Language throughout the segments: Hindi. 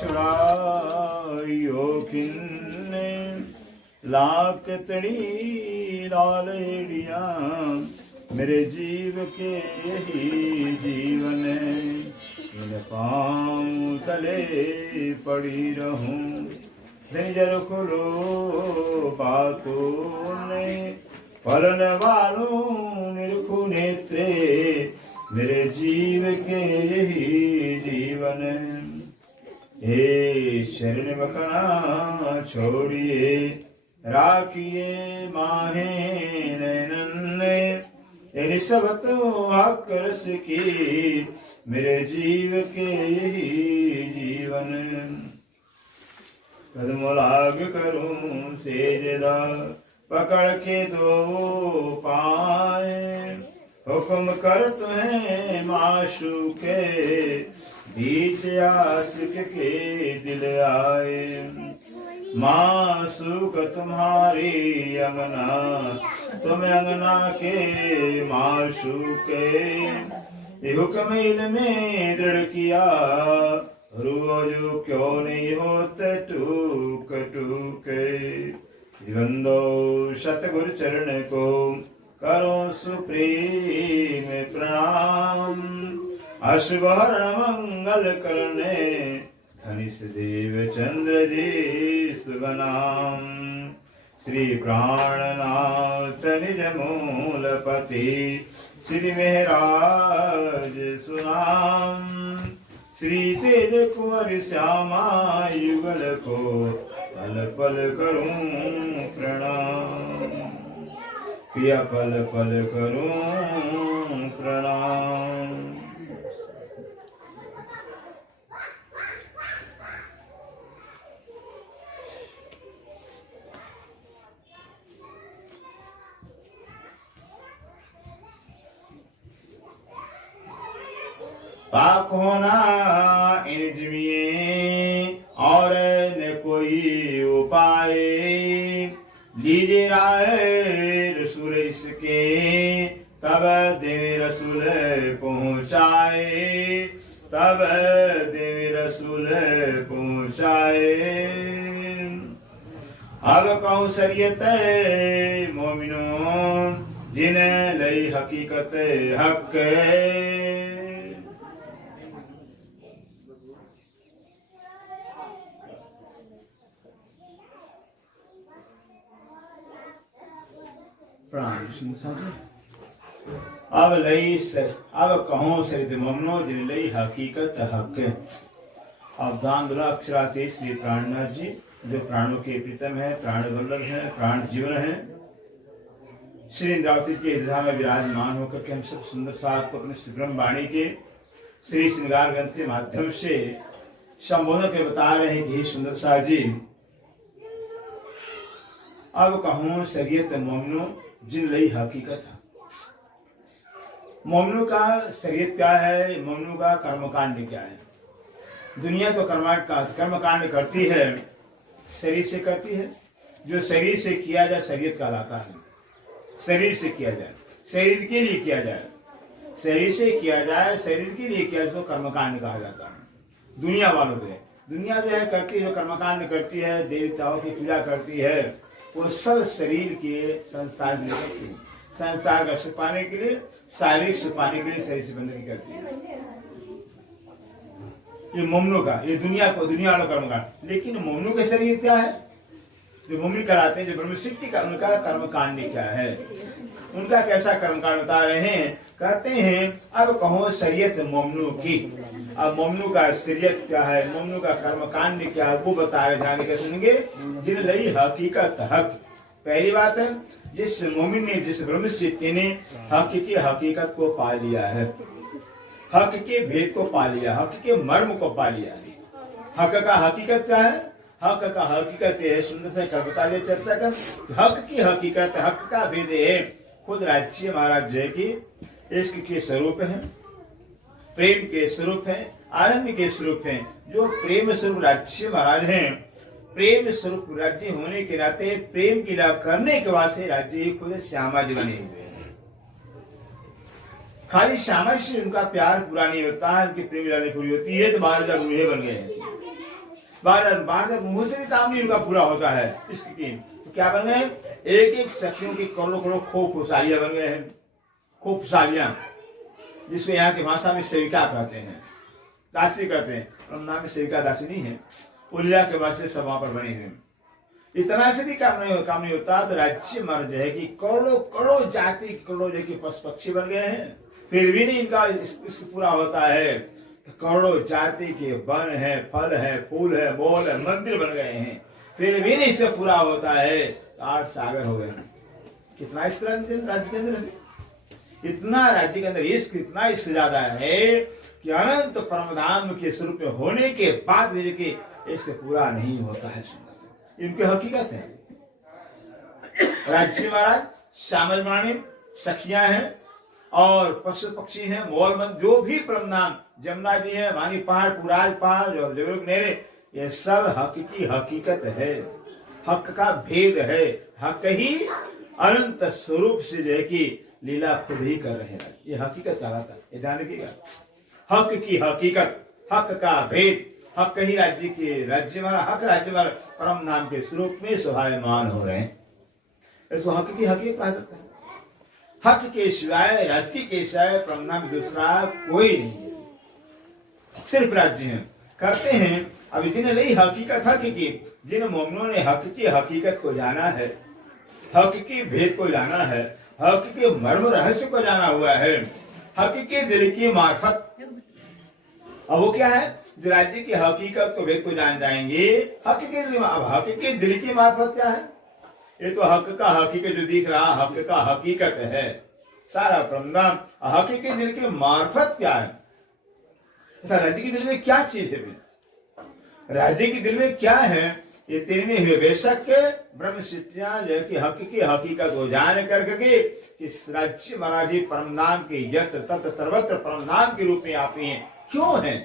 छुड़ायो किन्ने लाख तड़ी लालेड़िया मेरे जीव के यही जीवन इन पाँव तले पड़ी रहूं निजर खुलो बातों ने फलन वालों निरखु नेत्रे मेरे जीव के यही जीवन हे शरण बकना छोड़िए राखिए माहे नैनन इन सब तो हक रस की मेरे जीव के यही जीवन कदम लाग करूं सेजदा पकड़ के दो पाए हुक्म कर तुम्हें माशू के बीच आशिक के दिल आए मासूक तुम्हारी अंगना तुम अंगना के माशू के हुक्म में दृढ़ किया रोज क्यों नहीं होते टूक टूके बंदो सतगुरु चरण को करो सुप्रीम प्रणाम अशुभरण मंगल करने धनिष देव चंद्र जी शुभ नाम श्री प्राणनाथ निज मूलपति श्री मेहराज सुनाम श्री तेज कुंवर श्यामा युगल को पल पल करूं प्रणाम पिया पल पल करूं प्रणाम पाक होना इन जिमिए और न कोई उपाय लीजिए राय रसूल इसके तब देवी रसूल पहुँचाए तब देवी रसूल पहुँचाए अब कहूँ शरीयत मोमिनों जिन्हें लई हकीकत हक अब लई अब कहो सरित ममनो जिन लई हकीकत हक अब दान दुला अक्षराते श्री प्राणनाथ जी जो प्राणों के प्रीतम है प्राण वल्लभ है प्राण जीवन है श्री इंद्रावती के हृदय में विराजमान होकर के हम सब सुंदर साथ को अपने ब्रह्म वाणी के श्री श्रृंगार ग्रंथ के माध्यम से संबोधन के बता रहे हैं कि सुंदर साथ जी अब कहूँ शरीयत मोमिनो जिन लई हकीकत है मोमिनों का शरीयत क्या है मोमिनों का कर्मकांड क्या है दुनिया तो कर्मकांड करती है शरीर से करती है जो शरीर से किया जाए शरीयत कहलाता है शरीर से किया जाए शरीर के लिए किया जाए शरीर से किया जाए शरीर के लिए किया जाए तो कर्मकांड कहा जाता है दुनिया वालों पे दुनिया जो है करती है जो कर्मकांड करती है देवताओं की पूजा करती है वो सब शरीर के संसार में करती है संसार का सुख पाने के लिए शारीरिक सुख पाने के लिए शरीर से बंधन करती है ये मोमनों का ये दुनिया वालों कर्मकांड लेकिन मोमनों के शरीर क्या है जो मोमिन कराते हैं जो ब्रह्मसिद्धि का उनका कर्मकांड क्या है उनका कैसा कर्मकांड बता रहे हैं कहते हैं अब कहो शरीयत मोमनों की अब मोमनों का शरीयत क्या है मोमनों का कर्मकांड क्या है वो बता रहे ध्यान के सुनेंगे जिन लई हकीकत हक पहली बात है जिस मोमिन ने जिस ब्रह्मसिद्धि ने हक की हकीकत को पा लिया है हक के भेद को पा लिया हक के मर्म को पा लिया हक का हकीकत क्या है हक का हकीकत है सुंदर से बता लिया चर्चा कर हक की हकीकत हक का भेद है खुद राज्य महाराज जय की इश्क के स्वरूप है प्रेम के स्वरूप है आनंद के स्वरूप है जो प्रेम स्वरूप राज्य महाराज हैं प्रेम स्वरूप राज्य होने के नाते प्रेम की लीला करने के वास्ते राज्य खुद श्यामा जी बने हुए हैं खाली श्यामा से उनका प्यार पूरा नहीं होता है उनकी प्रेम लीला नहीं पूरी होती है तो 12,000 बूढ़े बन गए हैं बार बार मुंह से भी काम नहीं उनका पूरा होता है इसकी। तो क्या बन गए, एक एक सखियों की करोड़ों करोड़ खूब खुशहालियां बन गए हैं, खूब खुशहालियां, जिसको यहाँ की भाषा में सेविका कहते हैं, दासी कहते हैं। नाम में सेविका दासी नहीं है, उल्ला के बाद से सब वहां पर बने हुए। इतना से भी काम नहीं होता तो राज्य मर जो है कि करोड़ों करोड़ जाति करोड़ों जो कि पशु पक्षी बन गए हैं, फिर भी नहीं इनका इस पूरा होता है। तो करोड़ों जाति के वन है, फल है, फूल है, मॉल है, मंदिर बन गए हैं, फिर भी नहीं इससे पूरा होता है। तो 8 सागर हो गए। कितना इस राज्य के अंदर है, इतना राज्य के अंदर इतना इश्क ज्यादा है कि अनंत परमधाम के स्वरूप में होने के बाद भी कि इसके पूरा नहीं होता है। इनकी हकीकत है। राज्य महाराज श्यामल प्राणी सखियां हैं और पशु पक्षी हैं, मोल मन जो भी परमधाम, जमुना जी है, वानी पहाड़, पुराज पहाड़, जो जरूर नेरे, ये सब हक की हकीकत है, हक का भेद है। हक ही अनंत स्वरूप से जो है कि लीला खुद ही कर रहे हैं। ये हकीकत कहलाता है, ये जान लीजिएगा। हक की हकीकत, हक का भेद, हक ही राज्य के राज्य वाला, हक राज्य वाला परम नाम के स्वरूप में शोभायमान हो रहे हैं। इसको हक की हकीकत कहा जाता है। हक के सिवाय, राज्य के सिवाय परम नाम दूसरा कोई नहीं है, सिर्फ राज्य है करते हैं। अब जिन्हें नहीं हकीकत हक की, जिन मोमिनों ने हक की हकीकत को जाना है, हक की भेद को जाना है, हक के मर्म रहस्य को जाना हुआ है, हक के दिल की मार्फत। अब वो क्या है, जो राज्य की हकीकत को भेद को जान जाएंगे, हक के दिल, अब हक के दिल की मार्फत क्या है, ये तो हक का हकीकत जो दिख रहा हक का हकीकत है सारा परमधाम। हक के दिल की मार्फत क्या है, राज्य के दिल में क्या चीज है, राज्य के दिल में क्या है, ये तेरे हुए बेशक के ब्रह्म सिद्धियां जो कि हक की हकीकत को जान करके इस राज्य महाराजी परमनाम के यत्र तत्र सर्वत्र परमनाम के रूप में आते हैं। क्यों है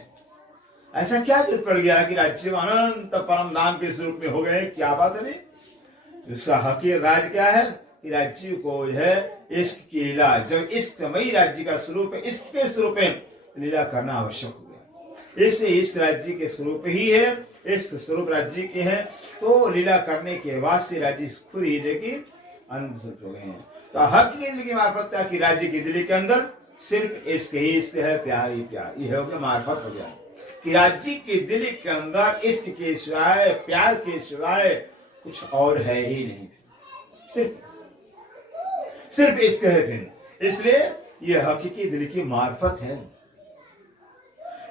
ऐसा, क्या जरूरत पड़ गया कि राज्य अनंत परमनाम के स्वरूप में हो गए, क्या बात है। इसका हकीकत राज क्या है कि राज्य को जो है इश्क की लीला, जब इश्कमयी राज्य का स्वरूप है, इसके स्वरूप में लीला करना आवश्यक हो गया। इससे इस राज्य के स्वरूप ही है, इस स्वरूप राज्य के है, तो लीला करने के बाद से राज्य खुद ही देखिए अंत हो गए हैं। तो हक के दिल की मार्फत क्या कि राज्य के दिल के अंदर सिर्फ इश्क ही इश्क है, प्यार ही प्यार, यह हो गया मार्फत हो गया कि राज्य के दिल के अंदर इश्क के सिवाय, प्यार के सिवाय कुछ और है ही नहीं, सिर्फ इश्क है। फिर इसलिए यह हकीकी दिल की मार्फत है।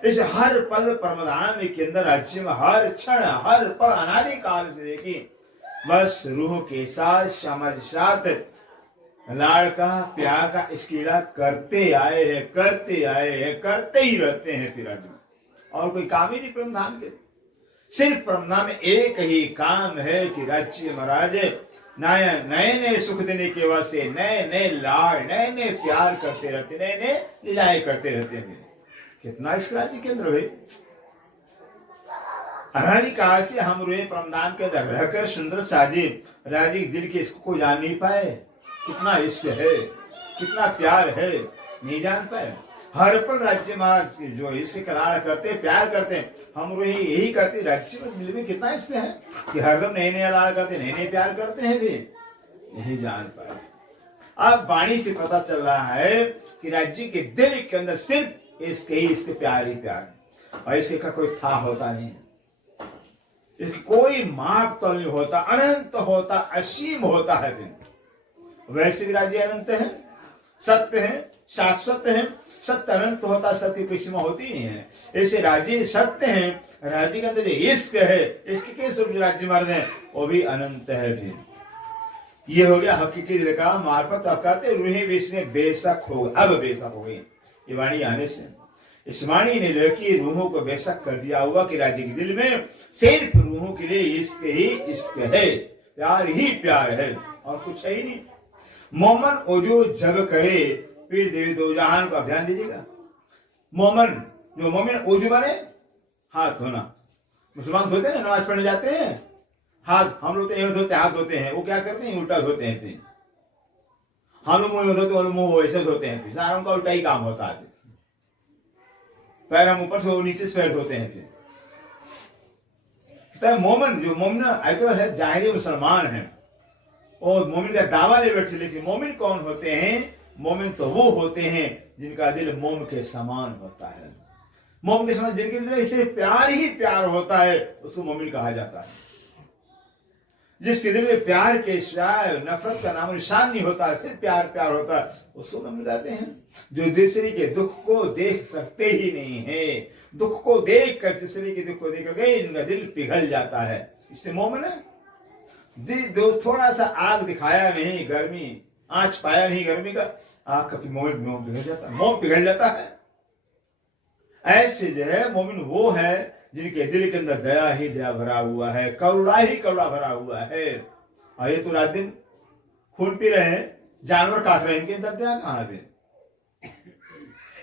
इस हर पल परमधाम के अंदर राज्य में हर क्षण हर पल अनादि काल से देखिए बस रूह के साथ समझ साथ लाड़ का प्यार का इसकीला करते आए हैं, करते ही रहते हैं। फिर राज्य में और कोई काम ही नहीं परमधाम के, सिर्फ परमधाम में एक ही काम है कि राज्य महाराज नए नए सुख देने के वास्ते नए नए लाड़, नए नए प्यार करते रहते, नए नए लीलाएं करते रहते हैं। कितना इस राज्य के अंदर हुए अनादि काल से हम रुए परमधाम के अंदर रहकर सुंदर साजी राज्य दिल के इसको जान नहीं पाए, कितना इश्क है, कितना प्यार है, नहीं जान पाए। हर पल राज्य महाराज जो इश्क करार करते, प्यार करते, हम रोही यही करते, राज्य में दिल में कितना इश्क है कि हरदम नए नए लाड़ करते, नए नए प्यार करते हैं, भी नहीं जान पाए। अब वाणी से पता चल रहा है कि राज्य के दिल के अंदर सिर्फ इसके ही इसके प्यार ही प्यार, और इसके का कोई था होता नहीं, इसकी कोई माप तो नहीं होता, अनंत होता, असीम होता है। फिर वैसे भी राज्य अनंत है, सत्य है, शाश्वत है। सत्य अनंत होता, सत्य की सीमा होती नहीं है। ऐसे राज्य सत्य है, राज्य के अंदर इश्क है, इश्क के स्वरूप राज्य मार्ग है वो भी अनंत है। फिर ये हो गया हकीकी दिल का मार्फत। अब कहते रूहें भी इसमें बेशक हो, अब बेशक हो गई ये वाणी आने से। इस वाणी ने जो कि रूहों को बेशक कर दिया हुआ कि राज्य के दिल में सिर्फ रूहों के लिए इश्क ही इश्क है, प्यार ही प्यार है, और कुछ है ही नहीं। मोमन ओजो जब करे पीर देवी दो जहान को ध्यान दीजिएगा। मोमन, जो मोमिन ओजो बने हाथ धोना, मुसलमान धोते हैं, नमाज पढ़ने जाते हैं हाथ, हम लोग तो यूं धोते, हाथ धोते हैं, वो क्या करते हैं उल्टा धोते हैं। फिर हम लोग मुंह धोते, वो मुंह ऐसे धोते हैं, फिर सारा उनका उल्टा ही काम होता है। पैर हम ऊपर से नीचे से पैर धोते हैं। फिर तो मोमिन जो मोमिन तो है जाहिरी मुसलमान है और मोमिन का दावा ले बैठे, लेकिन मोमिन कौन होते हैं? मोमिन तो वो होते हैं जिनका दिल मोम के समान होता है। मोम के समान जिनके दिल में सिर्फ प्यार ही प्यार होता है उसको मोमिन कहा जाता है। जिसके दिल में प्यार के सिवाय नफरत का नाम निशान नहीं होता, सिर्फ प्यार प्यार होता है, उसको मोमिन कहते हैं। जो दूसरे के दुख को देख सकते ही नहीं है, दुख को देख कर दूसरे के दुख को देख कर जिनका दिल पिघल जाता है, इससे मोमिन है। जो थोड़ा सा आग दिखाया नहीं, गर्मी आंच पाया नहीं गर्मी का, आग का मोम पिघल जाता है, मोम पिघल जाता है। ऐसे जो है मोमिन वो है जिनके दिल के अंदर दया ही दया भरा हुआ है, करुणा ही करुणा भरा हुआ है। और ये तो रात दिन खून पी रहे हैं, जानवर काट रहे हैं, इनके अंदर दया कहां है?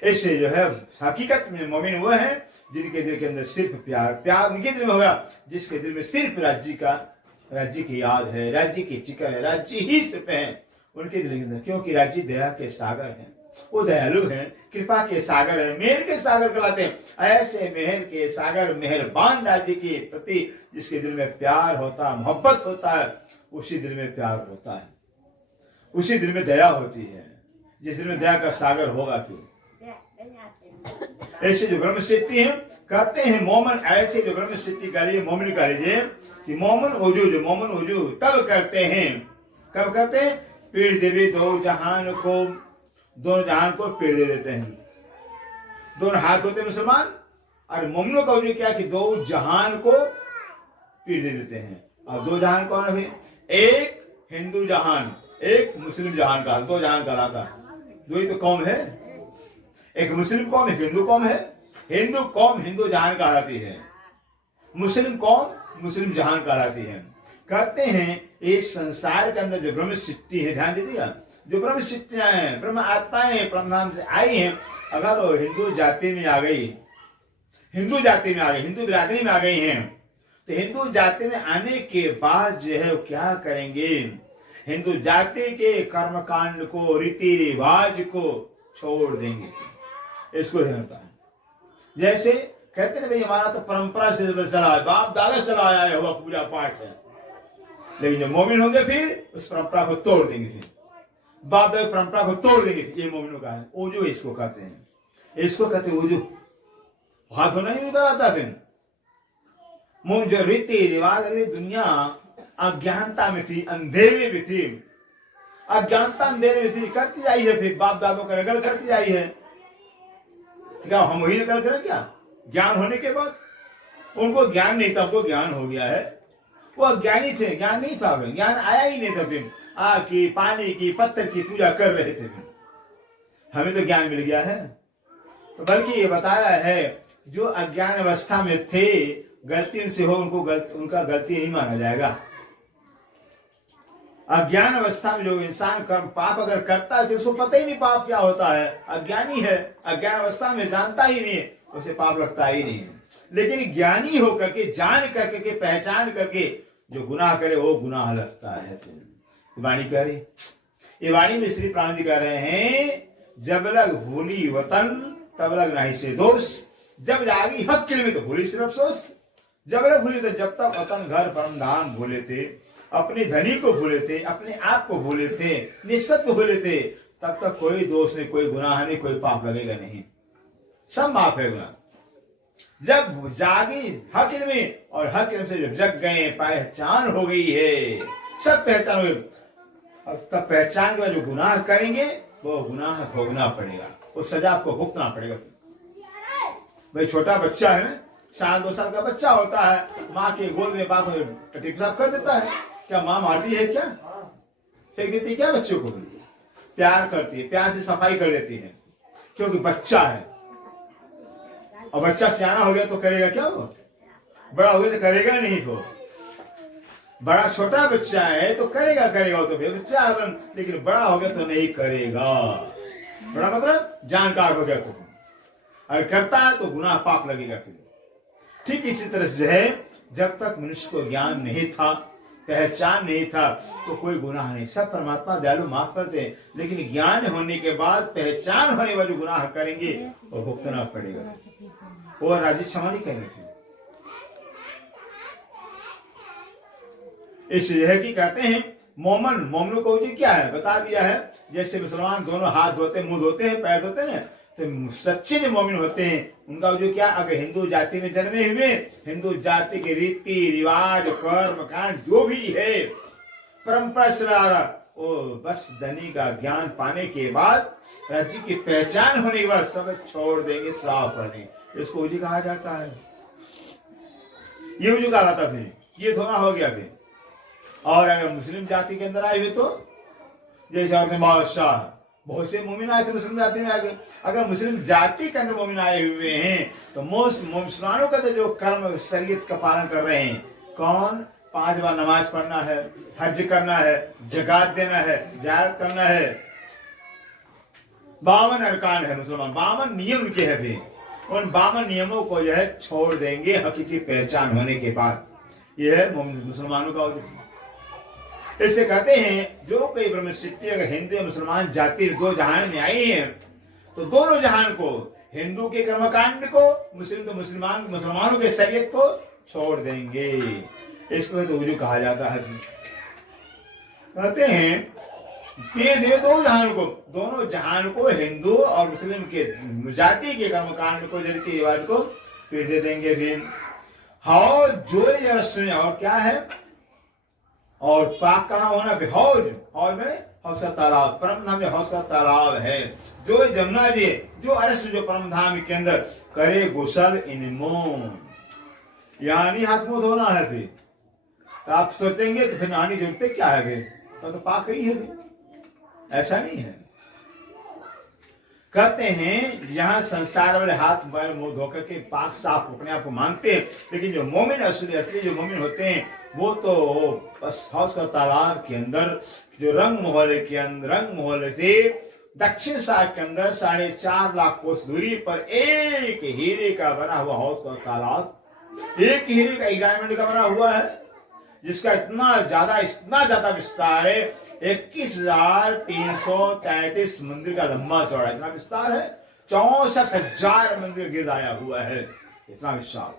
ऐसे जो है हकीकत में मोमिन वो है जिनके दिल के अंदर सिर्फ प्यार प्यार उनके दिल में होगा, जिसके दिल में सिर्फ राज्य की याद है, राज्य की चिकन है, राज्य ही सिर्फ है उनके दिल के अंदर। क्योंकि राज्य दया के सागर हैं, वो दयालु हैं, कृपा के सागर है, मेहर के सागर कहलाते हैं। ऐसे मेहर के सागर मेहरबान राज्य के प्रति जिसके दिल में प्यार होता, मोहब्बत होता है, उसी दिल में प्यार होता है, उसी दिल में दया होती है। जिस दिल में दया का सागर होगा फिर ऐसे जो ब्रह्म सिद्धि है कहते हैं मोमन, ऐसे जो ब्रह्म सिद्धि का लिए मोमिन का लीजिए कि मोमन उजू तब करते हैं, कब करते हैं? पीड़ देवी दोनों जहान को पीड़ दे देते हैं। दोनों हाथ होते मुसलमान, और मोमिनों का उजू क्या कि दो जहान को पीड़ दे देते हैं। और दो जहान कौन है? एक हिंदू जहान, एक मुस्लिम जहान का, दो जहान का लाता, दो ही तो कौम है, एक मुस्लिम कौम एक हिंदू कौम है। हिंदू कौम हिंदू जहान कहलाती है, मुस्लिम कौम मुस्लिम जहान कहलाती है। कहते हैं इस संसार के अंदर जो ब्रह्म सिद्धि है, ध्यान दीजिएगा, जो ब्रह्म सिद्धियां हैं, ब्रह्म आत्माएं ब्रह्म नाम से आई हैं, अगर वो हिंदू जाति में आ गई, हिंदू बिरादरी में आ गई हैं, तो हिंदू जाति में आने के बाद जो है वो क्या करेंगे? हिंदू जाति के कर्मकांड को, रीति रिवाज को छोड़ देंगे। इसको जानता है। जैसे कहते हैं भाई हमारा तो परंपरा से चला है, बाप दादा चला आया हुआ पूजा पाठ है, लेकिन जो मोमिन होंगे फिर उस परंपरा को तोड़ देंगे, फिर बाप दादा परंपरा को तोड़ देंगे। ये मोमिनों का है, ओजो इसको कहते हैं, इसको कहते हैं ओजो। हाथ धोना नहीं होता आता फिर मोम जो रीति रिवाज, दुनिया अज्ञानता में थी, अंधेरे में थी, अज्ञानता अंधेरे में थी, करती आई है, फिर बाप दादों का नकल करती आई है। क्या हम वही नकल करें क्या? ज्ञान होने के बाद उनको ज्ञान नहीं था, उनको ज्ञान हो गया है, वो अज्ञानी थे, ज्ञान नहीं था, ज्ञान आया ही नहीं था। फिर आग की, पानी की, पत्थर की पूजा कर रहे थे, हमें तो ज्ञान मिल गया है। तो बल्कि ये बताया है जो अज्ञान अवस्था में थे, गलती उनसे हो उनका गलती नहीं माना जाएगा। अज्ञान अवस्था में जो इंसान पाप अगर करता है तो उसको पता ही नहीं पाप क्या होता है, अज्ञानी है, अज्ञान अवस्था में जानता ही नहीं है, उसे पाप लगता ही नहीं है। लेकिन ज्ञानी होकर के, जान करके, पहचान करके जो गुनाह करे वो गुनाह लगता है। वाणी कह रही, ये वाणी में श्री प्राण जी कह रहे हैं, जब लग भूली वतन तब लग नहीं से दोष, जब जागी हक के लिए तो भूली सिर्फ अफसोस। जब लग भूली तो जब तक वतन घर परम धाम भूले थे, अपनी धनी को भूले थे, अपने आप को भूले थे, निस्बत को भूले थे, तब तक कोई दोष नहीं, कोई गुनाह नहीं, कोई पाप लगेगा नहीं, सब माफ है गुनाह। जब जागी हक में, और हक से जब जग गए, पहचान हो गई है, सब पहचान हो गई, अब तब पहचान के बाद जो गुनाह करेंगे वो गुनाह भोगना पड़ेगा, उस सजा आपको भुगतना पड़ेगा। भाई छोटा बच्चा है, 1-2 साल का बच्चा होता है, माँ के गोद में बाप टटी पेशाब कर देता है, क्या माँ मारती है? क्या फेंक देती है? क्या बच्चों को प्यार करती है, प्यार से सफाई कर देती है, क्योंकि बच्चा है। और बच्चा सियाना हो गया तो करेगा क्या? वो बड़ा हो गया तो करेगा नहीं। वो बड़ा छोटा बच्चा है तो करेगा तो बच्चा है, लेकिन बड़ा हो गया तो नहीं करेगा। बड़ा मतलब जानकार हो गया तो, अगर करता है तो गुनाह पाप लगेगा फिर। ठीक इसी तरह से है, जब तक मनुष्य को ज्ञान नहीं था, पहचान नहीं था, तो कोई गुनाह नहीं, सब परमात्मा दयालु माफ करते हैं। लेकिन ज्ञान होने के बाद, पहचान होने वाले गुनाह करेंगे वो भुगतना पड़ेगा, वो राजी क्षमा नहीं करेंगे। इसलिए कि कहते हैं मोमन को जी क्या है बता दिया है। जैसे मुसलमान दोनों हाथ धोते, मुंह धोते हैं, पैर धोते हैं, तो सच्चे जो मोमिन होते हैं उनका जो क्या, अगर हिंदू जाति में जन्मे हुए, हिंदू जाति के रीति रिवाज कर्म कांड जो भी है परंपरा चला आ रहा, वो बस धनी का ज्ञान पाने के बाद, राज्य की पहचान होने के बाद सब छोड़ देंगे, साफ कर देंगे। इसको उजी कहा जाता है। ये उजी कहा जाता फिर ये थोड़ा हो गया फिर। और अगर मुस्लिम जाति के अंदर आए हुए तो जैसे आपने बादशाह, बहुत से मोमिन आए थे मुस्लिम जाति में आ गए। अगर मुस्लिम जाति के अंदर मोमिन आए हुए हैं तो मुसलमानों का तो जो कर्म शरीयत का पालन कर रहे हैं, कौन 5 बार नमाज पढ़ना है, हज करना है, जकात देना है, ज़ियारत करना है, 52 अरकान है मुसलमान, 52 नियम उनके है भी। उन 52 नियमों को जो है छोड़ देंगे हकीकी पहचान होने के बाद। यह है मुसलमानों का उद्देश्य। इससे कहते हैं जो कोई ब्रह्मसिद्धि अगर हिंदू या मुसलमान जाति दो जहान में आई है तो दोनों जहान को, हिंदू के कर्मकांड को, मुस्लिम तो मुसलमानों के शरीयत को छोड़ देंगे। इसको तो उजू कहा जाता है। कहते हैं धीरे दो जहान को, दोनों जहान को, हिंदू और मुस्लिम के जाति के कर्मकांड को, रीति रिवाज को फिर दे देंगे फिर। हाउ जो रस्म और क्या है, और पाक कहाँ होना, हौज, हौज में हौज का तालाब, परम धाम में हौज का तालाब है, जो जमुना जी, जो अरस जो परम धाम के अंदर करे गुसल इनमो, यानी हाथ मुंह धोना है फिर। तो आप सोचेंगे तो फिर नहाने की जरूरत क्या है फिर, तो पाक ही है फिर। ऐसा नहीं है। कहते हैं यहाँ संसार वाले हाथ पैर मुंह धोकर के पाक साफ अपने आप को मानते हैं, लेकिन जो मोमिन असली जो मोमिन होते हैं वो तो बस हौज का तालाब के अंदर, जो रंग मोहल्ले से दक्षिण साइड के अंदर 4.5 लाख कोस दूरी पर एक हीरे का बना हुआ हौज का तालाब, एक हीरे का डायमंड का बना हुआ है, जिसका इतना ज्यादा विस्तार है। 21,333 मंदिर का लंबा चौड़ा इतना विस्तार है। 64,000 मंदिर गिरदाया हुआ है, इतना विशाल।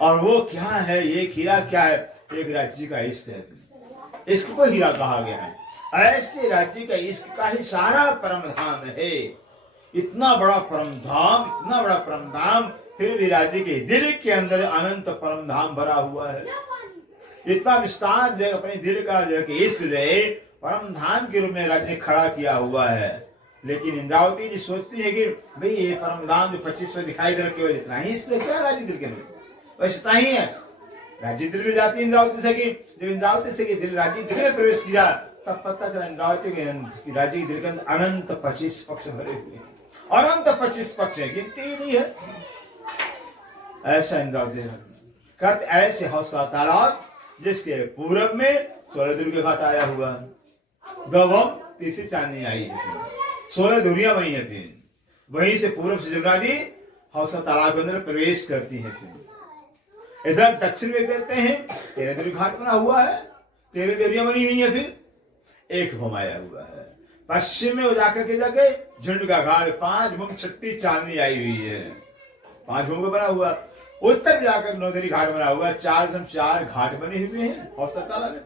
और वो क्या है, एक हीरा क्या है, एक राज्य का इश्क है। इश्क को हीरा कहा गया है। ऐसे राज्य का इश्क का ही सारा परम धाम है। इतना बड़ा परम धाम, फिर भी राज्य के दिल के अंदर अनंत परम धाम भरा हुआ है। इतना विस्तार जो अपने दिल का जो कि इश्क जो है परम धाम के रूप में राज्य ने खड़ा किया हुआ है। लेकिन इंद्रावती जी सोचती है कि भाई ये परम धाम जो 25 में दिखाई दे रखे, इतना ही इसलिए क्या राज्य दिल के अंदर, बस इतना ही है। राज्य दिल में जाती इंद्रावती से कि जब इंद्रावती से दिल राज्य दिल में प्रवेश किया तब पता चला इंद्रावती के राज्य के दिल के अंदर अनंत 25 पक्ष भरे हुए, अनंत 25 पक्ष है, गिनती ही नहीं है। ऐसा इंद्रावती कहते ऐसे हौज का तालाब जिसके पूरब में 16 दूर के घाट आया हुआ है, दवम तीसरी चांदनी आई है, 16 दूरियां बनी है फिर। वहीं से पूरब से जमुना जी हौज का तालाब के अंदर प्रवेश करती है। फिर इधर दक्षिण में देखते हैं 13 दूरी घाट बना हुआ है, 13 दूरियां बनी हुई है, फिर एक घुमाया हुआ है। पश्चिम में जाकर के जाके झुंड का घाट 5 भूम 6 चांदनी आई हुई है, 5 भूम का बना हुआ। उत्तर जाकर 9 दूरी घाट बना हुआ, 4 घाट बने हुए हैं हौज तालाब में।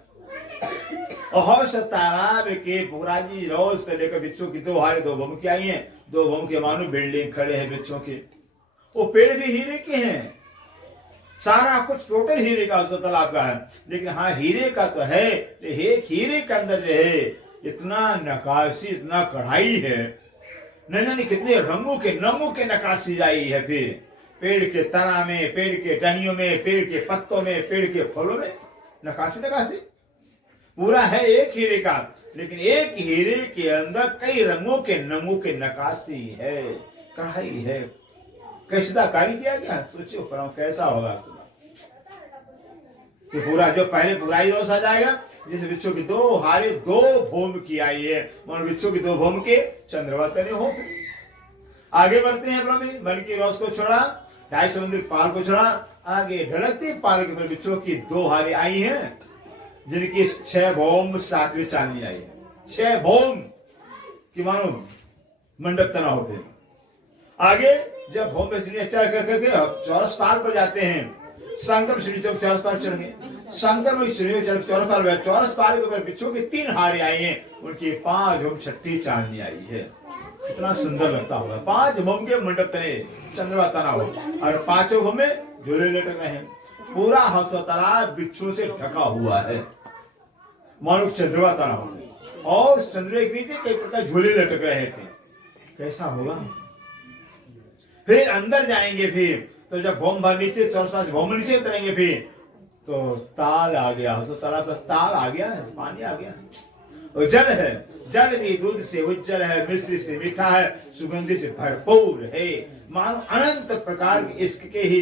और हौज तालाब के पूरा जी रोज पे लेकर वृक्षों की 2 हारे 2 भूम की आई है, 2 भूम के मानो बिल्डिंग खड़े हैं वृक्षों के। वो पेड़ भी हीरे के हैं, सारा कुछ टोटल हीरे का हौज तालाब का है। लेकिन हाँ हीरे का तो है, एक हीरे के अंदर जो है इतना नकाशी, इतना कढ़ाई है, नहीं कितने रंगों के नकाशी आई है। फिर पेड़ के तना में, पेड़ के टहनियों में, पेड़ के पत्तों में, पेड़ के फलों में नकाशी पूरा है एक हीरे का। लेकिन एक हीरे के अंदर कई रंगों के नकाशी है, कढ़ाई है, कशिदाकारी किया गया। सोचिए कैसा होगा कि पूरा जो पहले पूरा ही रोज आ जाएगा, जिस वृक्षों की 2 हारे 2 भूम की आई है, मन वृक्षों की 2 भूम के चंद्रवतने हो। आगे बढ़ते हैं प्रभु, मन की रोज को छोड़ा, 250 मंदिर पाल को छोड़ा, आगे ढलकते पाल के वृक्षों की 2 हारे आई हैं, जिनकी 6 भौम 7वीं चांदनी आई है। 6 भौम की मानो मंडप तना होते हैं। आगे जब भौम में सीढ़ियां चढ़ करके चौरस पाल पर जाते हैं, संगम सीढ़ी चौक चौरस पाल चढ़ गए, समतल में चौरस पाल के ऊपर बिच्छू की 3 हारे आई हैं, उनकी 5 भम छठी चांदनी आई है। कितना सुंदर लगता होगा। 5 भम के मंडप तले चंद्रमा तना हो और 5 भम में झूले लटक रहे हैं। पूरा हौसला तालाब बिच्छू से ढका हुआ है, मानो चंद्रमा तना हो, और चंद्रमा के नीचे कई प्रकार झूले लटक रहे थे। कैसा होगा? फिर अंदर जाएंगे, फिर तो जब भौम भर नीचे चौरस भौम नीचे उतरेंगे, फिर तो ताल आ गया, तालाब का ताल आ गया है, पानी आ गया, और जल है, जल भी दूध से उज्जवल है, मिश्री से मीठा है, सुगंधि से भरपूर है, मानो अनंत प्रकार के इश्क के ही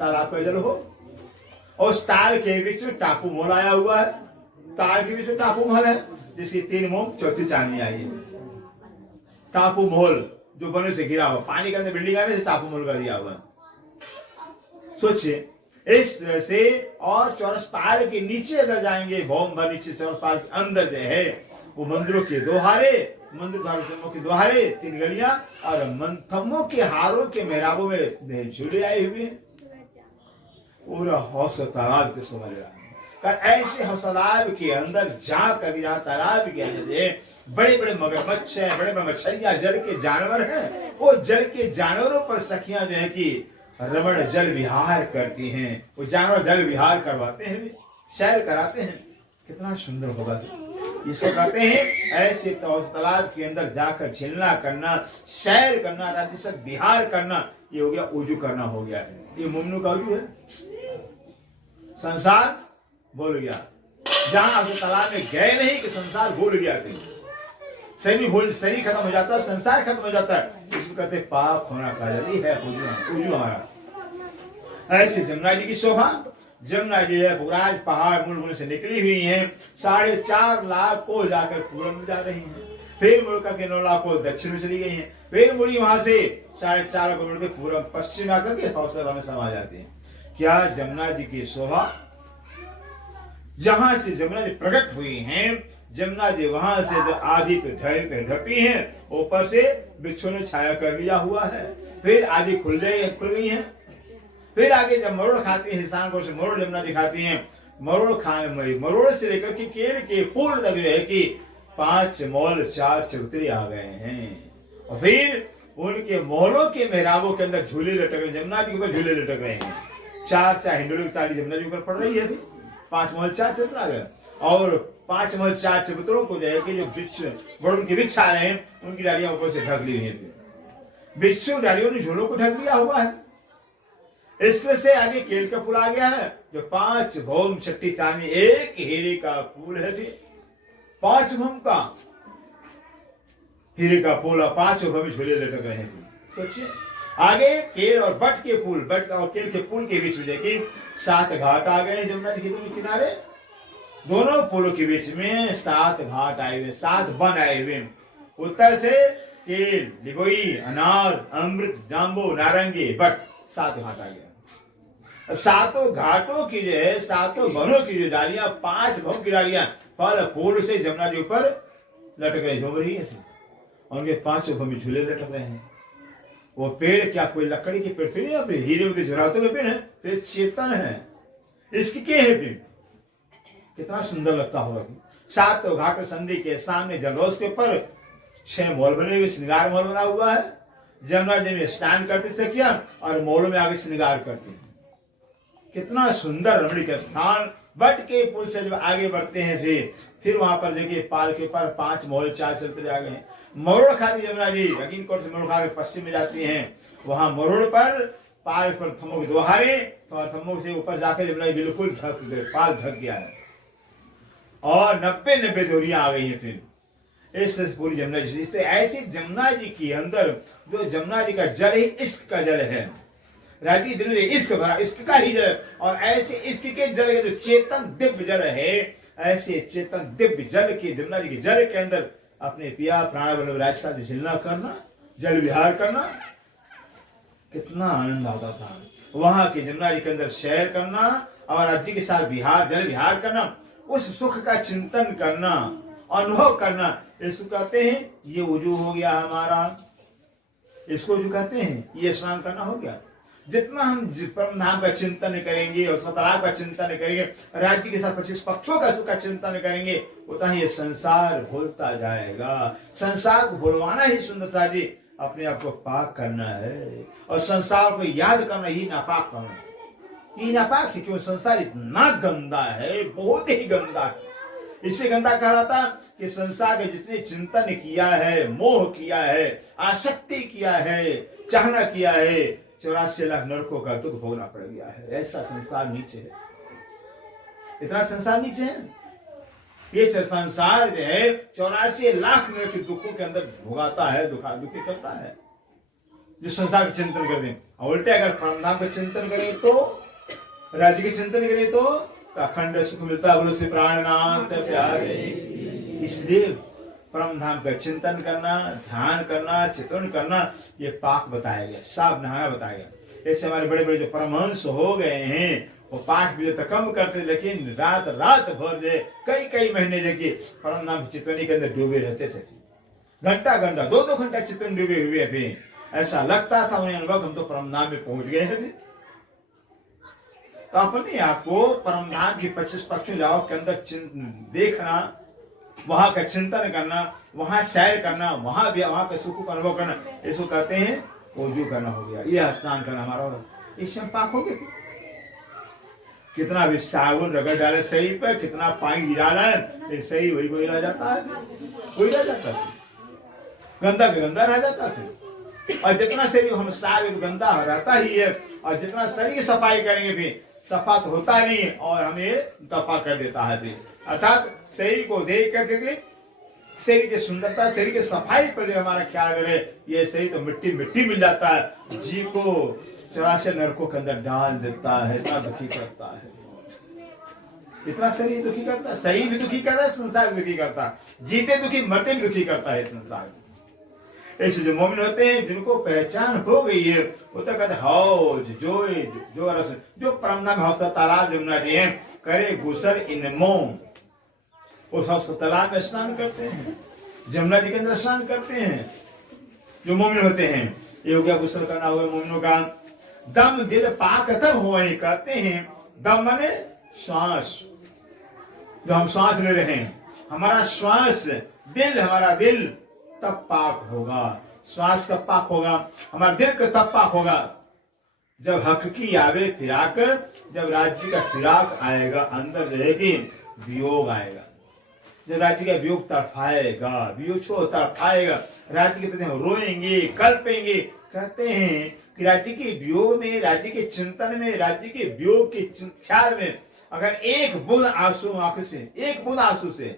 तालाब का जल हो। और उस ताल के बीच में टापू मोल आया हुआ है, ताल के बीच में टापू महल है, जिसकी 3 मोम चौथी चांदनी आई है। टापू महल जो बने से घिरा हुआ, पानी के अंदर बिल्डिंग आने से टापू महल का दिया हुआ है। सोचिए इस तरह से। और चौरस पाल के नीचे अगर जाएंगे, भौम भर नीचे चौरस पाल के अंदर जो है वो मंदिरों के दोहारे, मंदिर धारों के दोहारे, 3 गलियां और मंथमों के हारों के मेहराबों में झूले आए हुए हैं। पूरा हौसला तालाब के समझ रहा है। ऐसे हौसलाब के अंदर जाकर, यहाँ तालाब के अंदर बड़े बड़े मगरमच्छ है, बड़े बड़े मछलियां, जल के जानवर हैं। वो जल के जानवरों पर सखियां जो है कि रमण जल विहार करती हैं। वो जानवर जल विहार करवाते हैं, सैर कराते हैं। कितना सुंदर होगा। इसको कहते हैं ऐसे तालाब के अंदर जाकर झेलना करना, सैर करना, राज्य से विहार करना, ये हो गया उजू करना हो गया है। ये मुमनु का उजू है। संसार भूल गया, जहां उस तालाब में गए नहीं कि संसार भूल गया। शरीर खत्म हो जाता है, संसार खत्म हो जाता है। इसको कहते पाप होना का है उजू हमारा। ऐसे जमुना जी की शोभा। जमुना जी है पुराज पहाड़ मूल से निकली हुई है, 4.5 लाख को जाकर पूरब में जा रही है, फिर मुड़ करके 9 लाख को दक्षिण में चली गई है, फिर मुड़ी वहां से 4.5 लाख मुड़ के पूरब पश्चिम आकर के हौसला में समा जाते हैं। क्या जमुना जी की शोभा। जहां से जमुना जी प्रकट हुई हैं, जमुना जी वहां से जो आधी पे ढपी है, ऊपर से बिच्छू ने छाया कर लिया हुआ है, फिर आधी खुल गई है। फिर आगे जब मरोड़ खाती है, हिसान को से मरोड़ जमुना दिखाती हैं, मरोड़ से लेकर के केल के पुल तक है कि 5 मॉल 4 चबूतरे आ गए हैं। और फिर उनके मोहलों के मेहराबों के अंदर झूले लटक रहे, जमुना के ऊपर झूले लटक रहे हैं। 4 हिंडोलों की ताली जमुना जी ऊपर पड़ रही है। 5 महल 4 चबूतरा आ गए, और 5 महल 4 चबूतरों को जो है कि जो उनके वृक्ष आ रहे हैं, उनकी डालियां ऊपर से ढक ली हुई है। बिच्छू डालियों ने झूलों को ढक लिया हुआ है। इस तरह से आगे केल का पुल आ गया है, जो 5 भौम छठी चांदी, 1 हीरे का पुल है। 5 भौम का हीरे का पुल, 5 भौम झूले लटक रहे हैं। सोचिए आगे केल और बट के पुल, बट और केल के पुल के बीच में देखिए 7 घाट आ गए जमुना जी के किनारे। दोनों पुलों के बीच में 7 घाट आए हुए, 7 वन आए हुए। उत्तर से केल, लिबोई, अनार, अमृत, जाम्बू, नारंगी, बट 7 घाट आ गया। अब 7 घाटों की जो है, 7 वनों की जो डालियां, 5 भव की डालियां फल फूल से जमुना जी ऊपर लटक रही, झूम रही है। उनके 5 भव में झूले लटक रहे हैं। वो पेड़ क्या कोई लकड़ी के पेड़ थे नहीं, अपने हीरे के जरातों के पेड़ है, पेड़ चेतन है। इसकी क्या है पेड़? कितना सुंदर लगता होगा। 7 घाट संधि के सामने जलरोज के ऊपर 6 मॉल बने हुए, श्रृंगार मॉल बना हुआ है। जमुना जी में स्नान करते सखिया और मॉलों में आगे श्रृंगार करते हैं। कितना सुंदर रमणीक स्थान। बट के पुल से जब आगे बढ़ते हैं फिर वहां पर देखिए पाल के ऊपर 5 मॉल 4 चलते आ गए। मरोड़ खाती जमुना जी अकीन कोट से मरोड़ खा के पश्चिम में जाती हैं। वहां मरोड़ पर पाल पर थमों के दोहारे, तो थमों से ऊपर जाकर जमुना जी बिल्कुल ढक गए, पाल ढक गया है और 90 दूरियां आ गई हैं। फिर इस पूरी जमुना जी, ऐसी जमुना जी के अंदर जो जमुना जी का जल ही इश्क का जल है। राजी दिल में इश्क भरा, इश्क का ही जल। और ऐसे इश्क के जल के जो चेतन दिव्य जल है, ऐसे चेतन दिव्य जल के जमुना जी के जल के अंदर अपने पिया प्राण वल्लभ राज साथ झिलना करना, जल विहार करना, कितना आनंद आता था। वहां के जमुना जी के अंदर सैर करना और राज्य के साथ विहार, जल विहार करना, उस सुख का चिंतन करना, अनुभव करना, इसको कहते हैं ये वजू हो गया हमारा। इसको जो कहते हैं ये स्नान करना हो गया। जितना हम परम धाम का चिंतन करेंगे और तालाब का चिंतन करेंगे, राज्य के साथ 25 पक्षों का चिंतन करेंगे, उतना ही ये संसार भूलता जाएगा। संसार को भूलवाना ही सुंदरता जी, अपने आप को पाक करना है और संसार को याद करना ही नापाक करना है। ये नापाक है क्यों? संसार इतना गंदा है, बहुत ही गंदा है। इससे गंदा कह रहा था कि संसार के जितने चिंतन किया है, मोह किया है, आसक्ति किया है, चाहना किया है, 84 लाख नरकों का दुख भोगना पड़ गया है। ऐसा संसार नीचे है, इतना संसार नीचे है। ये संसार जो है 84 लाख नरक के दुखों के अंदर भोगाता है, दुखी करता है जो संसार का चिंतन कर दे। उल्टे अगर परमधाम का चिंतन करें तो, राज्य के चिंतन करें तो अखंड सुख मिलता। बोलो श्री प्राणनाथ प्यारे। इसलिए परम धाम का चिंतन करना, ध्यान करना, चित्रण करना, ये पाक बताया गया, साफ नहाना बताया गया। ऐसे हमारे बड़े बड़े जो परमहंस हो गए हैं, वो पाठ भी तो कम करते, लेकिन रात भर जो कई महीने लगे परम धाम की चित्रनी के अंदर डूबे रहते थे। घंटा 2 घंटा चित्रण डूबे हुए थे। ऐसा लगता था उन्हें अनुभव, हम तो परम धाम में पहुंच गए हैं। तो अपने आपको परम धाम की 25 पक्षी लाओ के अंदर देखना, वहां का चिंतन करना, वहां सैर करना, वहां का सुख का अनुभव करना, इसको कहते हैं वजू करना हो गया, ये स्नान करना हमारा, इससे हम पाक हो गए। कितना भी साबुन रगड़ डाले शरीर पर, कितना पानी डाला है, सही वही रह जाता है, वही रह जाता है, गंदा के गंदा रह जाता है। और जितना शरीर हम साफ गंदा रहता ही है, और जितना शरीर की सफाई करेंगे भी सफा तो होता नहीं, और हमें दफा कर देता है भी। अर्थात शरीर को देख करके शरीर की सुंदरता, शरीर की सफाई पर हमारा ख्याल करे, ये शरीर तो मिट्टी मिल जाता है, जी को 84 नरकों के अंदर डाल देता है, इतना दुखी करता है, इतना शरीर दुखी करता है, शरीर भी दुखी करता है, संसार भी दुखी करता है, जीते दुखी मरते भी दुखी करता है संसार। ऐसे जो मोमिन होते हैं जिनको पहचान हो गई है, वो तो कहते हौज जो रस जो परमना में हौसला तालाब जमुना जी है, करे गुसर इन मोम, उस हौसला तालाब में स्नान करते हैं, जमुना जी के अंदर स्नान करते हैं जो मोमिन होते हैं। ये हो गया गुसर करना हुआ मोमिनों का। दम दिल पाक तब हुआ करते हैं, दम माने श्वास, जो हम श्वास ले रहे हैं, हमारा श्वास हमारा दिल तब पाक होगा। श्वास कब पाक होगा? हमारा दिल का तब पाक होगा जब हक की आवे फिराक, जब राज्य का फिराक आएगा, अंदर रहेगी वियोग आएगा, जब राज्य का वियोग तड़फाएगा, वियोग छो तड़फाएगा, राज्य के प्रति हम रोएंगे, कल्पेंगे। कहते हैं कि राज्य के वियोग में, राज्य के चिंतन में, राज्य के वियोग के ख्याल में अगर एक बूंद आंसू आंखों से, एक बूंद आंसू से,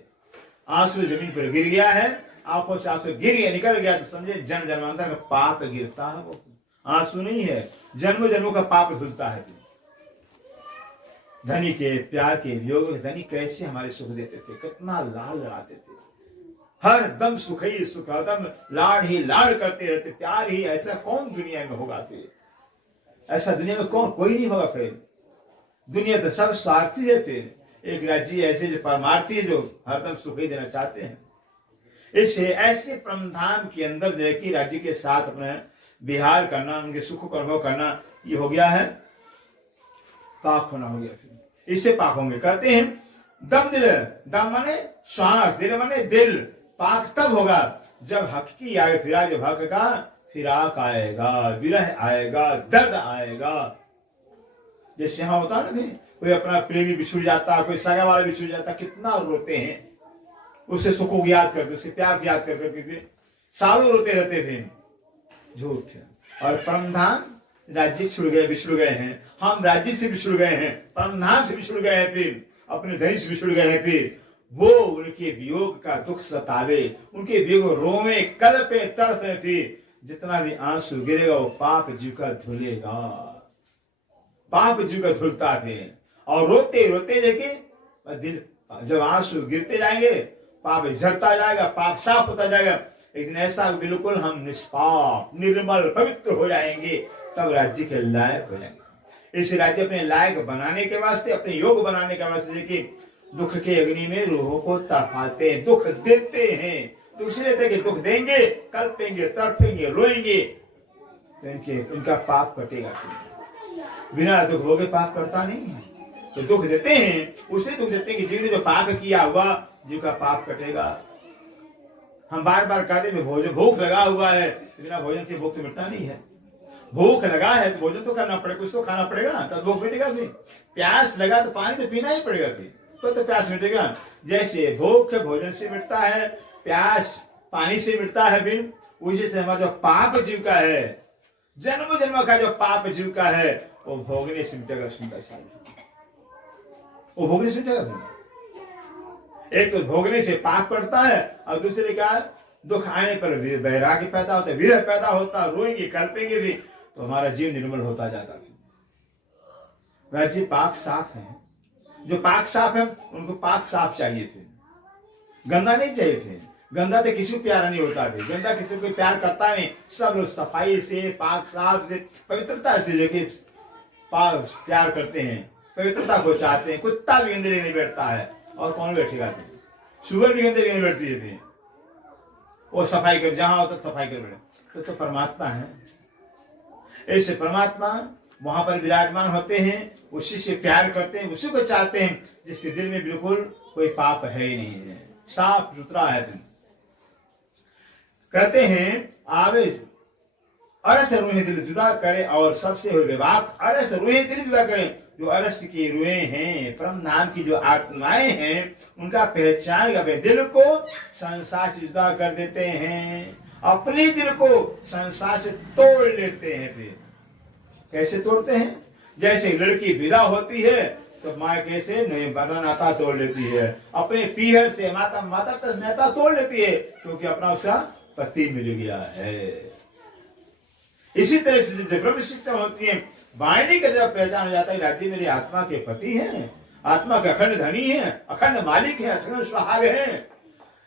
आंसू जमीन पर गिर गया है, आंखों से आंसू गिर गया, निकल गया, तो समझे जन्म जन्मांतर का पाप गिरता है। वो आंसू नहीं है, जन्म जन्मों का पाप धुलता है। धनी के प्यार के वियोग में धनी कैसे हमारे सुख देते थे, कितना लाल लड़ाते थे, हर दम सुख ही सुख, हरदम लाड़ ही लाड़ करते रहते, प्यार ही। ऐसा कौन दुनिया में होगा फिर? ऐसा दुनिया में कौन, कोई नहीं होगा फिर। दुनिया तो सब स्वार्थी है। फिर एक राज्य ऐसे जो परमार्थी है, जो हरदम सुख ही देना चाहते हैं। इससे ऐसे परमधाम के अंदर जो है कि राज्य के साथ अपने विहार करना, उनके सुख को अनुभव करना, ये हो गया है पाक होना, हो गया। फिर इससे पाक होंगे। कहते हैं दम दिल, दम माने श्वास, दिल माने दिल, पाक तब होगा जब हक की आगे फिराक, जब हक का फिराक आएगा, विरह आएगा, दर्द आएगा। जैसे यहाँ होता है ना, कोई अपना प्रेमी बिछुड़ जाता, कोई सगा वाला बिछुड़ जाता, कितना रोते हैं, उससे सुख को याद करते, उसके प्यार को याद करते, सालों रोते रहते थे। झूठ है। और परमधाम राज्य से बिछुड़ गए हैं, हम राज्य से बिछुड़ गए हैं, परमधाम से बिछुड़ गए हैं, फिर अपने धनी से बिछुड़ गए हैं। फिर वो उनके वियोग का दुख सतावे, उनके वियोग रोवे, कल्पे, तड़पे। फिर जितना भी आंसू गिरेगा वो पाप जीव का धुलेगा, पाप जीव का धुलता है। और रोते रोते लेके दिल, जब आंसू गिरते जाएंगे पाप झरता जाएगा, पाप साफ होता जाएगा। एक दिन ऐसा बिल्कुल हम निष्पाप, निर्मल, पवित्र हो जाएंगे, तब राज्य के लायक हो जाएंगे। इस राज्य अपने लायक बनाने के वास्ते, अपने योग बनाने के वास्ते, देखिए दुख के अग्नि में रूहों को तड़पाते हैं, दुख देते हैं। तो इसलिए थे कि दुख देंगे, कल्पेंगे, तड़पेंगे, रोएंगे, तो उनका पाप कटेगा। बिना दुख भोगे पाप करता नहीं है। तो दुख देते हैं, उसे दुख देते हैं कि जीव ने जो पाप किया हुआ, जीव का पाप कटेगा। हम बार बार कहते हैं भोजन, भूख लगा हुआ है, बिना भोजन के भूख तो मिटना नहीं है। भूख लगा है तो भोजन तो करना पड़ेगा, कुछ तो खाना पड़ेगा, तब भूख मिटेगा। फिर प्यास लगा तो पानी तो पीना ही पड़ेगा, फिर तो प्यास मिटेगा। जैसे भूख भोजन से मिटता है, प्यास पानी से मिटता है, फिर उसी से हमारा जो पाप जीव का है, जन्म जन्म का जो पाप जीव का है, वो भोगने से मिटेगा। वो भोगने से मिटेगा। एक तो भोगने से पाप पड़ता है, और दूसरे का दुख आने पर वैराग्य पैदा होता है, विरह पैदा होता है, रोएंगे कल्पेंगे भी, तो हमारा जीव निर्मल होता जाता है। राज्य पाक साफ है, जो पाक साफ है उनको पाक साफ चाहिए थे, गंदा नहीं चाहिए थे। गंदा तो किसी को प्यारा नहीं होता थे, गंदा किसी को प्यार करता नहीं। सब लोग सफाई से, पाक साफ से, पवित्रता से लेके प्यार करते हैं, पवित्रता को चाहते हैं। कुत्ता भी गंदे नहीं बैठता है, और कौन बैठेगा फिर? शुगर भी गंदे नहीं बैठती है फिर, वो सफाई कर, जहां होता सफाई कर बैठे। तो परमात्मा है, ऐसे परमात्मा वहां पर विराजमान होते हैं, उसी से प्यार करते हैं, उसी को चाहते हैं जिसके दिल में बिल्कुल कोई पाप है ही नहीं है, साफ सुथरा है। कहते हैं आवे अरस रूहें दिल जुदा करे, और सबसे हुए विवाक अरस रूहें दिल जुदा करें। जो अरस की रूहें हैं, परम नाम की जो आत्माएं हैं, उनका पहचान अपने दिल को संसार से जुदा कर देते हैं, अपने दिल को संसार से तोड़ लेते हैं। फिर कैसे तोड़ते हैं? जैसे लड़की विदा होती है तो माँ कैसे बड़ा नाता तोड़ लेती है, अपने पीहर से माता तक नाता तोड़ लेती है, क्योंकि अपना उसका पति मिल गया है। इसी तरह से जब ब्रह्म शिक्षा होती है, वाणी का जब पहचान हो जाता है, राज्य मेरे आत्मा के पति हैं, आत्मा के अखंड धनी है, अखंड मालिक है, अखंड सुहाग है।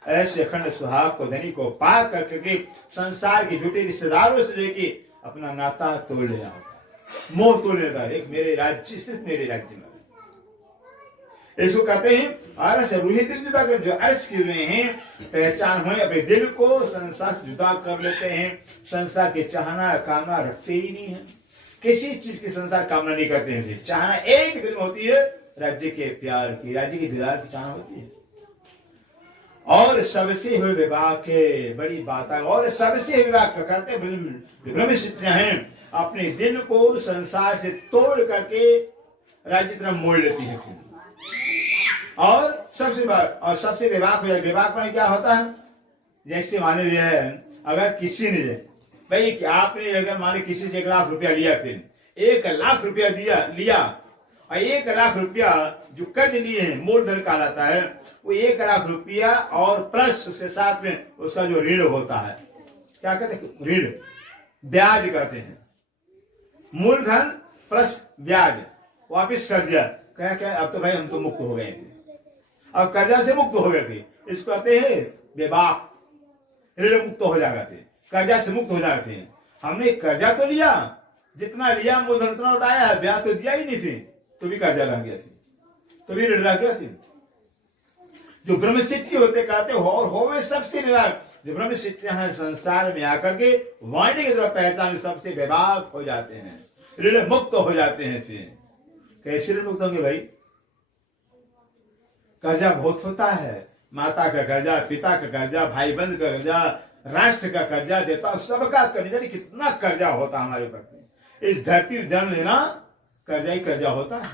ऐसे अखंड सुहाग को, धनी को पा करके संसार के झूठे रिश्तेदारों से लेके अपना नाता तोड़ लेना होता है, मोह तोड़ लेता है। एक मेरे राज्य, सिर्फ मेरे राज्य में। इसको कहते हैं अरस रूहें दिल जुदा कर। जो अरस किए हुए हैं, पहचान होने अपने दिल को संसार से जुदा कर लेते हैं, संसार के चाहना कामना रखते ही नहीं है, किसी चीज की संसार कामना नहीं करते हैं। चाहना एक दिल में होती है, राज्य के प्यार की, राज्य की दीदार की चाहना होती है। और सबसे हुए विवाह के बड़ी बात है, और सबसे विवाह कहते हैं ब्रह्म शिक्षा है, अपने दिल को संसार से तोड़ करके राज्य तरफ मोड़ लेती है। और सबसे विवाह हो जाए। विवाह में क्या होता है? जैसे माने है, अगर किसी ने भाई आपने अगर माने किसी से 1 लाख रुपया लिया, फिर 1 लाख रुपया लिया और 1 लाख रुपया जो कर्ज लिए हैं, मूलधन कहलाता है, वो 1 लाख रुपया और प्लस उसके साथ में उसका जो ऋण होता है, क्या कहते हैं? ऋण, ब्याज कहते हैं। मूलधन प्लस ब्याज वापिस कर दिया, क्या अब तो भाई हम तो मुक्त हो गए थे, अब कर्जा से मुक्त हो गए थे, इसको कहते हैं विवाह। ऋण मुक्त हो जाएगा थे, कर्जा से मुक्त हो जाते हैं। हमने कर्जा तो लिया, जितना लिया मूलधन उतना उठाया है, ब्याज तो दिया ही नहीं, फिर तो भी कर्जा लग गया, तो भी ऋण लग गया। फिर जो ब्रह्म शिक्षी होते कहते और होवे सबसे विभाग, जो ब्रह्म शिक्षा है संसार में आकर के वाणी की तरफ पहचान सबसे विभाग हो जाते हैं, ऋण मुक्त हो जाते हैं। फिर कैसे ऋण मुक्त होंगे भाई? कर्जा बहुत होता है, माता का कर्जा, पिता का कर्जा, भाई बंद का कर्जा, राष्ट्र का कर्जा देता, सबका कर्जा। कितना कर्जा होता हमारे ऊपर। इस धरती में जन्म लेना कर्जा ही कर्जा होता है।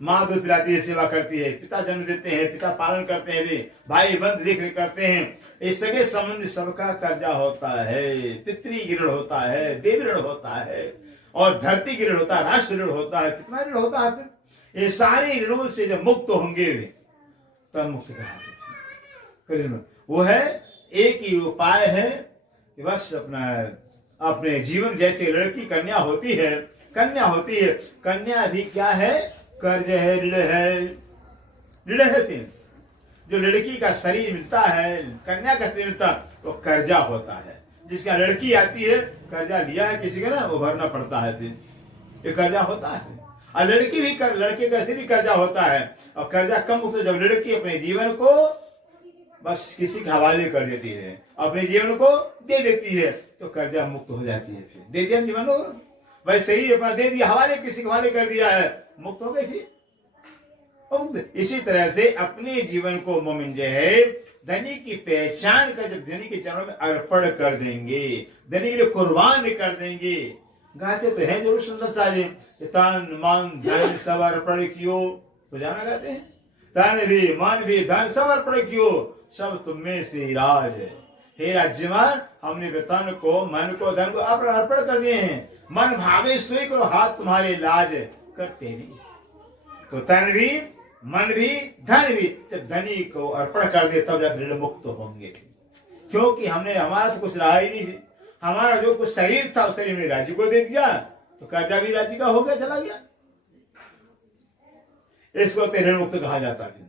माँ दूध पिलाती है, सेवा करती है, पिता जन्म देते हैं, पिता पालन करते हैं, भी भाई बंद देख रेख करते हैं, इस सगे संबंध सबका कर्जा होता है। पितृ ऋण होता है, देव ऋण होता है, और धरती ऋण होता है, राष्ट्र ऋण होता है, कितना ऋण होता है। फिर ये सारे ऋणों से जब मुक्त होंगे तब मुक्त कहा। वो है एक ही उपाय है कि बस अपने जीवन, जैसे लड़की कन्या होती है, कन्या भी क्या है? कर्ज है, ऋण है। फिर जो लड़की का शरीर मिलता है, कन्या का शरीर मिलता है, वो कर्जा होता है। जिसका लड़की आती है, कर्जा लिया है किसी का ना, वो भरना पड़ता है, फिर ये कर्जा होता है। और लड़की भी लड़के का भी कर्जा होता है, और कर्जा कम होता, जब लड़की अपने जीवन को बस किसी के हवाले कर देती है, अपने जीवन को दे देती है, तो कर्जा मुक्त हो जाती है। फिर दे दिया जीवन को, वैसे ही अपना दे दिया, हवाले, किसी के हवाले कर दिया है, मुक्त हो गए फिर। इसी तरह से अपने जीवन को मोमिन जो है धनी की पहचान कर, जब धनी के चरणों में अर्पण कर देंगे, धनी के लिए कुर्बान कर देंगे। गाते तो हैं जरूर सुंदर सारे, तन मन धन सब अर्पण कियो, तो जाना गाते हैं, तन भी मन भी धन सब अर्पण कियो, सब तुम में से राज है। हे राज्यमान, हमने तन को मन को धन को अर्पण कर दिए हैं, मन भावे सोई करो, हाथ तुम्हारे लाज करते नहीं। तो तन भी मन भी धन भी जब धनी को अर्पण कर दे तब जब ऋण मुक्त होंगे, क्योंकि हमने, हमारा तो कुछ रहा ही नहीं है, हमारा जो कुछ शरीर था उस शरीर में राज्य को दे दिया, तो कर्जा भी राज्य का हो गया, चला गया। इसको ऋण मुक्त कहा जाता है।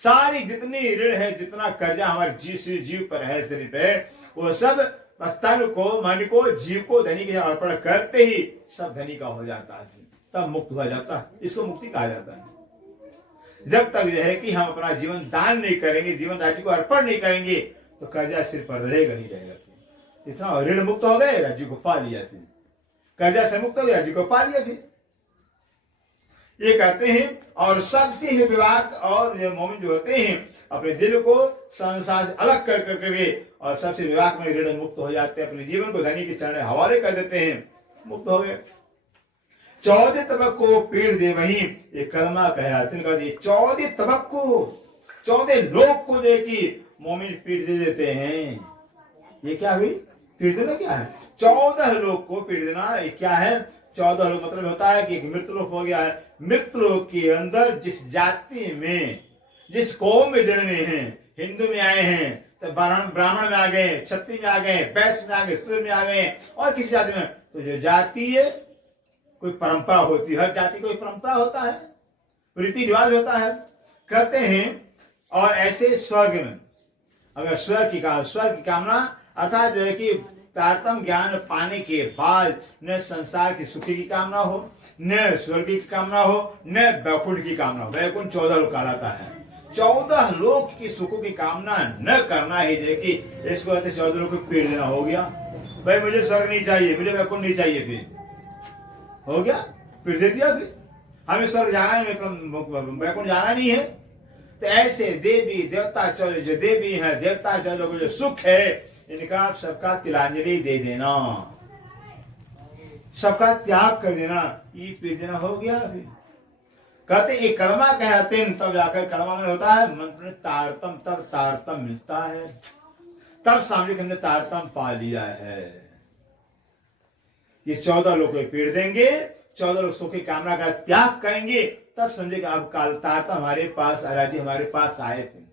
सारी जितनी ऋण है, जितना कर्जा हमारे जीव पर है, शरीर पे, वो सब तन को मन को जीव को धनी के अर्पण करते ही सब धनी का हो जाता है, तब मुक्त हो जाता है। इसको मुक्ति कहा जाता है। जब तक जो है कि हम अपना जीवन दान नहीं करेंगे, जीवन राज्य को अर्पण नहीं करेंगे, तो कर्जा सिर पर रहेगा ही रहेगा। इतना ऋण मुक्त हो गए, राज्य को पा लिया, फिर कर्जा से मुक्त हो गए, राज्य को पा लिया। फिर ये कहते हैं, और सबसे विवाक और जो मोमिन जो होते हैं अपने दिल को संसार से अलग कर करके और सबसे विवाक में ऋण मुक्त हो जाते हैं, अपने जीवन को धनी के चरण हवाले कर देते हैं, मुक्त हो गए। 14 तबक को पीड़ दे वही ये कलमा कहा, 14 तबक को, 14 लोग को जो कि मोमिन पीड़ दे देते हैं। ये क्या हुई? पीड़ देना क्या है? 14 लोग को पीड़ देना ये क्या है? 14 लोग मतलब होता है कि एक मृतलोक हो गया है। मृतलोक के अंदर जिस जाति में, जिस कौम में जन्मे हैं, हिंदू में आए हैं तो ब्राह्मण में आ गए, क्षत्रिय में आ गए, वैश्य में आ गए, शूद्र में आ गए, और किसी जाति में, तो जो जाति है कोई परंपरा होती है, हर जाति कोई परंपरा होता है, रीति रिवाज होता है। कहते हैं और ऐसे स्वर्ग में अगर स्वर्ग की कामना अर्थात जो है कि तारतम ज्ञान पाने के बाद न संसार की सुखी की कामना हो, न स्वर्ग की कामना हो, न वैकुंठ की कामना हो। वैकुंठ 14 लोग कहलाता है। 14 लोक की सुखों की कामना न करना ही जो कि इसको कहते 14 लोग को पीड़ देना हो गया। भाई मुझे स्वर्ग नहीं चाहिए, मुझे वैकुंठ नहीं चाहिए, फिर हो गया, पीड़ दे दिया। फिर हमें स्वर्ग जाना नहीं, वैकुंठ जाना नहीं है। तो ऐसे देवी देवता चलो, जो देवी है देवता चलो, जो सुख है इनका सबका तिलांजलि दे देना, सबका त्याग कर देना, ये पीड़ देना हो गया। फिर कहते ये कलमा कहते हैं, तब जाकर कलमा में होता है मंत्र में तारतम, तब तारतम मिलता है, तब सामने के अंदर तारतम पा लिया है। ये 14 लोग को पीड़ देंगे, 14 लोग सुख की कामना का त्याग करेंगे, तब समझे कि अब काल तारतम हमारे पास, राज्य हमारे पास आए थे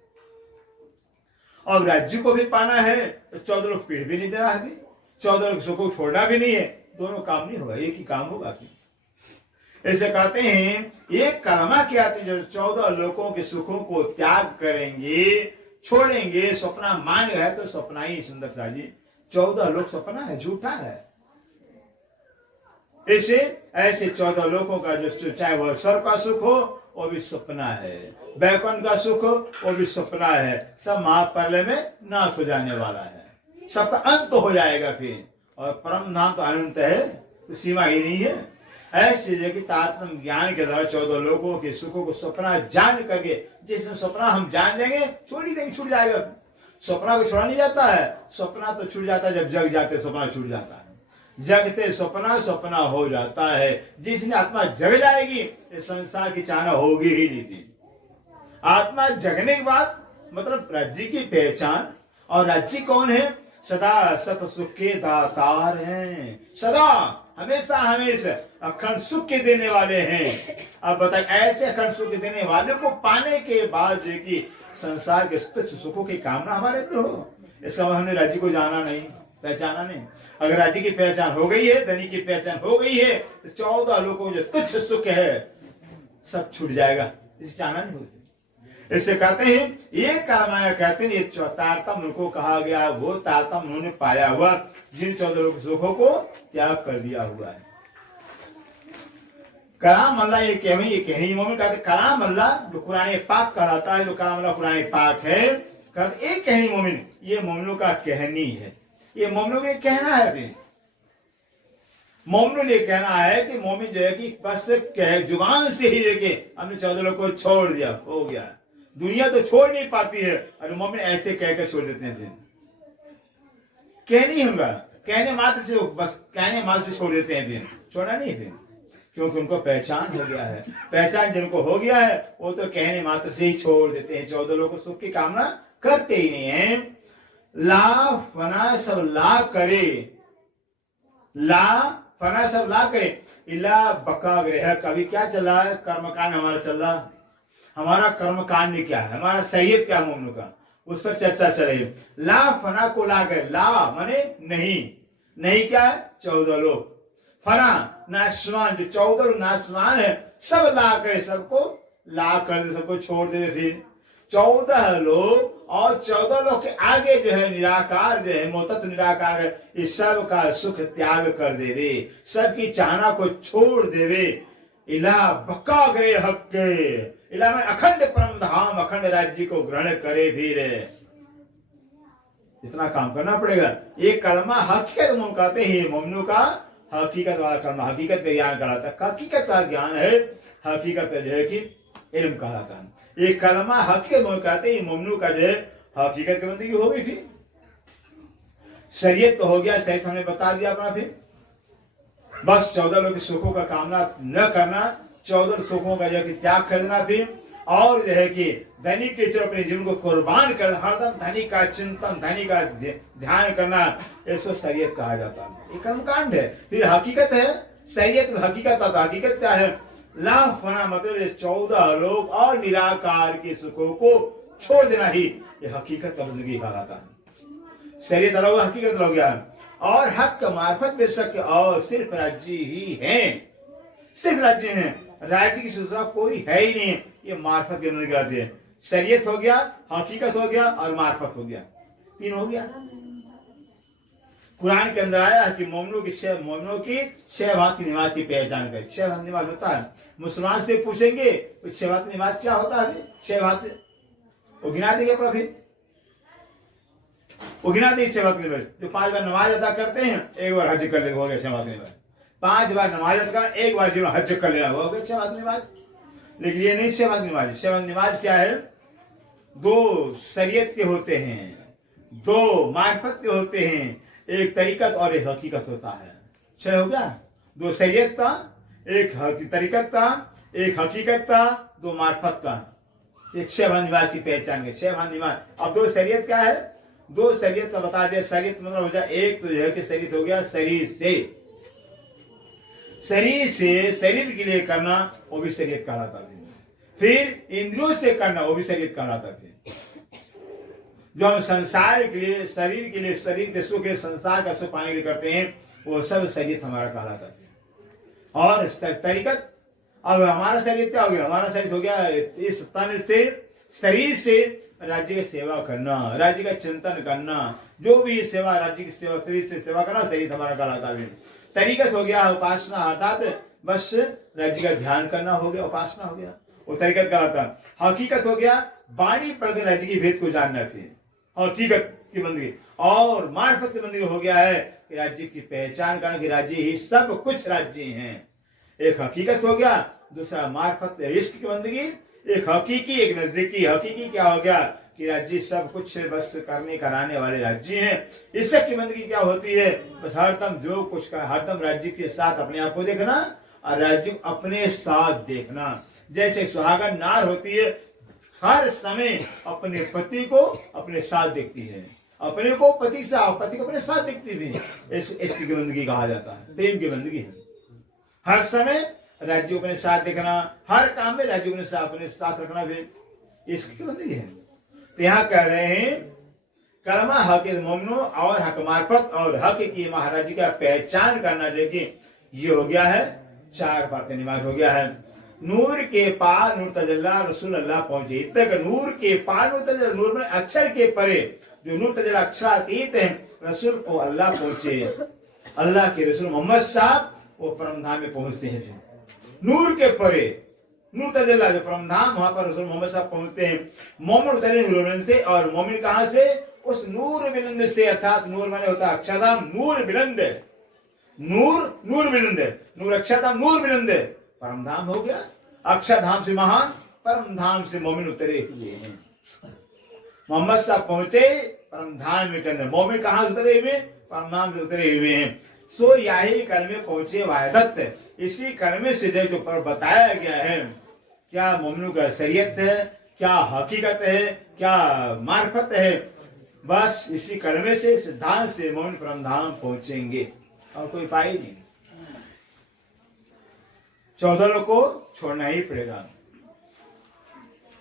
और राज्य को भी पाना है, तो 14 लोग पीड़ भी नहीं देना है, 14 लोग सुख को छोड़ना भी नहीं है, दोनों काम नहीं होगा, एक ही काम होगा। ऐसे कहते हैं एक कलमा क्या आती, जो 14 लोगों के सुखों को त्याग करेंगे, छोड़ेंगे, सपना मान गए तो सपना ही सुंदर सा जी, 14 लोग सपना है, झूठा है। ऐसे 14 लोगों का जो चाहे वह स्वर्ग का सुख हो वो भी सपना है, वैकुंठ का सुख हो वो भी सपना है, सब महाप्रलय में नाश हो जाने वाला है, सबका अंत हो जाएगा फिर, और परम धाम तो अनंत है, तो सीमा ही नहीं है। ऐसे जो कि तात्म ज्ञान के द्वारा 14 लोगों के सुखों को सपना जान करके, जिस सपना हम जान लेंगे छोड़ ही देंगे, छूट जाएगा। सपना को छोड़ा नहीं जाता है, सपना तो छूट जाता है जब जग जाते सपना छूट जाता है, जगते सपना सपना हो जाता है। जिसने आत्मा जग जाएगी इस संसार की चाहना होगी ही नहीं थी। आत्मा जगने के बाद मतलब राज्य की पहचान, और राज्य कौन है? सदा सत सुख के दातार हैं, सदा हमेशा हमेशा अखंड सुख के देने वाले हैं। अब बताइए ऐसे अखंड सुख के देने वाले को पाने के बाद जो कि संसार के तुच्छ सुखों की कामना हमारे अंदर हो, इसका मतलब हमने राज्य को जाना नहीं, पहचाना नहीं। अगर राज्य की पहचान हो गई है, धनी की पहचान हो गई है, तो 14 लोगों को जो तुच्छ सुख है सब छूट जाएगा, इसे चाहना नहीं होती। इससे कहते हैं ये कामाया, कहते हैं ये तारतम उनको कहा गया, वो तारतम उन्होंने पाया हुआ जिन 14 सुखों को त्याग कर दिया हुआ है। कलाम अल्लाह ये कहनी मोमिन कहते कलाम अल्लाह जो कुरान पाक कहलाता है, जो कलाम अल्लाह कुरान पाक है, कहते एक कहनी मोमिन, ये मोमिनों का कहनी है, ये मोमिनों का कहना है। मोमिन ने कहना है कि मोमिन जो है कि बस जुबान से ही लेके हमने 14 लोग को छोड़ दिया, हो गया। दुनिया तो छोड़ नहीं पाती है, और मोमिन ऐसे कहकर छोड़ देते हैं। फिर कह नहीं होगा, कहने मात्र से, बस कहने मात्र से छोड़ देते हैं, फिर छोड़ा नहीं फिर, क्योंकि उनको पहचान हो गया है। पहचान जिनको हो गया है वो तो कहने मात्र से ही छोड़ देते हैं। 14 लोगों को सुख की कामना करते ही नहीं है। ला फना सब ला करे, ला फना सब ला करे, इला बका ग्रह। कभी क्या चल रहा है? कर्मकांड हमारा चल रहा। हमारा कर्मकांड क्या है, हमारा सैयद क्या मोमनों का, उस पर चर्चा चल रही है। ला फना को ला करे, ला माने नहीं, नहीं क्या है? 14 लोग। फना नाशवान, जो 14 लोग नाशवान है, सब ला करे, सबको ला कर दे, सबको छोड़ दे। फिर 14 लोग और 14 लोग के आगे जो है निराकार, जो है मोतत्व निराकार है, इस सब का सुख त्याग कर देवे, सबकी चाहना को छोड़ देवे। इला बका गए हक के, इला में अखंड परम धाम, अखंड राज्य को ग्रहण करे। फिर इतना काम करना पड़ेगा। ये कलमा हकीकत मोम कहते हैं, मोमनों का हकीकत वाला कलमा, हकीकत का ज्ञान कराता है। हकीकत का ज्ञान है, हकीकत जो है कि इल्म कहलाता है। ये कलमा हकीकत मोम कहते हैं, मोमनों का जो है हकीकत की बंदगी हो गई। फिर शरीयत तो हो गया, शरीयत हमने बता दिया अपना। फिर बस 14 लोग की सुखों का कामना न करना, 14 सुखों का जो है त्याग करना। फिर और जो है कि धनी के चलो अपने जीवन को कुर्बान कर, हरदम धनी का चिंतन, धनी का ध्यान करना, इसको शरीयत कहा जाता है। ये कर्मकांड है। फिर हकीकत है, शरीयत हकीकत आता। हकीकत क्या है? ला फना मतलब 14 लोग और निराकार के सुखों को छोड़ देना ही ये हकीकत का जिंदगी कहलाता है। शरीयत अलग, हकीकत अलग गया। और हक का मार्फत बेशक और सिर्फ राज्य ही है, सिर्फ राज्य है, राज्य की सूचना कोई है ही नहीं। ये मार्फत के अंदर गिराते हैं। शरीयत हो गया, हकीकत हो गया और मार्फत हो गया, 3 हो गया। कुरान के अंदर आया कि मोमनों की 6 भांति की नमाज की पहचान करें। 6 भांति नमाज होता है। मुसलमान से पूछेंगे 6 भांति नमाज क्या होता है? 6 भांति वो गिना देंगे अपना। फिर वो गिना देंगे 6 भांति नमाज। जो 5 बार नमाज अदा करते हैं, एक बार हज कर लेंगे, हो गया 6 भांति नमाज। 5 बार नमाज अदा करना, एक बार जीवन हज कर लेना, हो गया 6 भांति नमाज। लेकिन ये नहीं 6 भांति नमाज। 6 भांति नमाज क्या है? 2 शरीयत के होते हैं, 2 मार्फत के होते हैं, एक तरीकत और एक हकीकत होता है। 6 हो गया। 2 शरीयत था, एक तरीकत था, एक हकीकत था, 2 मार्फत था। ये 6 भांति नमाज की पहचान है। 6 भांति नमाज। अब 2 शरीयत क्या है? 2 शरीयत का बता दिया। शरीयत मतलब हो जाए, एक तो जो है कि शरीयत हो गया शरीर से, शरीर से शरीर के लिए करना, वो भी शरीयत कहलाता है। फिर इंद्रियों से करना, वो भी शरीयत कहलाता है। जो हम संसार के लिए, शरीर के लिए, शरीर के सुख के, संसार का सुख पाने के लिए करते हैं, वो सब शरीयत हमारा कहलाता है। और तरीकत, अब हमारा शरीर क्या हो गया? हमारा शरीर हो गया इस तन से, शरीर से राज्य की सेवा करना, राज्य का चिंतन करना, जो भी सेवा, राज्य की सेवा, शरीर से सेवा करना, शरीर हमारा कहलाता है। तरीकत हो गया उपासना, अर्थात बस राज्य का ध्यान करना हो गया, उपासना हो गया, वो तरीकत कहलाता। हकीकत हो गया वाणी पढ़कर राज्य की भेद को जानना। फिर हकीकत की बंदगी। और मार्फत की बंदगी हो गया है कि राज्य की पहचान करना, कि राज्य ही सब कुछ राज्य हैं। एक हकीकत हो गया, दूसरा मार्फत इश्क की बंदगी, एक हकीकी, एक नजदीकी। हकीकी क्या हो गया? कि राज्य सब कुछ बस करने कराने वाले राज्य हैं। इससे की बंदगी क्या होती है? बस हरदम जो कुछ का, हरदम राज्य के साथ अपने आप को देखना और राज्य को अपने साथ देखना। जैसे सुहागन नार होती है, हर समय अपने पति को अपने साथ देखती है, अपने को पति से, पति को अपने साथ देखती थी। इसकी बंदगी कहा जाता है, प्रेम की बंदगी है। हर समय राज्य को अपने साथ देखना, हर काम में राज्य को अपने साथ रखना, भी इसकी बंदगी है। तो यहाँ कह रहे हैं कलमा हक मोमनो और हक मार्फत और हक की महाराज का पहचान करना। देखिए ये हो गया है 4 बार का निवास हो गया है। नूर के पार नूर तजल्ला रसूल अल्लाह पहुंचे तक। नूर के पार नूर तजल्ला, नूर में अक्षर के परे, जो नूर तजल्ला अक्षरातीत है, रसूल को अल्लाह पहुंचे, अल्लाह के रसूल मोहम्मद साहब वो परम धाम में पहुंचते हैं। नूर के परे नूर तजल्ला जो परम धाम, वहां पर रसूल मोहम्मद साहब पहुंचते हैं। मोमिन उतरे नूर से, और मोमिन कहां से? उस नूर बिलंद से, अर्थात नूर माने होता है अक्षरधाम, नूर बिलंद, नूर नूर बिनंद, नूर अक्षरधाम नूर बिनंद, परम धाम हो गया। अक्षरधाम से महान, परम धाम से मोमिन उतरे हुए हैं। मोहम्मद साहब पहुंचे परम धाम के अंदर, मोमिन कहां उतरे हुए? परम धाम से उतरे हुए हैं। सो यही कलमे पहुंचे वायदत, इसी कलमे से जो पर बताया गया है क्या मोमिनों का शरीयत है, क्या हकीकत है, क्या मार्फत है, बस इसी कलमे से सिद्धांत से मोमिन परम धाम पहुंचेंगे और कोई उपाय नहीं। 14 लोग को छोड़ना ही पड़ेगा,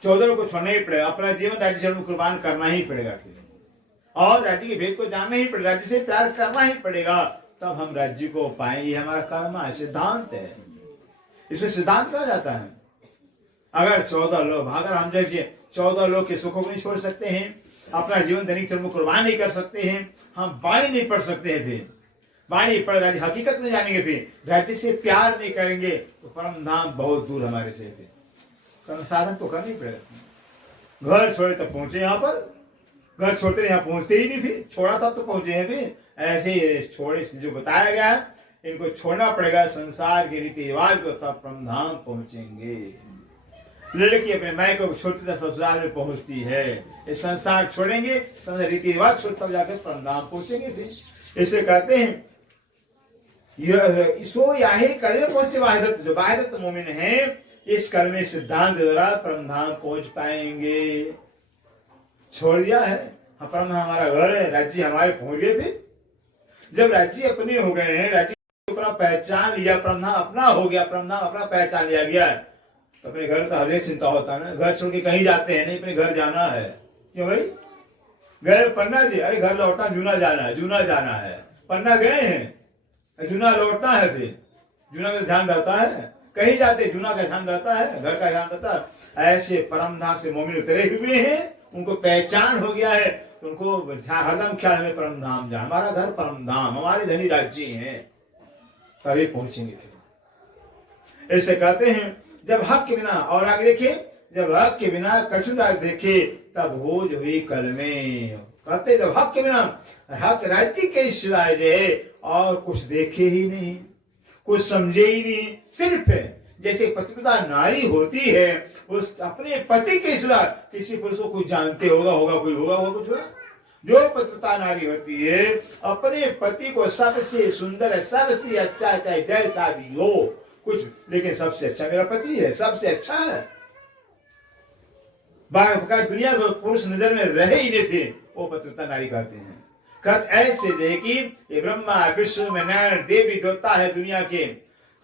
14 लोग को छोड़ना ही पड़ेगा, अपना जीवन राज्य से कुर्बान करना ही पड़ेगा फिर, और राज्य के भेद को जानना ही पड़ेगा, राज्य से प्यार करना ही पड़ेगा, तब हम राज्य को पाएंगे। हमारा कर्म है, सिद्धांत है, इसे सिद्धांत कहा जाता है। अगर 14 लोग, अगर हम जैसे 14 लोग के सुखों को नहीं छोड़ सकते हैं, अपना जीवन दैनिक कर्म कुर्बान नहीं कर सकते हैं, हम वाणी नहीं पढ़ सकते हैं, फिर वाणी पढ़ राज्य हकीकत नहीं जानेंगे, फिर राज्य से प्यार नहीं करेंगे, तो परम धाम बहुत दूर हमारे से। कर्म साधन तो करना ही पड़ेगा। घर छोड़े तब पहुंचे यहाँ पर, घर छोड़ते यहाँ पहुंचते ही नहीं थे, छोड़ा तब तो पहुंचे हैं। फिर ऐसे छोड़े जो बताया गया है, इनको छोड़ना पड़ेगा, संसार के रीति रिवाज को, तब परम धाम पहुंचेंगे। लड़की अपने मायके छोड़ती तब ससुराल में पहुंचती है, इस संसार छोड़ेंगे, संसार रीति रिवाज छोड़, तब जाकर परम धाम पहुंचेंगे। फिर इसे कहते हैं सो याही कलमे पहुंचे वाहिदत, जो वाहिदत मोमिन है, इस कलमे सिद्धांत द्वारा परम धाम पहुंच पाएंगे। छोड़ दिया है परम धाम, हमारा घर है, राज्य हमारे पहुंच गए। फिर जब राज्य अपने हो गए हैं, राज्य अपना पहचान लिया, परम धाम अपना हो गया, परम धाम अपना पहचान लिया गया है, तो अपने घर का हर एक चिंता होता है ना। घर छोड़ के कहीं जाते हैं नहीं, अपने घर जाना है, क्यों भाई? गए पन्ना जी, अरे घर लौटना, जूना जाना है, जूना जाना है, पन्ना गए हैं, जूना लौटना है, फिर जूना का ध्यान रहता है, कहीं जाते जूना का ध्यान रहता है, घर का ध्यान रहता है। ऐसे परम धाम से मोमिन उतरे हुए हैं, उनको पहचान हो गया है, तो उनको हरदम ख्याल में परम धाम जा, हमारा घर परम धाम, हमारे धनी राज्य हैं, तभी पहुंचेंगे। फिर ऐसे कहते हैं जब हक के बिना, और आगे देखिए, जब हक के बिना कछु ना देखे, तब हो जो हुई कलमे। कहते जब हक के बिना, हक राज्य के सिवाय रहे और कुछ देखे ही नहीं, कुछ समझे ही नहीं, सिर्फ जैसे पतिव्रता नारी होती है, उस अपने पति के सिवा किसी पुरुष को कुछ जानते होगा कोई होगा कुछ होगा। जो पतिव्रता नारी होती है, अपने पति को सबसे सुंदर, सबसे अच्छा, चाहे जैसा भी हो कुछ, लेकिन सबसे अच्छा मेरा पति है, सबसे अच्छा है, दुनिया को पुरुष नजर में रहे ही नहीं थे, वो पतिव्रता नारी कहते हैं। कथ ऐसे रहे कि ये ब्रह्मा विष्णु में नारायण देवी देवता है दुनिया के,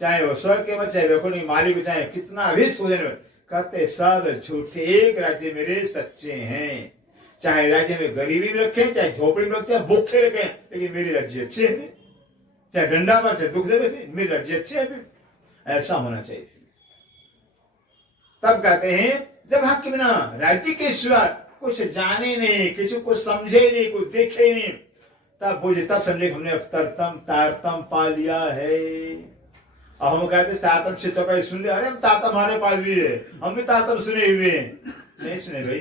चाहे वो स्वर्ग के बच्चे, वैकुंठ मालिक, चाहे कितना भी सूजन, कहते सब झूठे, एक राज्य मेरे सच्चे हैं। चाहे राज्य में गरीबी में रखे, चाहे झोपड़ी में रखे, भूखे रखे, लेकिन मेरे राज्य अच्छे हैं। चाहे डंडा पर से दुख देवे, मेरे राज्य अच्छे हैं। ऐसा होना चाहिए। तब कहते हैं जब हक के बिना, राज्य के सिवा कुछ जाने नहीं, किसी को समझे नहीं, कुछ देखे नहीं, तब बुझे, तब समझे हमने तारतम पा लिया है। और हम कहते तारतम से चौपाई सुन लिया, अरे हम तारतम हमारे पास भी है, हम भी तारतम सुने हुए हैं। नहीं सुने भाई,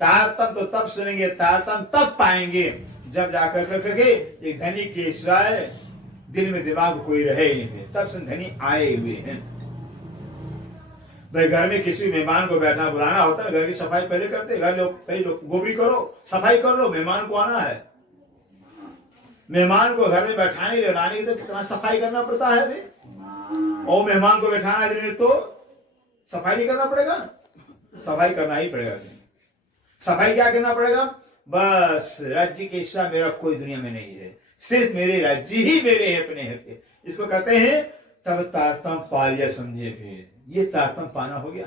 तारतम तो तब सुनेंगे, तारतम तब पाएंगे जब जाकर करके एक धनी के सिवाय दिल में दिमाग कोई रहे ही नहीं थे, तब से धनी आए हुए हैं। भाई घर में किसी मेहमान को बैठना बुलाना होता है, घर की सफाई पहले करते, घर पहले गोबरी करो, सफाई कर लो, मेहमान को आना है, मेहमान को घर में बैठाने ले लाने के तो कितना सफाई करना पड़ता है भाई। और मेहमान को बैठाना दिन में तो सफाई नहीं करना पड़ेगा, सफाई करना ही पड़ेगा। सफाई क्या करना पड़ेगा? बस राज्य के सिवा मेरा कोई दुनिया में नहीं है, सिर्फ मेरे राज्य ही मेरे हैं, अपने हैं। इसको कहते हैं तब तारतम पा लिया, समझिए। फिर ये तारतम पाना हो गया।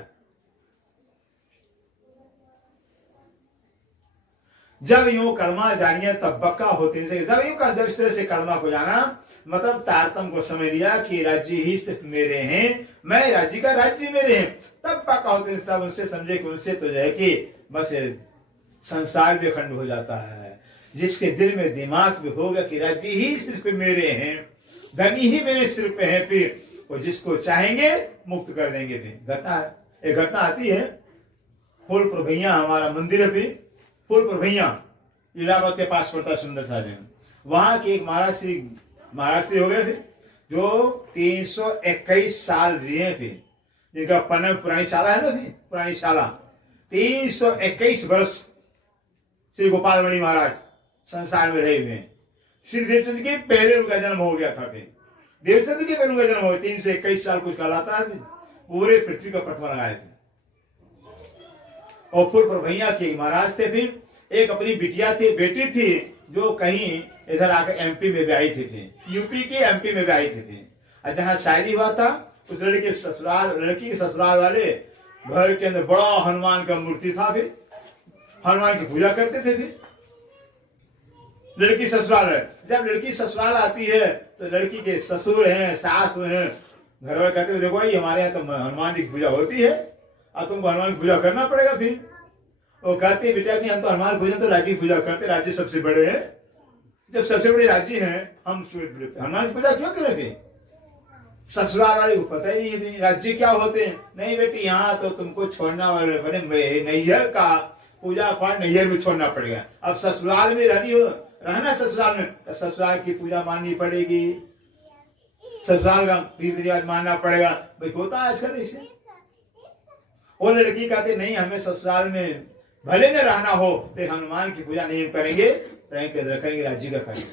जब यूं कलमा जानिए तब बक्का होते, जब इस तरह से कलमा को जाना, मतलब तारतम को समझ लिया कि राज्य ही सिर्फ मेरे हैं, मैं राज्य का राज्य मेरे हैं, तब पक्का होते, तब उनसे समझे कि उनसे तो जो है कि बस संसार भी अखंड हो जाता है। जिसके दिल में दिमाग भी होगा कि राज्य ही सिर्फ मेरे हैं, धनी ही मेरे सिर पे है, फिर वो जिसको चाहेंगे मुक्त कर देंगे। फिर घटना है, एक घटना आती है, फूलपुर भैया हमारा मंदिर है, फिर फूलपुर भैया इलाहाबाद के पास पड़ता है, सुंदर सा जगह। वहां के एक महाराष्ट्री हो गए थे, जो 321 साल जिए थे, जिनका पन्ना पुरानी शाला है ना, फिर पुरानी शाला 321 वर्ष श्री गोपाल मणि महाराज संसार में रहे हुए हैं। श्री देवचंद के पहले उनका जन्म हो गया था। फिर देवचंद के पहले उनका जन्म हो गया, 321 साल कुछ कहलाता है। पूरे पृथ्वी का पटवा लगाए थे। और फुल भैया के महाराज थे। फिर एक अपनी बिटिया थी, बेटी थी, जो कहीं इधर आकर एमपी में भी आई थी, यूपी के एमपी में भी आई थी। और जहाँ शादी हुआ था उस लड़की के ससुराल वाले घर के अंदर बड़ा हनुमान का मूर्ति था। फिर हनुमान की पूजा करते थे। फिर लड़की ससुराल है, जब लड़की ससुराल आती है तो लड़की के ससुर हैं, सास हैं, घर वाले कहते हैं देखो भाई हमारे यहाँ तो हनुमान जी की पूजा होती है, अब तुमको हनुमान की पूजा करना पड़ेगा। फिर वो कहते हैं बेटा कि हम तो हनुमान पूजा तो राज्य की पूजा करते, राज्य सबसे बड़े हैं, जब सबसे बड़े राज्य हैं हम हनुमान की पूजा क्यों करें। फिर ससुराल वाले को पता ही नहीं है राज्य क्या होते हैं। नहीं बेटी यहाँ तो तुमको छोड़ना वाले बने नैहर का पूजा पाठ नैहर में छोड़ना पड़ेगा। अब ससुराल में रहना ससुराल में तो ससुराल की पूजा माननी पड़ेगी, ससुराल का रीति रिवाज मानना पड़ेगा। भाई होता है आजकल इसे। वो लड़की कहते नहीं हमें ससुराल में भले न रहना हो तो हनुमान की पूजा नहीं करेंगे, रखेंगे राज्य का करेंगे।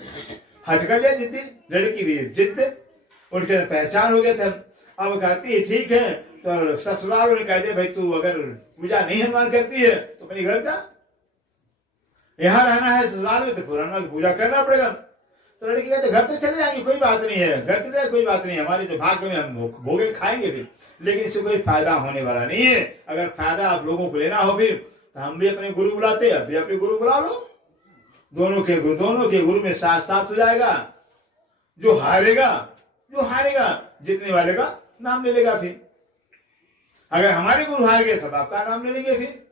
हट कर लिया जिद, लड़की भी जिद, उनके पहचान हो गया था। अब कहती है ठीक है, तो ससुराल ने कह दिया भाई तू अगर पूजा नहीं हनुमान करती है तो अपनी घर जा, यहाँ रहना है ससुराल में तो हनुमान की पूजा करना पड़ेगा। तो लड़की कहते घर तो चले जाएंगे, कोई बात नहीं है, घर चले जाए कोई बात नहीं है, हमारे जो भाग्य में हम भोगे खाएंगे फिर, लेकिन इससे कोई फायदा होने वाला नहीं है। अगर फायदा आप लोगों को लेना हो फिर तो हम भी अपने गुरु बुलाते हैं, अभी अपने गुरु बुला लो, दोनों के गुरु में साथ साथ हो जाएगा। जो हारेगा जीतने वाले का नाम ले लेगा। फिर अगर हमारे गुरु हार गए तब आपका नाम ले लेंगे। फिर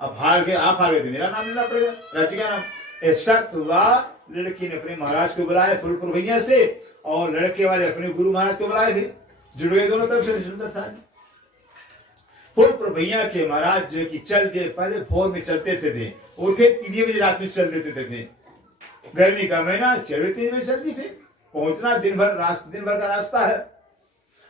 अब आप हार गए तो मेरा नाम लेना पड़ेगा, राज्य का नाम। ये शर्त हुआ। लड़की ने अपने महाराज को बुलाया फुलपुर भैया से, और लड़के वाले अपने गुरु महाराज को बुलाए। फिर जुड़ गए दोनों तरफ से सुंदर सारी। फुलपुर भैया के महाराज जो कि चल दिए, पहले भोर में चलते थे, उठे 3 बजे रात में चल देते थे। गर्मी का महीना 3 बजे चलती, फिर पहुंचना दिन भर का रास्ता है।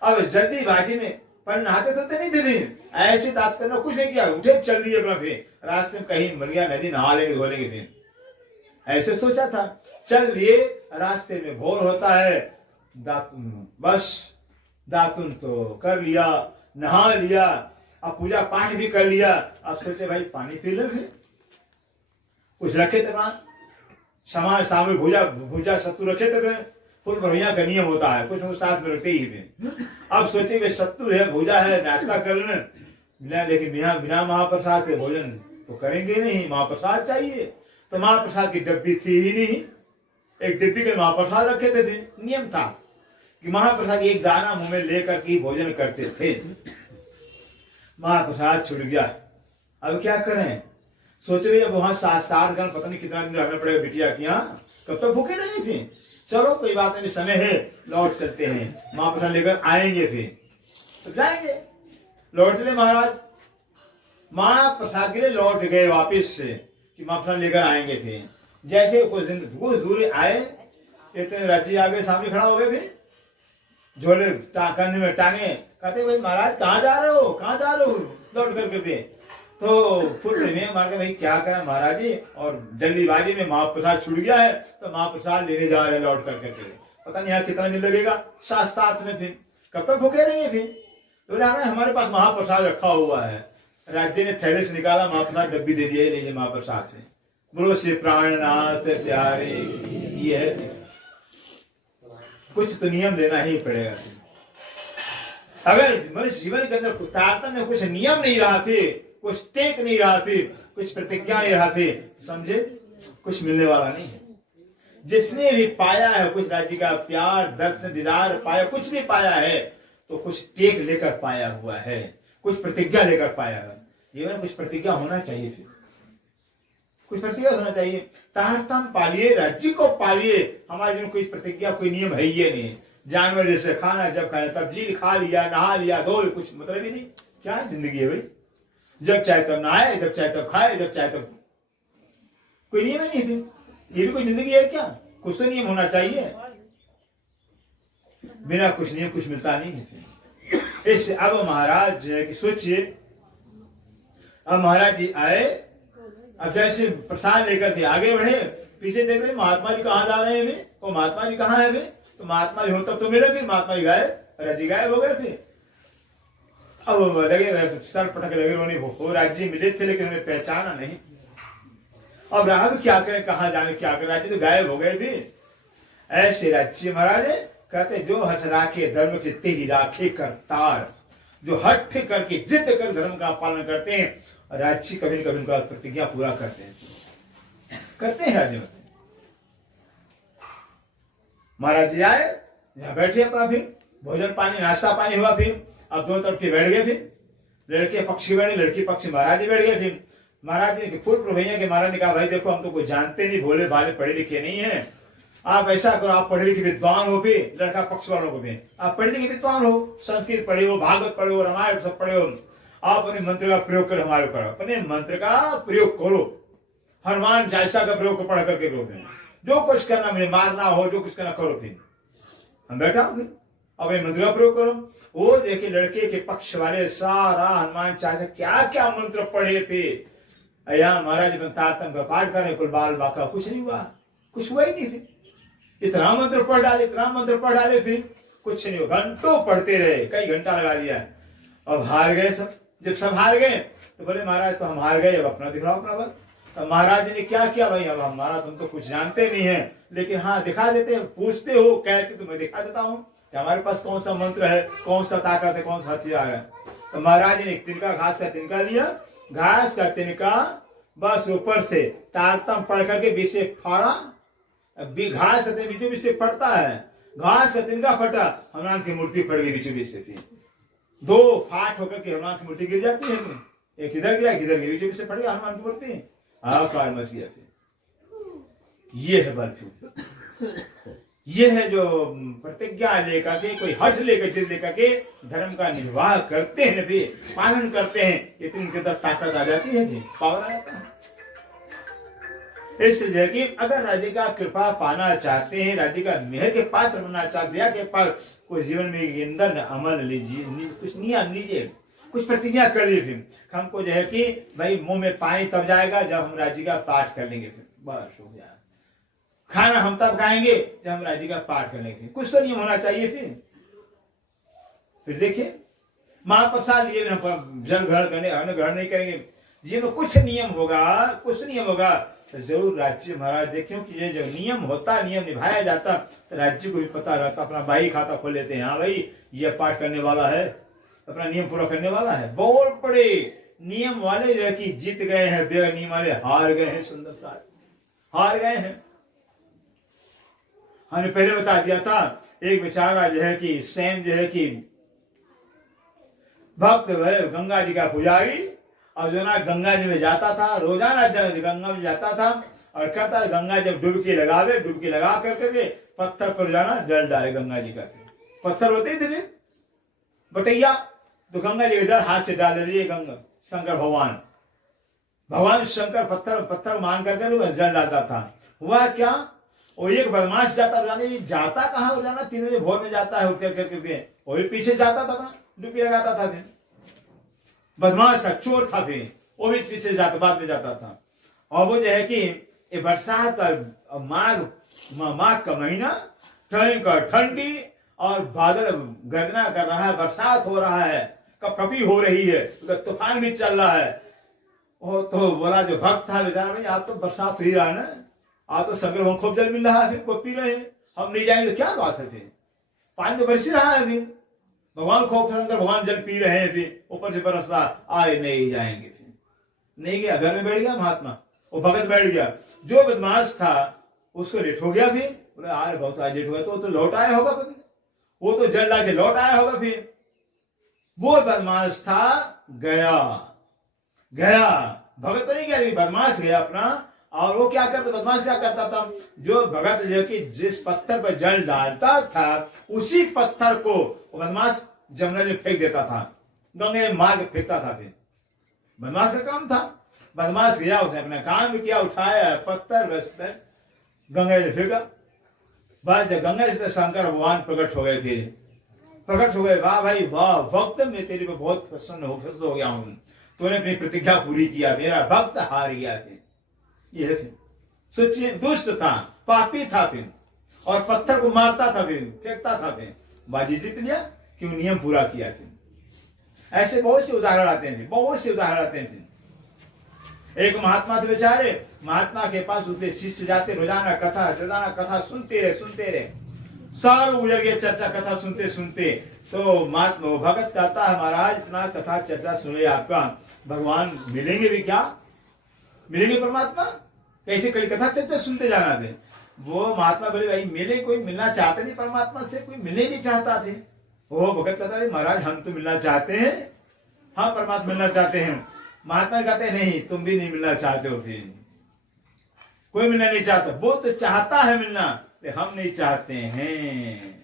अब जल्दीबाजी में पर नहाते धोते नहीं थे। फिर ऐसे दांत करना कुछ नहीं किया, उठे चल दिए अपना। फिर रास्ते में कहीं मिल गया नदी, नहा लेंगे धो लेंगे। फिर ऐसे सोचा था, चल दिए। रास्ते में भोर होता है, दातुन तो कर लिया, नहा लिया, अब पूजा पाठ भी कर लिया। अब सोचे भाई पानी पी ले। फिर कुछ रखे थे वहां सामान, सामने भूजा सत्तू रखे थे। फुल भैया का नियम होता है कुछ साथ में रखते ही थे। अब सोचे वे सत्तू है, भूजा है, नाश्ता कर लेना, लेकिन बिना महाप्रसाद के भोजन तो करेंगे नहीं, महाप्रसाद चाहिए। तो महाप्रसाद की डब्बी थी ही नहीं, एक डिब्बी के महाप्रसाद रखे थे। नियम था कि महाप्रसाद एक दाना मुंह में लेकर के भोजन करते थे। महाप्रसाद छूट गया, अब क्या करें। सोच रहे अब वहां 7 दिन पता नहीं कितना दिन रहना पड़ेगा बिटिया की यहाँ, कब तक भूखे रहेंगे। फिर चलो कोई बात नहीं, समय है, लौट चलते हैं, महाप्रसाद लेकर आएंगे। फिर तो जाएंगे, लौट चले महाराज। महाप्रसाद के लिए लौट गए वापिस से कि महाप्रसाद लेकर आएंगे। फिर जैसे कुछ दूर आए, इतने राज्य आगे सामने खड़ा हो गए। फिर झोले कंधे में टांगे, कहते भाई महाराज कहाँ जा रहे हो, लौट करके दे। तो फुल में मार के भाई क्या करा महाराज जी, और जल्दीबाजी में महाप्रसाद छूट गया है तो महाप्रसाद लेने जा रहे हैं लौट करके। पता नहीं यहाँ कितना दिन लगेगा, 7 में। फिर कब तक भूखे रहेंगे। फिर तो हमारे पास महाप्रसाद रखा हुआ है। राज्य ने थैले से निकाला, महाप्रसाद डब्बी दे दिया, लीजिए महाप्रसाद से। बोलो श्री प्राणनाथ प्यारे। ये है कुछ तो नियम लेना ही पड़ेगा। अगर मनुष्य जीवन के अंदर तारतम्य में कुछ नियम नहीं रहा, फिर कुछ टेक नहीं रहा, फिर कुछ प्रतिज्ञा नहीं रहा, फिर समझे कुछ मिलने वाला नहीं है। जिसने भी पाया है कुछ राज्य का प्यार, दर्शन, दीदार पाया, कुछ भी पाया है तो कुछ टेक लेकर पाया हुआ है, कुछ प्रतिज्ञा लेकर पाया है। जीवन में कुछ प्रतिज्ञा होना चाहिए, फिर कुछ प्रतिज्ञा होना चाहिए। तारतम्य पालिए, राज्य को पालिए। हमारे जीवन कोई प्रतिज्ञा, कोई नियम है ही नहीं। जानवर जैसे खाना जब खाया तब जी खा लिया, नहा लिया, धो, कुछ मतलब ही नहीं। क्या जिंदगी है भाई, जब चाहे तब नहाए, जब चाहे तब खाए, जब चाहे तब, कोई नियम नहीं। फिर ये भी कोई जिंदगी है क्या, कुछ तो नियम होना चाहिए। बिना कुछ नहीं कुछ मिलता नहीं है। इस अब महाराज जो है कि सोचिए, अब महाराज जी आए, अब जैसे प्रसाद लेकर के आगे बढ़े, पीछे देख रहे महात्मा जी कहाँ जा रहे हैं अभी, तो महात्मा जी कहाँ है अभी, तो महात्मा जी हो तब तो मिले, फिर महात्मा जी गायब हो गए। फिर अब लगे सर पटक लगे रोने, वो राज्य मिले थे लेकिन उन्हें पहचाना नहीं। अब राहब क्या करें, कहाँ जाने क्या करें, राज्य तो गायब हो गए थे। ऐसे राज्य महाराज कहते जो हठ राखे धर्म के ते ही राखे करतार, जो हठ करके जिद कर धर्म का पालन करते हैं, राज्य कभी न कभी उनका प्रतिज्ञा पूरा करते हैं राज्य में। महाराज जी आए, यहाँ बैठे अपना, फिर भोजन पानी नाश्ता पानी हुआ, फिर अब दोनों तरफ के बैठ गए, फिर लड़के पक्ष के बैठे, लड़की पक्ष महाराज जी बैठ गए। फिर महाराज जी ने फुल भैया के महाराज ने कहा भाई देखो हम तो कोई जानते नहीं, भोले भाले पढ़े लिखे नहीं है, आप ऐसा करो आप पढ़े लिखे विद्वान हो, भी लड़का पक्ष वालों को भी आप पढ़े लिखे विद्वान हो, संस्कृत पढ़े हो, भागवत पढ़े हो, रामायण सब पढ़े हो, आप अपने मंत्र का प्रयोग करो, हमारे ऊपर अपने मंत्र का प्रयोग करो, हनुमान चालीसा का प्रयोग पढ़ करके करो, जो कुछ करना मुझे मारना हो, जो कुछ करना करो। फिर हम बैठा हूं, फिर अब ये मंत्र का प्रयोग करो। वो देखे लड़के के पक्ष वाले सारा हनुमान चालीसा क्या क्या मंत्र पढ़े थे, यहाँ महाराज तारतम का पाठ करें, कुल बाल बाका कुछ नहीं हुआ, कुछ हुआ ही नहीं। फिर इतना मंत्र पढ़ डाले, इतना मंत्र पढ़ डाले, फिर कुछ नहीं हुआ, घंटों पढ़ते रहे, कई घंटा लगा दिया। अब हार गए सब, जब सब हार गए तो बोले महाराज तो हम हार गए, अब अपना दिखाओ अपना बल। तो महाराज जी ने क्या किया, भाई अब हमारा तुम तो कुछ जानते नहीं है, लेकिन हाँ दिखा देते, पूछते हो कहते तो मैं दिखा देता हूँ कि हमारे पास कौन सा मंत्र है, कौन सा ताकत है, कौन सा हथियार है। तो महाराज जी ने एक तिनका, घास का तिनका लिया, घास का तिनका बस ऊपर से तारतम पढ़ करके बीच से फाड़ा, घास का तिनका बीचों बीच से फटता है, घास का तिनका फटा, हनुमान की मूर्ति पड़ गई बीचों बीच से, फिर दो फाट होकर के हनुमान की मूर्ति गिर जाती है, एक इधर गिरा एक इधर गिरा, बीचों बीच से फट गया हनुमान की मूर्ति, आकार मच गया। फिर ये है बल, ये है जो प्रतिज्ञा लेकर के, कोई हठ लेकर जिद लेकर के धर्म का निर्वाह करते हैं, भी पालन करते हैं, इतनी उनके अंदर ताकत आ जाती है, पावर आ जाता है। इसलिए कि अगर राज्य का कृपा पाना चाहते हैं, राज्य का मेहर के पात्र बनना चाहते हैं, के पास कोई जीवन में अंदर अमल लीजिए, कुछ नियम लीजिए, कुछ प्रतिज्ञा कर लीजिए। फिर हमको जो है कि भाई मुंह में पानी तब जाएगा जब हम राज्य का पाठ कर लेंगे, फिर बस हो गया। खाना हम तब खाएंगे जब हम राज्य का पाठ कर लेंगे, कुछ तो नियम होना चाहिए। फिर देखिए महाप्रसाद लिए जल ग्रहण करने ग्रहण नहीं करेंगे, जीवन में कुछ नियम होगा, कुछ नियम होगा तो जरूर राज्य महाराज देखें कि ये जो नियम होता, नियम निभाया जाता, तो राज्य को भी पता रहता, अपना बाई खाता खोल लेते हैं, हाँ भाई ये पाठ करने वाला है, अपना नियम पूरा करने वाला है। बहुत बड़े नियम वाले जो है कि जीत गए हैं, बेगर नियम वाले हार गए हैं, सुंदर सा हार गए हैं। हमने पहले बता दिया था, एक बेचारा जो है कि स्वयं जो है कि भक्त गंगा जी का पुजारी, और जो ना गंगा जी में जाता था, रोजाना गंगा में जाता था और करता गंगा जब डुबकी लगावे, डुबकी लगा करके पत्थर पर जाना जल डाले गंगा जी का, पत्थर होते थे बटैया, तो गंगा जी इधर हाथ से डाल दिए, गंगा शंकर भगवान शंकर पत्थर मान करके जल डालता था। हुआ क्या, वो एक बदमाश जाता, जाता कहाँ रोजाना 3 बजे भोर में जाता है, उठ करके वो भी पीछे जाता था, डुबकी लगाता था, फिर बदमाश था, चोर था, फिर वो भी पीछे जाता, बाद में जाता था। और वो जो है कि ये बरसात का माघ का महीना, ठंडी और बादल गर्जना कर रहा है, बरसात हो रहा है, कभी हो रही है, तूफान भी चल रहा है। वो तो बोला जो भक्त था बेचारा, भाई आज तो बरसात हो ही रहा है ना, आज तो शंकर भगवान खूब जल मिल रहा है, फिर को पी रहे हैं, हम नहीं जाएंगे तो क्या बात है, फिर पानी तो बरस रहा है, फिर भगवान खूब शंकर भगवान जल पी रहे हैं, फिर ऊपर से बरस रहा, आए नहीं जाएंगे, फिर नहीं गया, घर में बैठ गया महात्मा, वो भगत बैठ गया। जो बदमाश था उसको लेट हो गया, फिर बोले अरे बहुत आज लेट हो गया, तो लौट आया होगा, वो तो जल ला के लौट आया होगा। फिर वो बदमाश था, गया भगत तो नहीं गया, लेकिन बदमाश गया अपना। और वो क्या करता, बदमाश क्या करता था, जो भगत जो कि जिस पत्थर पर जल डालता था उसी पत्थर को बदमाश जमुना में फेंक देता था, गंगे में मार के फेंकता था। फिर बदमाश का काम था, बदमाश गया, उसने अपना काम भी किया, उठाया पत्थर गंगे में फेंका, बस जब गंगा जी शंकर भगवान प्रकट हो गए, फिर प्रकट हो गए, वाह भाई वाह भक्त, मैं तेरे पे बहुत प्रसन्न हो खुश हो गया हूँ, तूने अपनी प्रतिज्ञा पूरी किया, मेरा भक्त हार गया। फिर यह फिर सोचिए, दुष्ट था, पापी था, फिर और पत्थर को मारता था, फिर फेंकता था, फिर बाजी जीत लिया, क्यों? नियम पूरा किया। फिर ऐसे बहुत से उदाहरण आते हैं, बहुत से उदाहरण आते हैं। एक महात्मा थे बेचारे, महात्मा के पास उसके शिष्य जाते, रोजाना कथा सुनते रहे, साल गुजर गए चर्चा कथा सुनते सुनते। तो महात्मा भगत कहता है, महाराज इतना कथा चर्चा सुने आपका, भगवान मिलेंगे भी क्या? मिलेंगे परमात्मा? कैसे कड़ी कथा चर्चा सुनते जाना थे। वो महात्मा बोले, भाई मिले, कोई मिलना चाहते नहीं परमात्मा से, कोई मिलने नहीं चाहता थे। वो भगत कहता है, महाराज हम तो मिलना चाहते हैं, हाँ परमात्मा मिलना चाहते हैं। महात्मा कहते हैं, नहीं तुम भी नहीं मिलना चाहते हो, फिर कोई मिलना नहीं चाहता। वो तो चाहता है मिलना, हम नहीं चाहते हैं।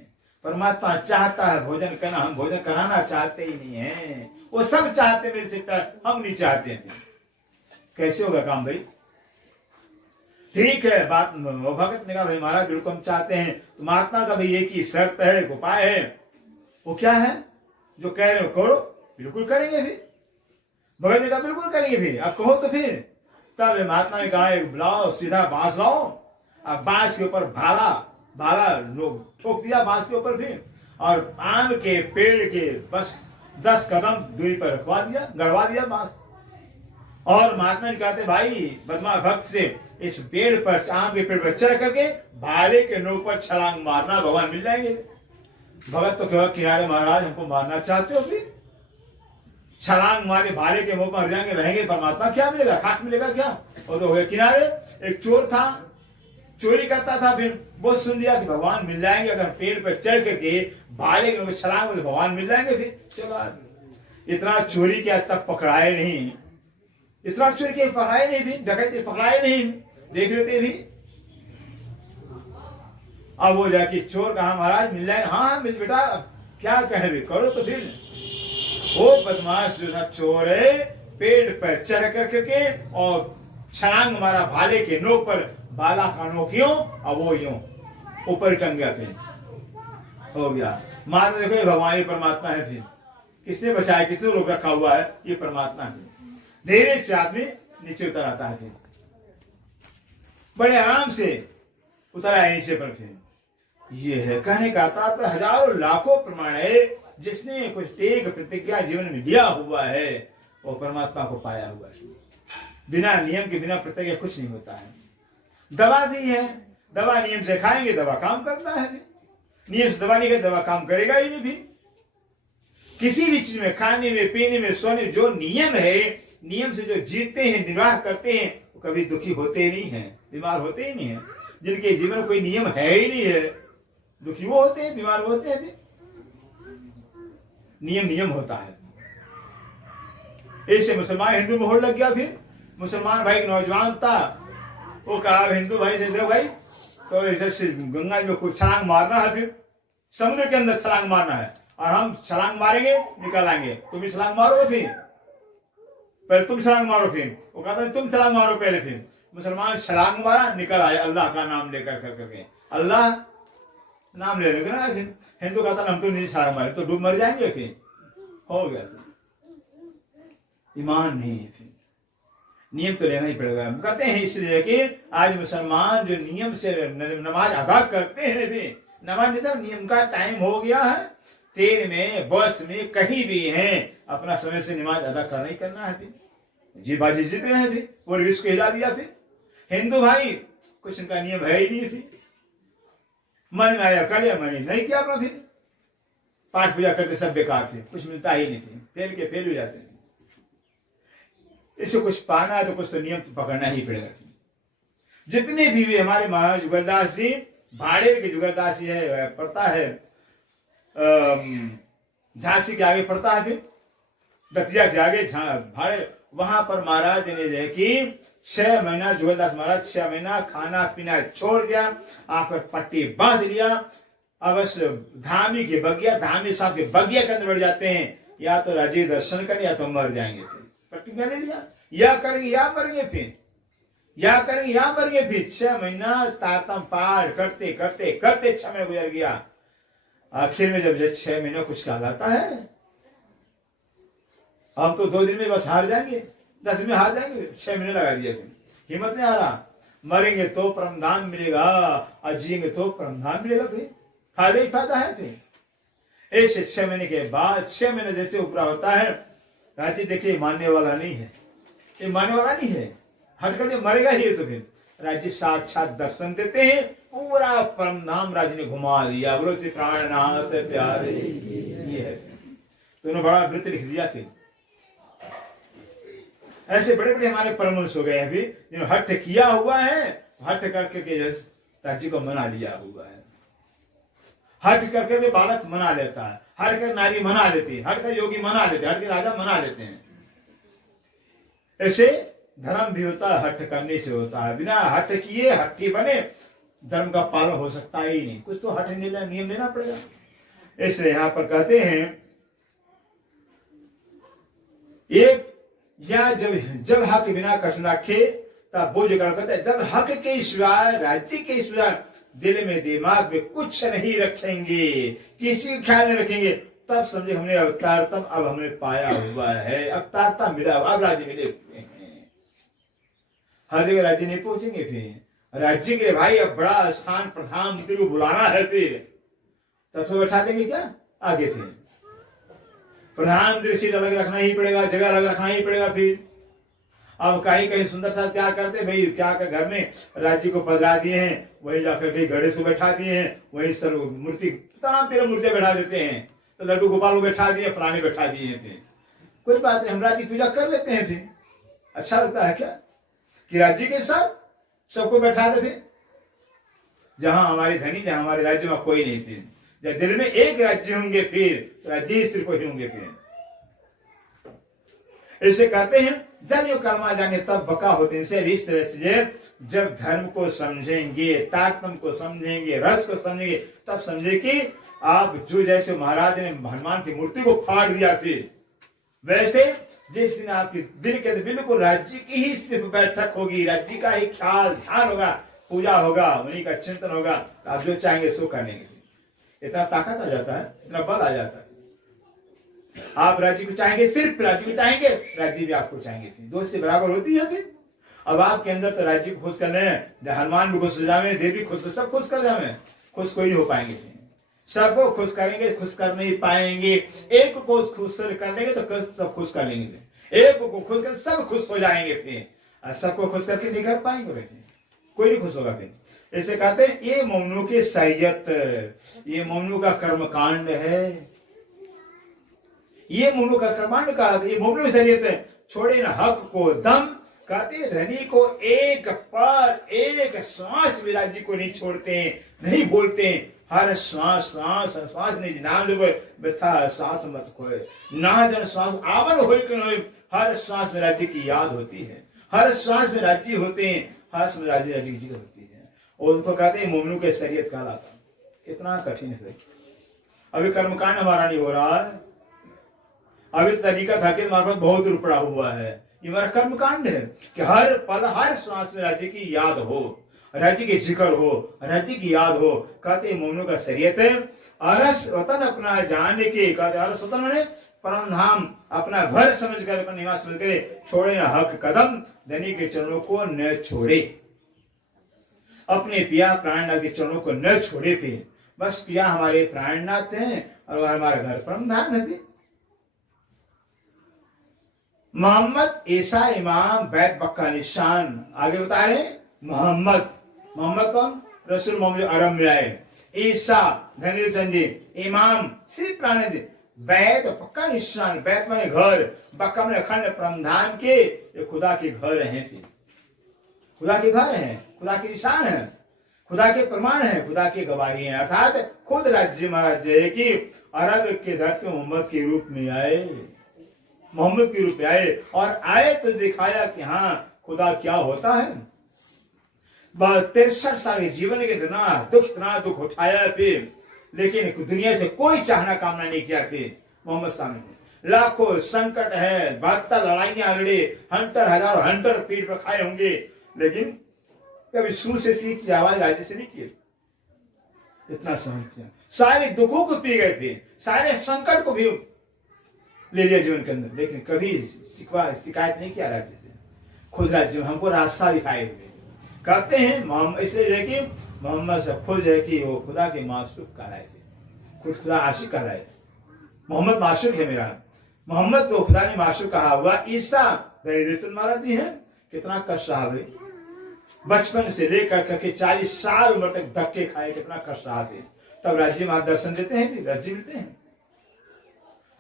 परमात्मा चाहता है भोजन करना, हम भोजन कराना चाहते ही नहीं है। वो सब चाहते मेरे से, हम नहीं चाहते हैं। कैसे होगा काम भाई? ठीक है बात। वो भगत ने कहा, भाई महाराज बिल्कुल हम चाहते हैं। तो महात्मा का भाई एक ही शर्त है, एक उपाय है। वो क्या है? जो कह रहे हो करो, बिल्कुल करेंगे। फिर भगत ने कहा, बिल्कुल करेंगे। फिर अब कहो तो फिर। तब महात्मा ने कहा, लाओ सीधा बांस लाओ। अब बांस के ऊपर भाला ठोक दिया बांस के ऊपर, फिर और आम के पेड़ के बस 10 कदम दूरी पर रखवा दिया, गड़वा दिया बांस। और महात्मा ने कहते, भाई बदमा भक्त से इस पेड़ पर, आम के पेड़ पर चढ़ करके भाले के नोक पर छलांग मारना, भगवान मिल जाएंगे। भगत तो कहा, किनारे महाराज हमको मारना चाहते हो? फिर छलांग मारे भाले के मुंह पर जाएंगे, रहेंगे परमात्मा, क्या मिलेगा? खाक मिलेगा क्या? और तो हो गया किनारे। एक चोर था, चोरी करता था, फिर वो सुन लिया कि भगवान मिल जाएंगे अगर पेड़ पर चढ़ करके भाले के छलांग में, भगवान मिल जाएंगे। फिर चलो, इतना चोरी किया तक पकड़ाए नहीं, इतना चोरी किया पकड़ाए नहीं, भी डकैती पकड़ाए नहीं, देख लेते भी। अब वो जाके चोर कहा, महाराज मिल जाएंगे? हाँ मिल बेटा, क्या कहे भी करो तो। फिर वो बदमाश जो था चोर है, पेड़ पर चढ़ करके और छलांग मारा भाले के नोक पर, भाला का नोक यूं और वो यूं ऊपर टंग गया। फिर हो गया। मानो देखो ये भगवान ही परमात्मा है। फिर किसने बचाया, किसने रोक रखा हुआ है? ये परमात्मा है। धीरे से आदमी नीचे उतर आता है, फिर बड़े आराम से उतर आए नीचे पर। फिर ये है कहने का तात्पर्य, हजारों लाखों प्रमाण है, जिसने कुछ एक प्रतिज्ञा जीवन में लिया हुआ है वो परमात्मा को पाया हुआ है। बिना नियम के, बिना प्रतिज्ञा कुछ नहीं होता है। दवा भी है, दवा नियम से खाएंगे दवा काम करता है, नियम से दवा नहीं खाए दवा काम करेगा ही नहीं। भी किसी भी चीज में, खाने में, पीने में, सोने में, जो नियम है, नियम से जो जीते हैं, निर्वाह करते हैं, वो कभी दुखी होते नहीं हैं, बीमार होते ही नहीं है। जिनके जीवन में कोई नियम है ही नहीं है, दुखी वो होते हैं, बीमार होते हैं। नियम होता है। ऐसे मुसलमान हिंदू में होड़ लग गया। फिर मुसलमान भाई नौजवान था, वो कहा हिंदू भाई से, देखो भाई तो इधर से गंगा जी में कुछ छलांग मारना है, फिर समुद्र के अंदर छलांग मारना है, और हम छलांग मारेंगे निकल आएंगे, तुम भी छलांग मारो। फिर पहले तुम छलांग मारो, फिर वो कहता तुम छलांग मारो पहले। फिर मुसलमान छलांग मारा, निकल आए अल्लाह का नाम लेकर करके, अल्लाह नाम ले लेंगे ना। फिर हिंदू कहता हम तो नहीं छलांग मारे तो डूब मर जाएंगे। फिर हो गया। ईमान नहीं है, फिर नियम तो लेना ही पड़ेगा। हम करते हैं इसलिए कि आज मुसलमान जो नियम से नमाज अदा करते हैं, भी नमाज नियम का टाइम हो गया है, ट्रेन में, बस में, कहीं भी हैं, अपना समय से नमाज अदा करना ही करना है। फिर जी बाजी जीते रहे, फिर वो विश्व को हिला दिया। फिर हिंदू भाई कुछ इनका नियम है ही नहीं। फिर मन में आया कर लिया, मन नहीं किया अपना। फिर पाठ पूजा करते सब बेकार थे, कुछ मिलता ही नहीं। फिर फेल के फेल हो जाते हैं। इससे कुछ पाना है तो कुछ तो नियम तो पकड़ना ही पड़ेगा। जितने भी हमारे महाराज जुगलदास जी, भाड़े के जुगलदास जी है, पड़ता है झांसी के आगे पड़ता है, फिर दतिया के आगे भाड़े, वहां पर महाराज ने जो है कि 6 महीना जुगलदास महाराज 6 महीना खाना पीना छोड़ दिया, आंख पर पट्टी बांध लिया। अब धामी के बगिया, धामी साहब के बगिया के अंदर बैठ जाते हैं, या तो राजीव दर्शन करें या तो मर जाएंगे। प्रतिज्ञा ले लिया, या करेंगे या मरेंगे। फिर या करेंगे या मरेंगे फिर। 6 महीना तारतम पार करते करते करते 6 महीने गुजर गया। आखिर में जब 6 महीने कुछ कहलाता है, हम तो 2 दिन में बस हार जाएंगे, 10 दिन में हार जाएंगे। 6 महीने लगा दिया, फिर हिम्मत नहीं आ रहा। मरेंगे तो परमधाम मिलेगा और जिएंगे तो परमधाम मिलेगा, फिर फायदा ही फायदा है। फिर ऐसे 6 महीने के बाद 6 महीने जैसे ऊपरा होता है, राज्य देखिए मानने वाला नहीं है, ये मानने वाला नहीं है, हट करके मरेगा ही। तो फिर राज्य साक्षात दर्शन देते हैं, पूरा परमधाम राज्य ने घुमा दिया। बोलो श्री प्राणनाथ प्यारे, ये है। तो उन्होंने बड़ा वृत्त लिख दिया। फिर ऐसे बड़े बड़े हमारे परमहंस हो गए अभी, जिन्होंने हट किया हुआ है, हट करके के राज्य को मना लिया हुआ है। हट करके भी बालक मना लेता है, हट कर नारी मना लेती है, हट कर योगी मना लेते हैं, हट के राजा मना लेते हैं। ऐसे धर्म भी होता है, हट करने से होता है। बिना हट किए हट्टी बने धर्म का पालन हो सकता ही नहीं, कुछ तो हट नियम लेना पड़ेगा। इसलिए यहां पर कहते हैं एक या जब हक बिना कष्ट रखे तब बोझ कर कहते हैं, जब हक के सिवाय राज्य के सिवाय दिल में दिमाग में कुछ नहीं रखेंगे, किसी का ख्याल नहीं रखेंगे, तब समझे हमने अवतारतम अब हमने पाया हुआ है, अवतारता मिला, अब राज्य मिले हुए हैं। हर जगह राज्य नहीं पहुंचेंगे। फिर राज्य के लिए भाई अब बड़ा स्थान प्रधानमंत्री को बुलाना है, फिर तब तो बैठा देंगे क्या आगे। फिर प्रधानमंत्री सीट अलग रखना ही पड़ेगा, जगह अलग रखना ही पड़ेगा। फिर अब कहीं कहीं सुंदर सा क्या करते भाई, क्या कर घर में राज्य को बदला दिए हैं, वहीं जाकर के गणेश को बैठा दिए हैं, वहीं सर मूर्ति तमाम तेरह मूर्तियां बैठा देते हैं। तो लड्डू गोपाल को बैठा दिए, फलाने बैठा दिए हैं। फिर कोई बात नहीं, हम राज्य की पूजा कर लेते हैं। फिर अच्छा लगता है क्या कि राज्य के साथ सबको बैठा दे। फिर जहां हमारी धनी, जहां हमारे राज्य में कोई नहीं, फिर जब दिल में एक राज्य होंगे, फिर राज्य सिर्फ ही होंगे। फिर इसे कहते हैं जब यो कर्मा जाने तब बका होते हैं। इस तरह से जब धर्म को समझेंगे, तारतम्य को समझेंगे, रस को समझेंगे, तब समझे कि आप जो जैसे महाराज ने हनुमान की मूर्ति को फाड़ दिया, फिर वैसे जिस दिन आपके दिल के बिल्कुल राज्य की ही सिर्फ बैठक होगी, राज्य का ही ख्याल ध्यान होगा, पूजा होगा, उन्हीं का चिंतन होगा, तो आप जो चाहेंगे सो करेंगे। इतना ताकत आ जाता है, इतना बल आ जाता है। आप राज्य को चाहेंगे, सिर्फ राज्य को चाहेंगे, राज्य भी आपको चाहेंगे, दो से बराबर होती है। फिर अब आपके अंदर तो राज्य को खुश करने हैं, हनुमान भी खुश हो जावे, देवी खुश, सब खुश कर जावे, खुश कोई नहीं हो पाएंगे। सबको खुश करेंगे, खुश कर नहीं पाएंगे। एक को खुश कर लेंगे तो सब खुश कर लेंगे, एक को खुश कर सब खुश हो जाएंगे। फिर सबको खुश करके नहीं कर पाएंगे, कोई नहीं खुश होगा। फिर ऐसे कहते हैं ये मोमनू की शरीयत, ये मोमनू का कर्म कांड है, ये मोमनू का कर्मांड का, ये मोमनू की शरीयत है। छोड़े न हक को दम, कहते धनी को एक पर एक श्वास भी राज्य को नहीं छोड़ते हैं, नहीं बोलते हैं। हर श्वास श्वास श्वास नहीं नाम लो व्यथा श्वास मत खोए, ना जन श्वास आवन होए कि न होए, हर श्वास में राज्य की याद होती है, हर श्वास में राज्य होते हैं, हर श्वास में राज्य की जिक्र होती है। और उनको कहते हैं मोमनू के शरीयत कहलाता। कितना कठिन है। अभी कर्मकांड हमारा नहीं हो रहा है, अभी तरीका था कि मार्फत बहुत रुपड़ा हुआ है। ये हमारा कर्मकांड है कि हर पल हर श्वास में राज्य की याद हो, राज्य की जिक्र हो, राज्य की याद हो। कहते मोमनू का शरीयत है। अरस वतन अपना जानने के, कहते अरस वतन मैंने परम धाम, अपना घर समझ कर, अपना निवास समझ कर, छोड़े न हक कदम, धनी के चरणों को न छोड़े, अपने पिया प्राणनाथ के चरणों को न छोड़े। फिर बस पिया हमारे प्राणनाथ हैं और हमारा घर परम धाम है। भी मोहम्मद ईसा इमाम बैत बक्का निशान, आगे बता रहे मोहम्मद, मोहम्मद कौन? रसूल मोहम्मद अरब में आए। ईसा धनी चंदी, इमाम श्री प्राणनाथ, बैत पक्का निशान, बैत माने घर, बक्का माने अखंड परमधाम के, ये खुदा के घर हैं। फिर खुदा के घर हैं, खुदा के निशान है, खुदा के प्रमाण है, खुदा की गवाही है। अर्थात खुद राज्य महाराज है कि अरब के धरती मोहम्मद के रूप में आए, मोहम्मद के रूप में आए, और आए तो दिखाया कि हाँ खुदा क्या होता है। 63 साल के जीवन के इतना दुख उठाया। फिर लेकिन दुनिया से कोई चाहना कामना नहीं किया। फिर मोहम्मद सामने लाखों संकट है, 72 लड़ाइयां लड़े, हंटर हजारों हंटर पीठ पर खाए होंगे, लेकिन कभी सुर से सीख की आवाज राज्य से नहीं की, इतना सहन किया, सारे दुखों को पी गए थे, सारे संकट को भी ले लिया जीवन के अंदर, लेकिन कभी शिकायत नहीं किया राज्य से। खुद राज्य में हमको रास्ता दिखाए हुए कहते हैं, इसलिए देखिए मोहम्मद से खुद है कि वो खुदा के माशूक कहलाए थे, खुद खुदा आशिक कहलाए, मोहम्मद माशूक है मेरा, मोहम्मद तो खुदा ने माशूक कहा हुआ। ईसा महाराज जी हैं, कितना कष्ट रहा भाई, बचपन से लेकर करके 40 साल उम्र तक धक्के खाए, कितना कष्ट रहा थे, तब राज्य में दर्शन देते हैं, भी राज्य मिलते हैं,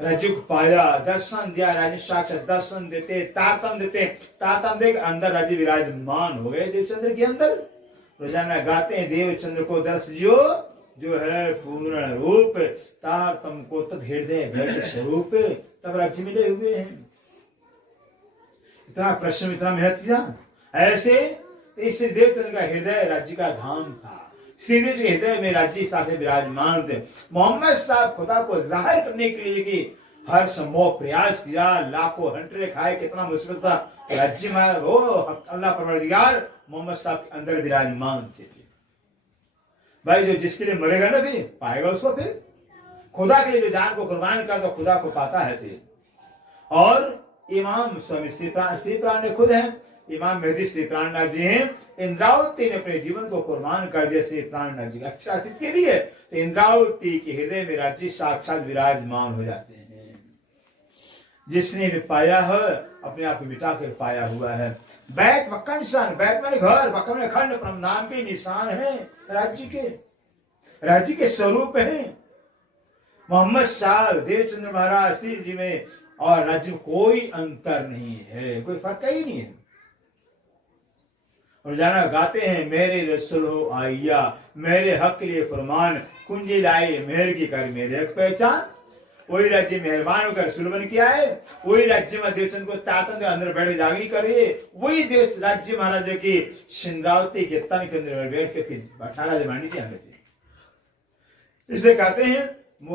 राज्य को पाया, दर्शन दिया, राज्य साक्षात दर्शन देते, तारतम देते, तारतम दे अंदर राज्य विराजमान हो गए देवचंद्र के अंदर। रोजाना गाते हैं देवचंद्र को दर्श जो है पूर्ण रूप, तारतम को तद हृदय भेद स्वरूप, तब राज्य मिले हुए हैं। इतना प्रश्न, इतना मेहनत किया ऐसे, इसलिए देवचंद्र का हृदय राज्य का धाम था, सीधे जो हृदय में राज्य साथ विराजमान थे। मोहम्मद साहब खुदा को जाहिर करने के लिए कि हर संभव प्रयास किया, लाखों हंटरे खाए, कितना मुश्किल था, राज्य में वो अल्लाह परवरदिगार मोहम्मद साहब के अंदर विराजमान थे। भाई जो जिसके लिए मरेगा ना फिर पाएगा उसको, फिर खुदा के लिए जो जान को कुर्बान करता खुदा को पाता है फिर। और इमाम स्वामी श्री प्राण ने खुद है, इमाम मेहदी श्री प्राणनाथ जी हैं, इंद्रावती ने अपने जीवन को कुर्बान कर दिया श्री प्राणनाथ जी अच्छा अतिथि के लिए, तो इंद्रावती के हृदय में राज्य साक्षात विराजमान हो जाते हैं। जिसने भी पाया है अपने आप को मिटा कर पाया हुआ है। बैत मक्का निशान, बैत माने घर, मक्का माने खंड, नाम के निशान है राज्य के स्वरूप है। मोहम्मद साहब देवचंद्र महाराज श्री जी में और राज्य में कोई अंतर नहीं है, कोई फर्क ही नहीं है। और जाना गाते हैं, मेरे रसूल हो आइया, मेरे हक के लिए फरमान, कुंजी लाए मेहर की कर मेरे हक पहचान। वही राज्य मेहरबान होकर रसूल बन के आए, वही राज्य में देवचंद्र को तातन के अंदर बैठ जागरी करे, वही देव राज्य महाराज की सिंद्रावती के तन के अंदर बैठ के 18 जमानी थी हमें। इसे कहते हैं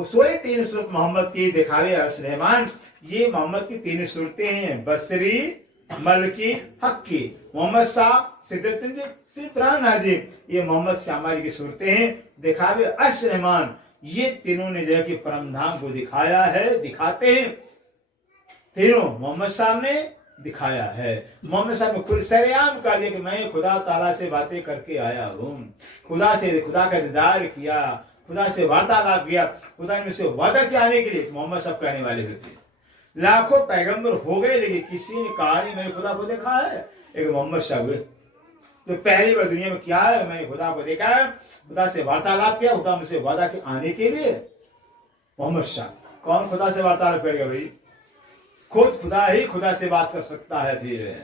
सोए 3 सूरत मोहम्मद की दिखावे अर्श रहमान। ये मोहम्मद की 3 सूरतें हैं, बसरी, मलकी, हक की। मोहम्मद साहब श्री प्राणनाथ जी, ये मोहम्मद श्यामा की सूरतें हैं, दिखावे अर्श रहमान। ये तीनों ने जो है कि परम धाम को दिखाया है, दिखाते हैं तीनों, मोहम्मद साहब ने दिखाया है। मोहम्मद साहब ने खुद सरेआम कह दिया कि मैं खुदा ताला से बातें करके आया हूँ, खुदा का दीदार किया, खुदा से वार्तालाप किया, खुदा ने मुझसे वादा चाहने के लिए मोहम्मद साहब कहने वाले होते। लाखों पैगंबर हो गए लेकिन किसी ने कहा नहीं मैंने खुदा को देखा है। एक मोहम्मद साहब तो पहली बार दुनिया में क्या है, मैंने खुदा को देखा है, खुदा से वार्तालाप किया, खुदा मुझसे वादा के आने के लिए। मोहम्मद साहब कौन खुदा से वार्तालाप करेगा भाई? खुद खुदा ही खुदा से बात कर सकता है। फिर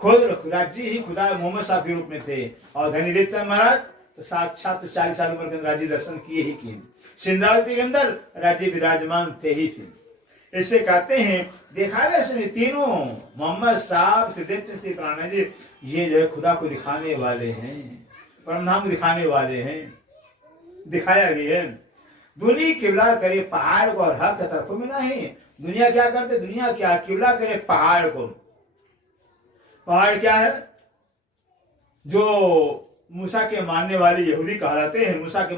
खुद राज्य ही खुदा मोहम्मद साहब के रूप में थे। और धनी देवचंद महाराज तो साक्षात 40 साल उम्र के अंदर राज्य दर्शन किए ही किए, सिंधरावती के अंदर राज्य विराजमान थे ही फिर। इससे कहते हैं दिखावे से तीनों मोहम्मद साहब श्री प्राणनाथ जी, ये जो है खुदा को दिखाने वाले हैं, परमधाम को दिखाने वाले हैं, दिखाया गया है। दुनिया किबला करे पहाड़ को और हक तरफ में नहीं। दुनिया क्या करते, दुनिया क्या किबला करे पहाड़ को। पहाड़ क्या है? जो मूसा के मानने वाले यहूदी कहलाते हैं। मूसा के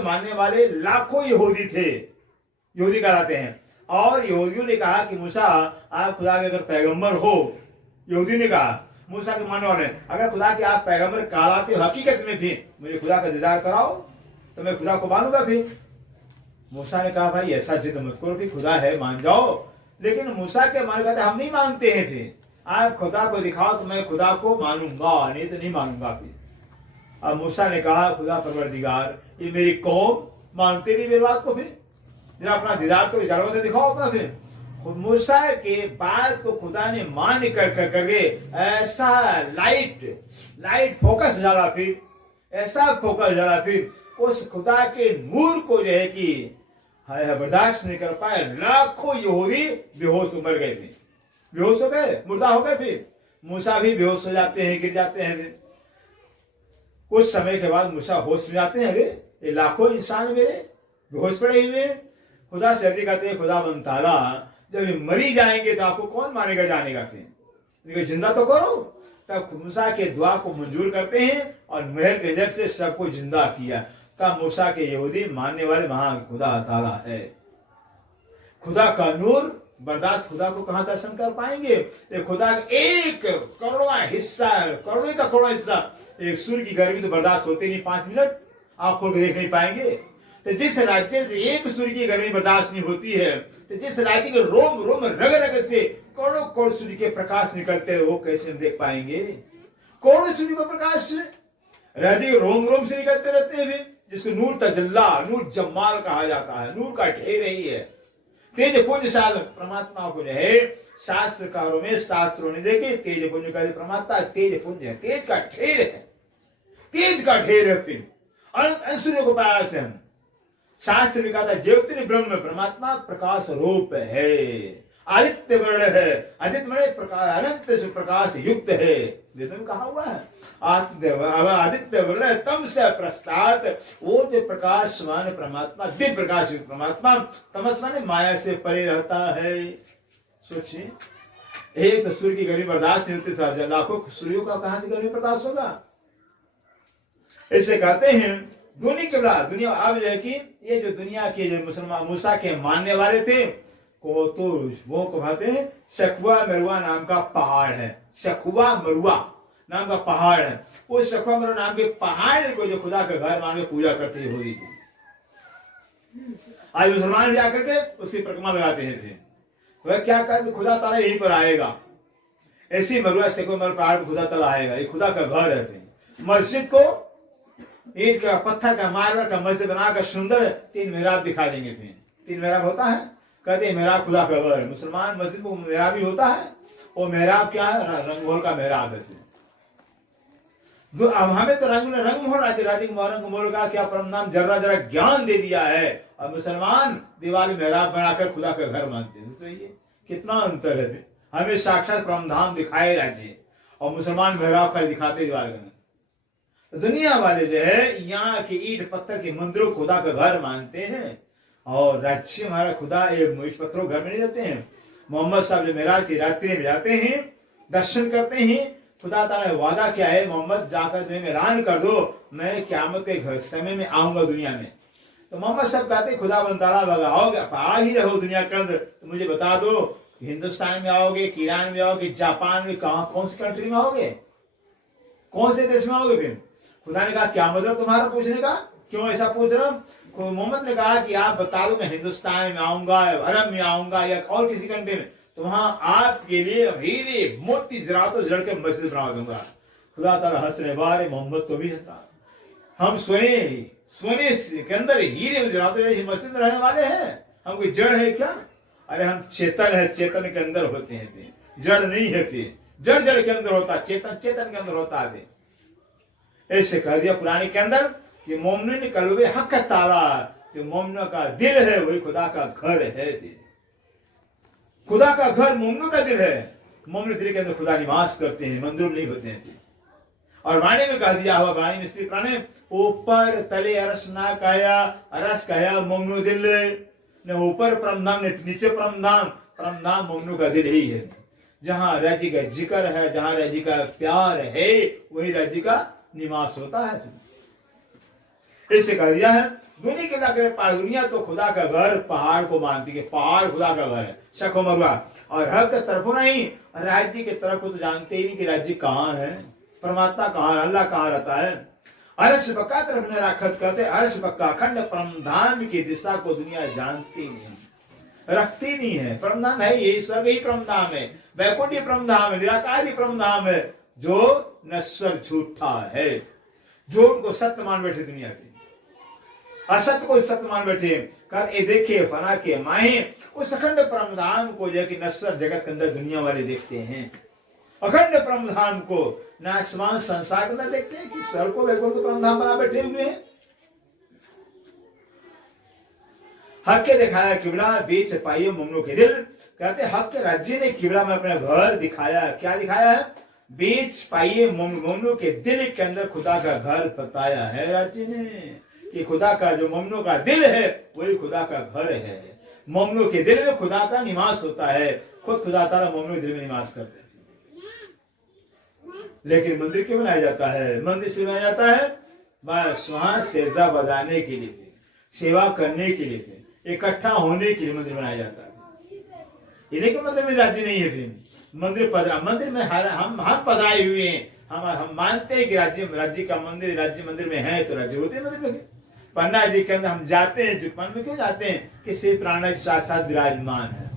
मानने वाले लाखों यहूदी थे, यहूदी कहलाते हैं। और यहूदियों ने कहा कि मूसा आप खुदा के अगर पैगंबर हो, यहूदी ने कहा मूसा के मानने वाले अगर खुदा के आप पैगंबर कहलाते हो हकीकत में भी, मुझे खुदा का दीदार कराओ तो मैं खुदा को मानूंगा। फिर मूसा ने कहा भाई ऐसा जिद मत करो कि खुदा है मान जाओ। लेकिन मूसा के मान कहते हम नहीं मानते हैं, फिर आप खुदा को दिखाओ तो मैं खुदा को मानूंगा, नहीं तो नहीं मानूंगा। फिर अब मूसा ने कहा खुदा परवरदिगार ये मेरी कौम मानते नहीं मेरी बात को, फिर जरा अपना दीदार को जरूरत दिखाओ अपना। फिर मूसा के बात को खुदा ने मान करके ऐसा लाइट फोकस डाला, फिर ऐसा फोकस डाला, फिर उस खुदा के नूर को जो है कि बर्दाश्त नहीं कर पाए। लाखों यहूदी बेहोश मर गए, फिर बेहोश हो गए, मुर्दा हो गए। फिर मूसा भी बेहोश हो जाते हैं, गिर जाते हैं। फिर कुछ समय के बाद मूसा होश में जाते हैं, अरे ये लाखों इंसान मेरे बेहोश पड़े हुए। खुदा से अर्जी करते हैं खुदा मन ताला जब मरी जाएंगे तो आपको कौन मारेगा जानेगा? फिर इनको जिंदा तो करो। तब मूसा के दुआ को मंजूर करते हैं और महल के नजर से सबको जिंदा किया। तब मूसा के यहूदी मानने वाले वहां खुदा ताला है, खुदा का नूर बर्दाश्त, खुदा को कहां दर्शन कर पाएंगे? खुदा का एक करोड़वां हिस्सा, करोड़े का करोड़वां हिस्सा, एक सूर्य की गर्मी तो बर्दाश्त होती नहीं, 5 मिनट आप खोल देख नहीं पाएंगे। तो जिस राज्य में एक सूर्य की गर्मी बर्दाश्त नहीं होती है, तो जिस राज्य के रोम रोम रग रग से करोड़ों करोड़ सूर्य के प्रकाश निकलते हैं, वो कैसे देख पाएंगे? करोड़ों सूर्य का प्रकाश राज्य के रोम रोम से निकलते रहते हैं, जिसको नूर तजल्ला, नूर जमाल कहा जाता है, नूर का ढेर ही है। तेज पुंज साल परमात्मा को जो है शास्त्रकारों में, शास्त्रों ने देखे तेज पुंज का परमात्मा तेज पुंज है, तेज का ढेर है, तेज का ढेर है। फिर अनंत अंशुर्य को पाया से हम शास्त्र में कहा था ज्योति ब्रह्म परमात्मा प्रकाश रूप है, आदित्य वर्ण है, आदित्य वर्ण प्रकाश अनंत से प्रकाश युक्त है, वेदों में कहा हुआ है। आदित्य वर्ण तम से प्रस्तात, वो जो प्रकाशवान परमात्मा, दिव्य प्रकाश परमात्मा तमस माने माया से परे रहता है। सोचिए, एक तो सूर्य की गर्मी बर्दाश्त नहीं होती था, लाखों सूर्यों का कहां से गर्मी बर्दाश्त होगा? ऐसे कहते हैं दुनिया अब जो है कि ये जो दुनिया के जो मुसलमान मूसा के मानने वाले थे, को तो वो कहते हैं शखुआ मरुआ नाम का पहाड़ है, शखुआ मरुआ नाम का पहाड़ है। वो शखुआ मरुआ नाम के पहाड़ को जो खुदा का घर मान के पूजा करते हुए थी। आज मुसलमान भी आकर के उसकी परिक्रमा लगाते हैं। वह क्या कर, खुदा ताला यहीं पर आएगा, ऐसी मरुआ शखुआ मरुआ पहाड़ पर खुदा ताला आएगा, ये खुदा का घर है। मस्जिद को ईंट का, पत्थर का, मार्बल का मस्जिद बनाकर सुंदर 3 मेहराब दिखा देंगे। फिर 3 मेहराब होता है, कहते हैं मेहराब खुदा का घर है। मुसलमान मस्जिद में मेहराब भी होता है, वो मेहराब क्या है? रंगमोहर का मेहराब है। अब हमें तो रंगमोहर रंगमोहर का क्या परम नाम जरा जरा ज्ञान दे दिया है, और मुसलमान दीवार में मेहराब बनाकर खुदा का घर मानते हैं। तो ये कितना अंतर है। हमें साक्षात परम धाम दिखाए राज्य, और मुसलमान मेहराब का दिखाते दीवार में। दुनिया वाले जो है यहाँ के ईंट पत्थर के मंदिरों खुदा का घर मानते हैं, और राज्य हमारा खुदा ईंट पत्थरों घर में नहीं जाते हैं। मोहम्मद साहब जो मेराज की रात्रि में जाते हैं, दर्शन करते हैं, खुदा ताला ने वादा किया है मोहम्मद जाकर तुम्हें ऐलान कर दो मैं क़यामत के घर समय में आऊंगा दुनिया में। तो मोहम्मद साहब कहते खुदा ताला लगाओगे, आ ही रहो दुनिया के अंदर, तो मुझे बता दो हिंदुस्तान में आओगे, ईरान में आओगे, जापान में, कहाँ कौन सी कंट्री में आओगे, कौन से देश में आओगे? फिर खुदा ने कहा क्या मतलब तुम्हारा पूछने का, क्यों ऐसा पूछ रहा हूं? मोहम्मद ने कहा कि आप बता दो मैं हिंदुस्तान में आऊंगा, अरब में आऊंगा, या और किसी कंट्री में, तो वहां आपके लिए हीरे मोती जरातों जड़ के मस्जिद बना दूंगा। खुदा ताला हंस रहे, बारे मोहम्मद तो भी हंस रहा, हम सोने के अंदर हीरे जरातों मस्जिद में रहने वाले हैं, हम कोई जड़ है क्या? अरे हम चेतन है, चेतन के अंदर होते हैं, जड़ नहीं है। फिर जड़ के अंदर होता, चेतन के अंदर होता है। ऐसे कह दिया पुराने के अंदर कि मोमिन कल्बे हक ताला, जो मोमिनों का दिल है वही खुदा का घर है। खुदा का घर मोमिनों का दिल है, मोमिन दिल के अंदर खुदा निवास करते हैं, मंदिर नहीं होते हैं। और वाणी में कह दिया हुआ, वाणी में श्री प्राणे ऊपर तले अरस ना कहया, अरस कहया मोमिनो दिल, न ऊपर परमधाम न नीचे परमधाम, परमधाम मोमिनों का दिल ही है। जहां राज्य का जिक्र है, जहां राज्य का प्यार है, वही राज्य का निवास होता है। ऐसे कह दिया है दुनिया के दुनिया तो खुदा का घर पहाड़ को मानती है, पहाड़ खुदा का घर है, शको मरुआ। और हक के तरफ नहीं, राज्य के तरफ को तो जानते ही नहीं कि राज्य कहाँ है, परमात्मा कहाँ है, अल्लाह कहाँ रहता है। अर्श बक्का तरफ ने राखत करते, अर्श बक्का अखंड परमधाम की दिशा को दुनिया जानती नहीं, रखती नहीं है। परमधाम है यही, स्वर्ग ही परमधाम है, वैकुंठ परमधाम है, निराकार ही परमधाम है, जो नश्वर झूठा है। झूठ को सत्य मान बैठे दुनिया की, असत्य को सत्य मान बैठे। ये देखिए फना के माहे उस अखंड परमधाम को जो कि नश्वर जगत के अंदर दुनिया वाले देखते हैं, अखंड परमधाम को न आसमान संसार के अंदर देखते हैं कि स्वर्ग को वैकुंठ को परमधाम बना बैठे हुए हैं। हक के दिखाया किबला बीच पाइयो मोमिनों के दिल, कहते हक के राज्य ने किबला में अपना घर दिखाया। क्या दिखाया है? बीच पाइए मोमिनों के दिल के अंदर खुदा का घर बताया है राज्य ने, कि खुदा का जो मोमिनों का दिल है वही खुदा का घर है। मोमिनों के दिल में खुदा का निवास होता है, खुद खुदा ताला मोमिनों के दिल में निवास करते हैं। लेकिन मंदिर क्यों बनाया जाता है? मंदिर से बनाया जाता है बस वहां सेजा बजाने के लिए थे, सेवा करने के लिए थे, इकट्ठा होने के लिए मंदिर बनाया जाता है। ये नहीं कि मंदिर में राज्य नहीं है, फिर मंदिर पधरा, मंदिर में हम पधराए हुए हैं। हम मानते हैं कि राज्य का मंदिर, राज्य मंदिर में है तो राज्य होते हैं मंदिर में। पन्ना जी के अंदर हम जाते हैं, जुटमान में क्यों जाते हैं? कि श्री प्राण साथ साथ विराजमान है।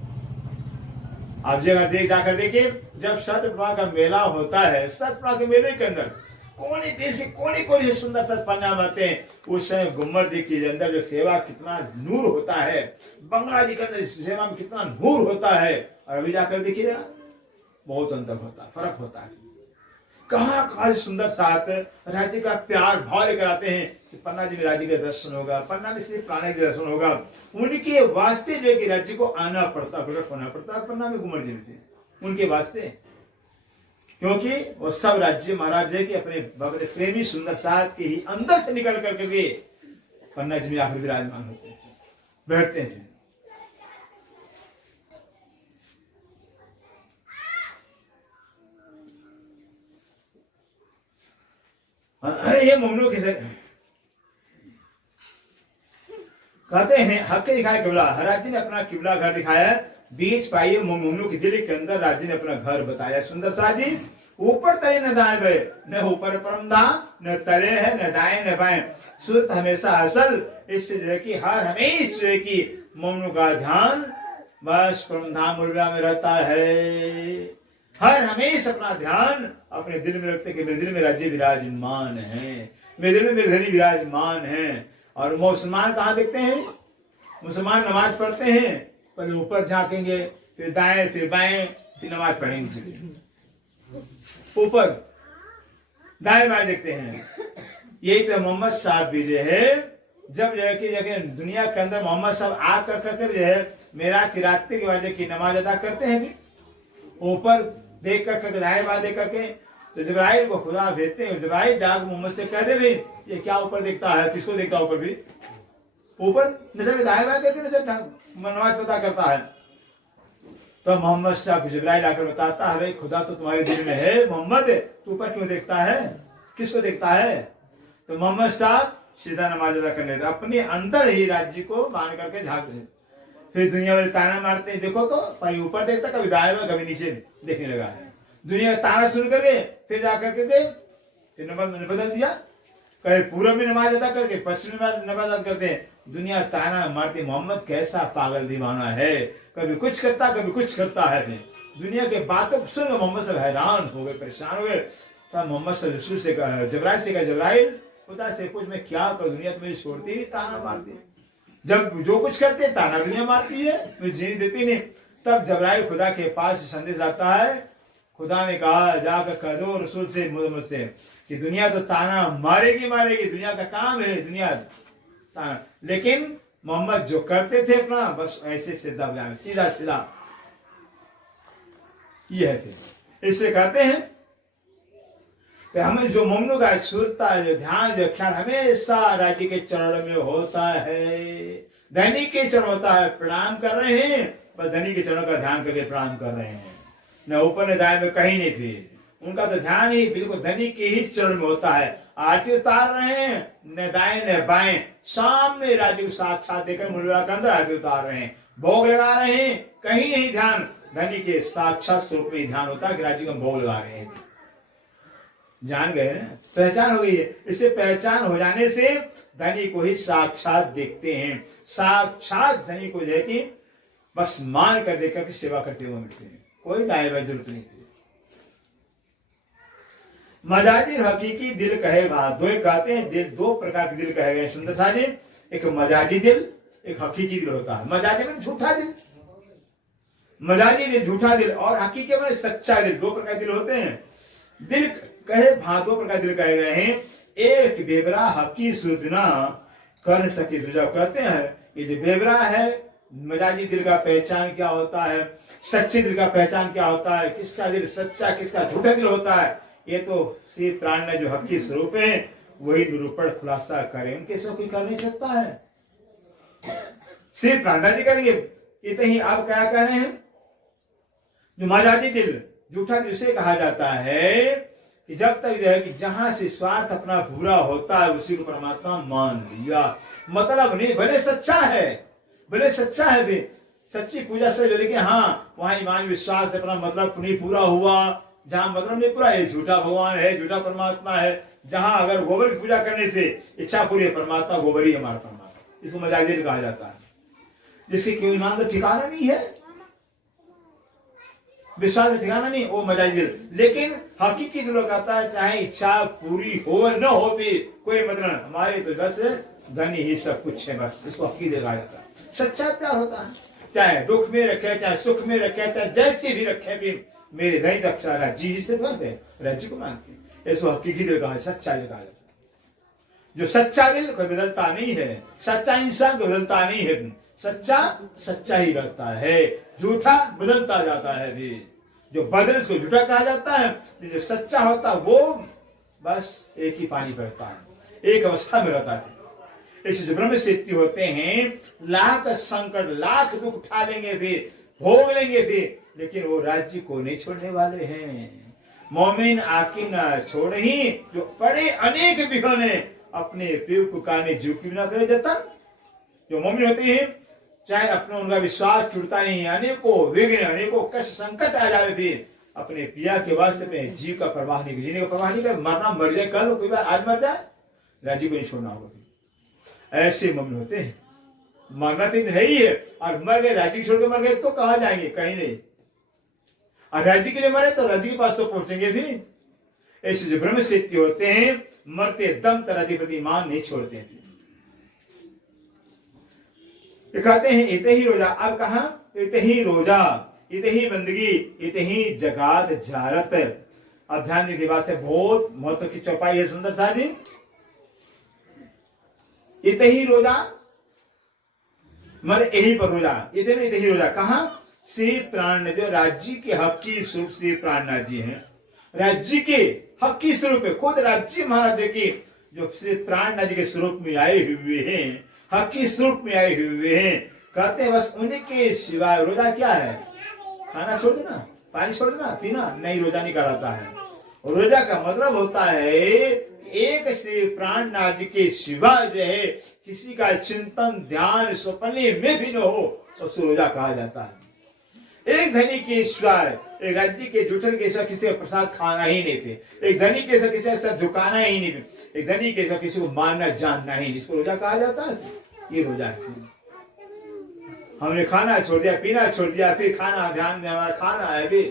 आप जगह जाकर देखिए, जब सतपुड़ा का मेला होता है, सतपुड़ा के मेले के अंदर कोने देश के कोने कोने से सुंदर सा पंजाब आते हैं। उस समय गुम्मर जी के अंदर जो सेवा कितना नूर होता है, बंगला जी के अंदर सेवा में कितना नूर होता है, और अभी जाकर देखिए बहुत अंतर होता है, फर्क होता है। कहाँ कहाँ सुंदर साथ राज्य का प्यार भाव लेकर आते हैं कि पन्ना जी में राज्य का दर्शन होगा, पन्ना में श्री प्राण का दर्शन होगा। उनके वास्ते जो है कि राज्य को आना पड़ता, प्रकट होना पड़ता पन्ना में गुम्मर जी में, उनके वास्ते, क्योंकि वो सब राज्य महाराज है कि अपने भगत प्रेमी सुंदर साथ के ही अंदर से निकल करके वे पन्ना जी में आकर विराजमान होते हैं, बैठते हैं। अरे ये ममनू के कहते हैं हक दिखाया किबला। हराज जी ने अपना किबला घर दिखाया, बीच पाइए ममनू की दिल के अंदर राज जी ने अपना घर बताया। सुंदर सा जी, ऊपर तले न दाएं बाएं, न ऊपर परम धाम, न तले है न दाएं न बाएं, सुरत हमेशा असल। इससे जो है कि हर हमेशा जो है कि ममनू का ध्यान बस परम धाम उर्वरा में रहता है। हर हमेशा अपना ध्यान अपने दिल में रखते कि मेरे दिल में राज्य विराजमान है, मेरे दिल में मेरे धनी विराजमान है। और मुसलमान कहाँ देखते हैं? मुसलमान नमाज पढ़ते हैं, पहले ऊपर झांकेंगे, फिर दाएं, फिर बाएं, फिर नमाज पढ़ेंगे, ऊपर दाएं बाएं देखते हैं। यही तो मोहम्मद साहब भी जो है, जब जो है कि दुनिया के अंदर मोहम्मद साहब आकर कर जो है मेरा की रात्रि की वजह की नमाज अदा करते हैं भी, ऊपर देख कर दाएं बाएं देख करके। तो जिब्राइल को खुदा भेजते हैं, जिब्राइल जाकर मोहम्मद से कह दे भाई ये क्या ऊपर देखता है, किसको देखता है ऊपर भी? ऊपर नजर दाएं बाएं करके नजर नमाज पता करता है। तो मोहम्मद साहब जिब्राइल आकर बताता है भाई खुदा तो तुम्हारे दिल में है मोहम्मद, तू ऊपर क्यों देखता है, किसको देखता है? तो मोहम्मद साहब सीधा नमाज अदा करने देते, अपने अंदर ही राज्य को मान करके झांक देते। फिर दुनिया वाले ताना मारते हैं, देखो तो भाई ऊपर देखता, कभी दाएं बाएं कभी नीचे देखने लगा है। दुनिया का ताना सुन करके फिर जाकर के फिर नमाज मैंने बदल दिया, कहीं पूर्व में नमाज अदा करके पश्चिम में नमाज अदा करते हैं। दुनिया ताना मारती मोहम्मद कैसा पागल दीवाना है, कभी कुछ करता कभी कुछ करता है। दुनिया के बातों को सुनकर मोहम्मद सब हैरान हो गए, परेशान हो गए। तब मोहम्मद सब रसूल से कहा, जिब्राइल से कहा, जिब्राइल खुदा से पूछ मैं क्या करूं, दुनिया तो मेरी छोड़ती ही ताना मारती है, जब जो कुछ करते ताना दुनिया मारती है, मुझे जीने देती नहीं। तब जिब्राइल खुदा के पास संदेश आता है, खुदा ने कहा जाकर कह दो रसूल से मुझसे कि दुनिया तो ताना मारेगी मारेगी, दुनिया का काम है दुनिया ताना, लेकिन मोहम्मद जो करते थे अपना बस ऐसे सीधा सीधा सीधा ये है। फिर इससे कहते हैं कि हमें जो ममनू का सुरता जो ध्यान जो ख्याल हमेशा राज्य के चरण में होता है, धनी के चरण होता है, प्रणाम कर रहे हैं बस धनी के चरणों का ध्यान करके प्रणाम कर रहे हैं, न ऊपर न दाएं में कहीं नहीं। फिर उनका तो ध्यान ही बिल्कुल धनी के ही चरण में होता है। आरती उतार रहे हैं, न दाएं न बाएं, सामने राज्य को साक्षात देकर मुर्गा के अंदर आरती उतार रहे हैं, भोग लगा रहे हैं, कहीं नहीं ध्यान धनी के साक्षात स्वरूप में ध्यान होता है कि राज्य को भोग लगा रहे हैं। जान गए ना, पहचान हो गई है। इससे पहचान हो जाने से धनी को ही साक्षात देखते हैं, साक्षात धनी को जो है कि बस मान कर देकर के सेवा करते हुए मिलते हैं, कोई दाएं बाएं जरूरत नहीं। मजाजी हकीकी दिल कहे बात, दो कहते हैं दिल, दो प्रकार के दिल कहे गए सुंदर सा जी, एक मजाजी दिल, एक हकीकी दिल होता है। मजाजी में झूठा दिल, मजाजी दिल झूठा दिल, और हकीकी में सच्चा दिल, दो प्रकार दिल होते हैं। दिल कहे भात, दो प्रकार दिल कहे गए हैं, एक बेबरा हकी सुना कर सके दूजा। कहते हैं ये जो बेबरा है मजाजी दिल का पहचान क्या होता है, सच्चे दिल का पहचान क्या होता है, किसका दिल सच्चा किसका झूठा दिल होता है, ये तो श्री प्राण ने जो हकी स्वरूप है वही निरूपण खुलासा करे, उनके से कोई कर नहीं सकता है। श्री प्राण जी करेंगे, इतने आप क्या कह रहे हैं? जो मजाजी दिल झूठा दिल से कहा जाता है कि जब तक जो है कि जहां से स्वार्थ अपना पूरा होता है उसी को परमात्मा मान लिया। मतलब नहीं, भले सच्चा है भी, सच्ची पूजा से, लेकिन हाँ वहां ईमान विश्वास अपना मतलब नहीं पूरा हुआ। जहां मतलब नहीं पूरा, ये झूठा भगवान है, झूठा परमात्मा है। जहां अगर गोबर की पूजा करने से इच्छा पूरी है, परमात्मा गोबर ही हमारा परमात्मा, इसको मजाजिल कहा जाता है। जिसके क्यों ईमान का ठिकाना नहीं है, विश्वास का ठिकाना नहीं, वो मजाजिल। लेकिन हकीकी दिल कहता है चाहे इच्छा पूरी हो न हो भी कोई मतलब, हमारे तो बस धनी ही सब कुछ है, बस इसको हकीकी दिल कहा जाता है। सच्चा प्यार होता है, चाहे दुख में रखे, चाहे सुख में रखे, चाहे जैसे भी रखे भी, मेरे धनी तक राज्य ही से बात है, राज्य को मानते हैं, इसको हकीकी दिल कहा, सच्चा दिल कहा जाता है। जो सच्चा दिल कोई बदलता नहीं है, सच्चा इंसान को बदलता नहीं है, सच्चा ही रहता है, झूठा बदलता जाता है भी। जो बदल उसको झूठा कहा जाता है, जो सच्चा होता है वो बस एक ही पानी पड़ता है, एक अवस्था में रहता है। इसे जो ब्रह्म सिद्धि होते हैं, लाख संकट लाख दुख उठा लेंगे भी, भोग लेंगे भी, लेकिन वो राज्य को नहीं छोड़ने वाले हैं। मोमिन आकिम न छोड़ ही, जो पड़े अनेक बिघने, अपने पीव को काने जीव की बिना करे जतन। जो मोमिन होते हैं, चाहे अपना उनका विश्वास टूटता नहीं, अनेकों विघ्न अनेकों कष्ट संकट आ जाए भी, अपने पिया के वास्ते अपने जीव का परवाह नहीं, जीने का परवाह नहीं कर, मरना मर जाए, कल कोई बार आज मर जाए, राज्य को नहीं छोड़ना होगा। ऐसे मोमिन होते हैं। मरना तो है ही है, और मर गए, राज्य छोड़ के मर गए तो कहाँ जाएंगे, कहीं नहीं। और राज्य के लिए मरे तो राज्य के पास तो पहुंचेंगे भी। ऐसे जो ब्रह्म सिद्धि होते हैं, मरते दम तक अधिपति मान नहीं छोड़ते हैं। कहते हैं इत ही रोजा, अब कहा इत ही रोजा, इत ही बंदगी, इत ही जगात जारत। अब ध्यान देने की बात है, बहुत महत्व की चौपाई है सुंदर सा जी। इत ही रोजा मर यही पर रोजा, इत ही रोजा कहा, श्री प्राण जो राज्य के हकी स्वरूप श्री प्राणनाथ जी हैं, राज्य के हकी स्वरूप है, खुद राज्य महाराज की जो श्री प्राणनाथ जी के स्वरूप में आए हुए हैं, हकी स्वरूप में आए हुए हैं। कहते हैं बस उनके सिवाय रोजा क्या है, खाना छोड़ देना, पानी छोड़ देना, पीना नहीं, रोजा नहीं कराता है। रोजा का मतलब होता है एक श्री प्राणनाथ के सिवाय जो है किसी का चिंतन ध्यान स्वप्ने में भी न हो तो उसको रोजा कहा जाता है। एक धनी के सिवाय, एक राज्य के जूठन के सिवाय किसी का प्रसाद खाना ही नहीं थे, एक धनी के सिवाय किसी का झुकाना ही नहीं, एक धनी के सिवाय किसी को मानना जानना ही नहीं, इसको रोजा कहा जाता है। ये रोजा है। हमने खाना छोड़ दिया, पीना छोड़ दिया, फिर खाना ध्यान में हमारा खाना है भी,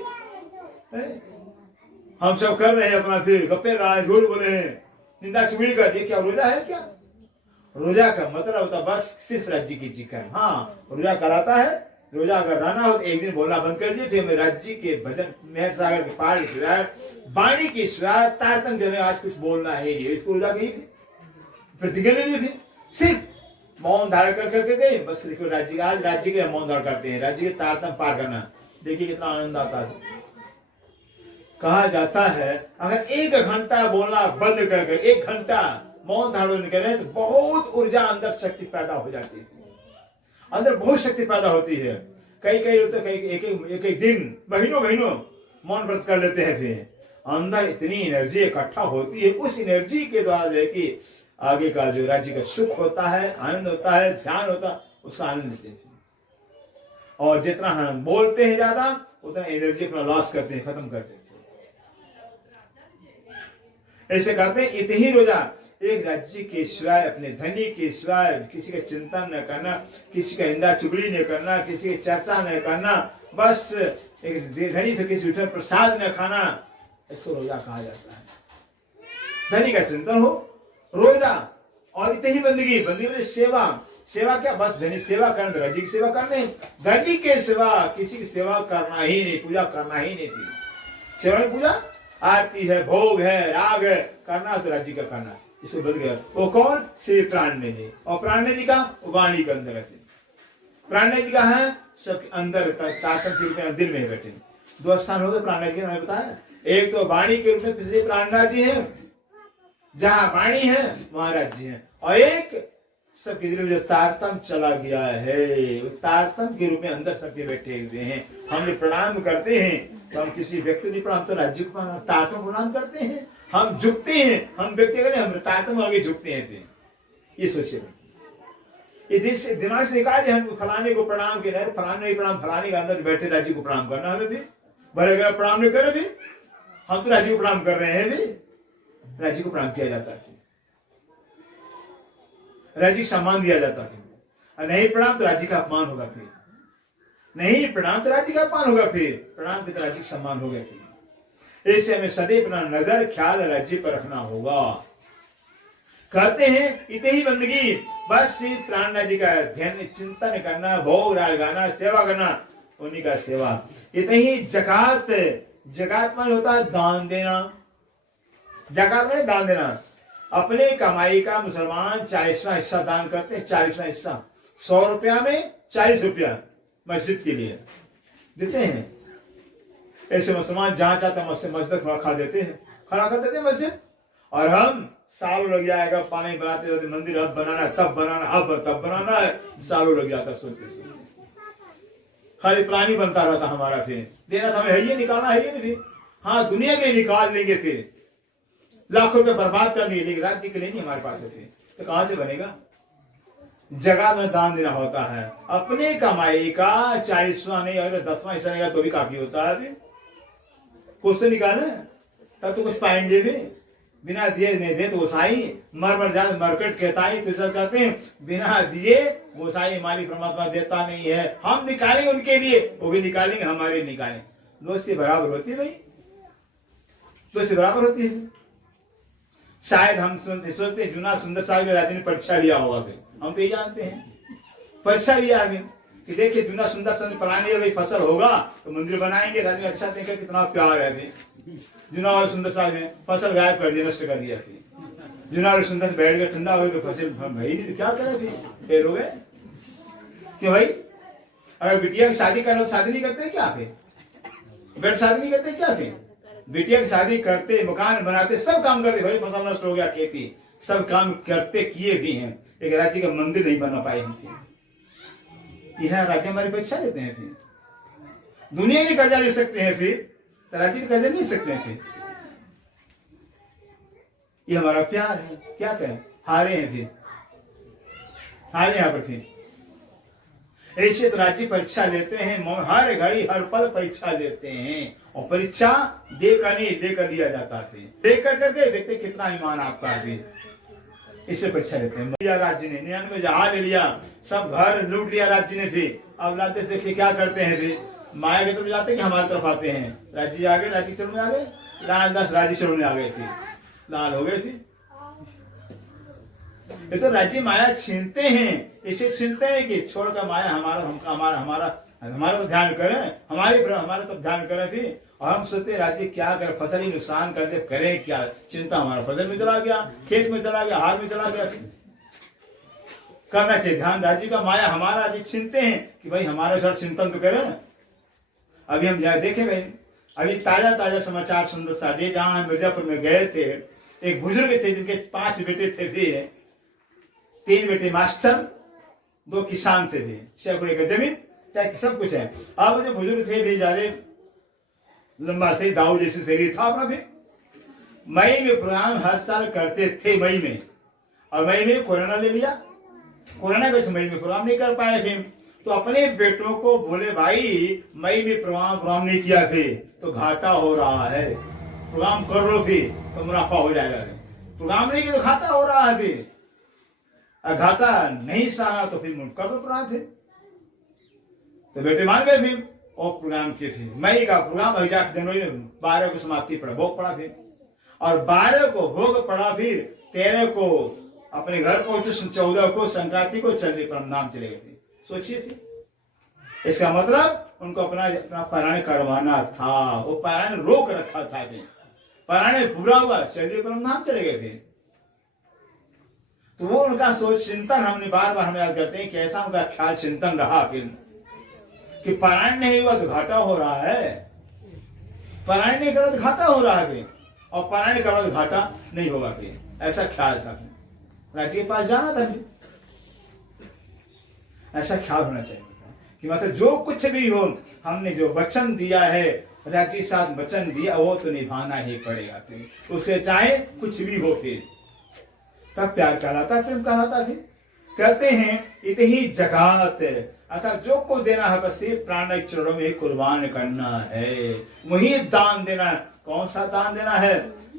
हम सब कर रहे हैं अपना, फिर गप्पे रहा झूठ बोले हैं, निंदा चुगली कर दी, क्या रोजा है क्या? रोजा का मतलब होता बस सिर्फ राज्य की जिक्र। हाँ रोजा कराता है, रोजा अगर रहना हो तो एक दिन बोलना बंद कर दिए, फिर राज्य के भजन मेहर सागर के पहाड़ के सिवाय, वाणी के सिवाय, तारतम जो आज कुछ बोलना है नहीं, इसको रोजा कही प्रतिज्ञा नहीं थी, सिर्फ मौन धारण कर करके गए बस। देखो राज्य आज राज्य के मौन धारण करते हैं, राज्य के तारतम पार करना, देखिए कितना आनंद आता है। कहा जाता है अगर 1 घंटा बोलना बंद कर, 1 घंटा मौन धारण करें तो बहुत ऊर्जा अंदर शक्ति पैदा हो जाती है, अंदर बहुत शक्ति पैदा होती है। कई होते, कई एक दिन महीनों मौन व्रत कर लेते हैं, फिर अंदर इतनी एनर्जी इकट्ठा होती है, उस एनर्जी के द्वारा जो है कि आगे का जो राज्य का सुख होता है, आनंद होता है, ध्यान होता है, उसका आनंद लेते हैं। और जितना हम बोलते हैं ज्यादा उतना एनर्जी अपना लॉस करते हैं, खत्म करते हैं। ऐसे कहते हैं इत ही रोजा, एक राज्य के सिवाय, अपने धनी के सिवाय किसी का चिंतन न करना, किसी का निंदा चुगली न करना, किसी की चर्चा न करना, बस एक धनी से किसी उठन प्रसाद न खाना, इसको रोजा कहा जाता है। धनी का चिंतन हो रोजा, और इत ही बंदगी, बंदगी सेवा, सेवा क्या बस धनी सेवा करना, राज्य की सेवा करने, धनी के सिवा किसी की सेवा करना ही नहीं, पूजा करना ही नहीं थी। सेवा में पूजा आरती है, भोग है, राग है, करना तो राज्य का करना, इसको बदल गया। वो कौन? श्री प्राणनाथ जी। और प्राणनाथ जी का वाणी के अंदर रहते, प्राणनाथ जी का है सबके अंदर, ताकत के रूप में दिल में बैठे। 2 स्थान हो गए प्राणनाथ जी, मैंने बताया। एक तो वाणी के रूप में श्री प्राणनाथ जी है, जहां वाणी है वहां राज्य है, और एक सबके दिल में जो तारतम चला गया है, वो तारतम के रूप में अंदर सबके बैठे हुए हैं। हम जब प्रणाम करते हैं तो हम किसी व्यक्ति को प्रणाम, तो राज्य को प्रणाम, तारतम प्रणाम करते हैं। हम झुकते हैं, हम व्यक्ति करें, हम तारतम आगे झुकते हैं। फिर ये सोचिए, ये दिमाग से निकाले हम फलाने को प्रणाम के नहीं, फलाने प्रणाम, फलाने के अंदर बैठे राज्य को प्रणाम करना हमें भी, भले अगर प्रणाम नहीं करे भी, हम तो राज्य को प्रणाम कर रहे हैं भी, राज्य को प्रणाम किया जाता है, राज्य सम्मान दिया जाता है। और नहीं प्रणाम तो राज्य का अपमान होगा। फिर नहीं प्रणाम तो राज्य का अपमान होगा, फिर प्रणाम के तो राज्य का सम्मान होगा। फिर इससे हमें सदैव अपना नजर ख्याल राज्य पर रखना होगा। कहते हैं इतनी ही बंदगी, बस प्राण राज्य का ध्यान चिंतन करना, भोग राग गाना, सेवा करना, उन्हीं का सेवा। इतनी ही जकात, जकात माने होता है दान देना। जकात माने दान देना। अपने कमाई का मुसलमान 40वां हिस्सा दान करते हैं। 40वां हिस्सा 100 रुपया में 40 रुपया मस्जिद के लिए देते हैं। ऐसे मुसलमान जहां चाहते मस्जिद खड़ा देते हैं, खड़ा कर देते हैं मस्जिद। और हम सालों लग जाएगा पानी बनाते रहते, मंदिर अब बनाना है, तब बनाना, अब तब बनाना है, सालों लग जाता सोचते सोचते। खाली प्लान ही बनता रहता हमारा। फिर देना था हमें, है ये निकालना है ये नहीं, फिर हाँ दुनिया के लिए निकाल लेंगे, फिर लाखों रुपए बर्बाद कर लिए, लेकिन राज्य के लिए नहीं हमारे पास है। फिर तो कहां से बनेगा? जगह में दान देना होता है। अपने कमाई का 40वां नहीं, अगर 10वां हिस्सा नहीं तो भी काफी होता है। फिर कुछ तो निकाले तब तो कुछ पाएंगे भी। बिना दिए नहीं दे तो गोसाई मर जा मरकट कहता ही तो सब कहते हैं, बिना दिए गोसाई मालिक परमात्मा देता नहीं है। हम निकालेंगे उनके लिए, वो भी निकालेंगे, हमारे निकालें। दोस्ती बराबर होती है भाई, दोस्ती बराबर होती है। शायद हम सोचते जूना सुंदर साहब राज्य ने परीक्षा लिया होगा। फिर हम तो ये जानते हैं परीक्षा लिया है कि देखिए जूना सुंदर साहब ने प्लान फसल होगा तो मंदिर बनाएंगे, राज्य में अच्छा देखा कितना प्यार है। अभी जुना और सुंदर साहब ने फसल गायब कर दिया, नष्ट कर दिया। फिर जुना और सुंदर से बैठ गए, ठंडा हो गया, फसल भाई नहीं क्या करे, फिर फेल हो गए। क्यों भाई? अगर बिटिया की शादी करना तो शादी नहीं करते क्या? फिर बेट शादी नहीं करते क्या? फिर बिटिया की शादी करते, मकान बनाते, सब काम करते, भाई फसल नष्ट हो गया, खेती सब काम करते किए भी हैं, एक राज्य का मंदिर नहीं बना पाए हैं। यह राज्य हमारी परीक्षा लेते हैं। फिर दुनिया के कर्जा ले सकते हैं, फिर राज्य के कर्जा नहीं सकते हैं। फिर ये हमारा प्यार है, क्या करें, हारे हैं। फिर हारे यहाँ पर। फिर ऐसे तो राज्य परीक्षा लेते हैं, हर घड़ी हर पल परीक्षा लेते हैं। और परीक्षा देकर नहीं, देकर लिया जाता है। देकर करके देखते कितना ईमान आपका है, इससे परीक्षा लेते हैं। राज्य ने 99 जहाज ले लिया, सब घर लूट लिया राज्य ने। फिर अब लाते से देखिए क्या करते हैं, फिर माया की तरफ जाते कि हमारी तरफ आते हैं। राज्य आ गए, राज्य चरण में आ गए, लाल दास राज्य चरण में आ गए, फिर लाल हो गए। फिर ये तो राज्य माया छीनते हैं, इसे छीनते हैं कि छोड़कर माया हमारा हमारा हमारा हमारा तो ध्यान करें, हमारा तो ध्यान करें। फिर और हम सोचते राज्य क्या करे, फसल ही नुकसान कर दे, करें क्या? चिंता हमारा फसल में चला गया, खेत में चला गया, हार में चला गया। करना चाहिए ध्यान, राज्य का माया हमारा राज्य छीनते हैं कि भाई हमारे साथ चिंतन तो करें। अभी हम देखे भाई, अभी ताजा समाचार सुंदर साजे, जहां मिर्जापुर में गए थे, एक बुजुर्ग थे जिनके 5 बेटे थे, फिर 3 बेटे मास्टर, 2 किसान थे, भी सैकड़ों एकड़ जमीन सब कुछ है। अब जो बुजुर्ग थे भी ज्यादा लंबा से दाऊ जैसे शरीर था अपना। फिर मई में प्रोग्राम हर साल करते थे मई में, और मई में कोरोना ले लिया। कोरोना के मई में प्रोग्राम नहीं कर पाए। फिर तो अपने बेटों को बोले भाई मई में प्रोग्राम नहीं किया, फिर तो घाटा हो रहा है, प्रोग्राम कर लो फिर तो मुनाफा हो जाएगा। प्रोग्राम नहीं किया तो घाटा हो रहा है। फिर घाटा नहीं सहना तो फिर कर दो प्रोग्राम। फिर तो बेटे मान गए। फिर और प्रोग्राम किए। फिर मई का प्रोग्राम जनवरी में 12 को समाप्ति पड़ा, भोग पड़ा। फिर और 12 को भोग पड़ा, फिर 13 को अपने घर पहुंचे, 14 को संक्रांति को चलने पर नाम चले गए। सोचिए फिर इसका मतलब उनको अपना पारायण करवाना था, वो पारायण रोक रखा था। पारायण पूरा हुआ, चलिए पर नाम चले गए। फिर तो वो उनका सोच चिंतन हमने बार बार हम याद करते हैं कि ऐसा उनका ख्याल चिंतन रहा फिर कि पारायण नहीं हुआ तो घाटा हो रहा है, पारायण नहीं करा तो घाटा हो रहा है, और पारायण करा तो घाटा नहीं होगा। फिर ऐसा ख्याल था। राज्य के पास जाना था, फिर ऐसा ख्याल होना चाहिए कि मतलब जो कुछ भी हो, हमने जो वचन दिया है, राज्य साथ वचन दिया, वो तो निभाना ही पड़ेगा। फिर उसे चाहे कुछ भी हो, फिर तब प्यार कहलाता, प्रेम कहलाता। फिर कहते हैं इत ही जगात, अर्थात जो को देना है बस सिर्फ प्राण के चरणों में कुर्बान करना है, वही दान देना। कौन सा दान देना है?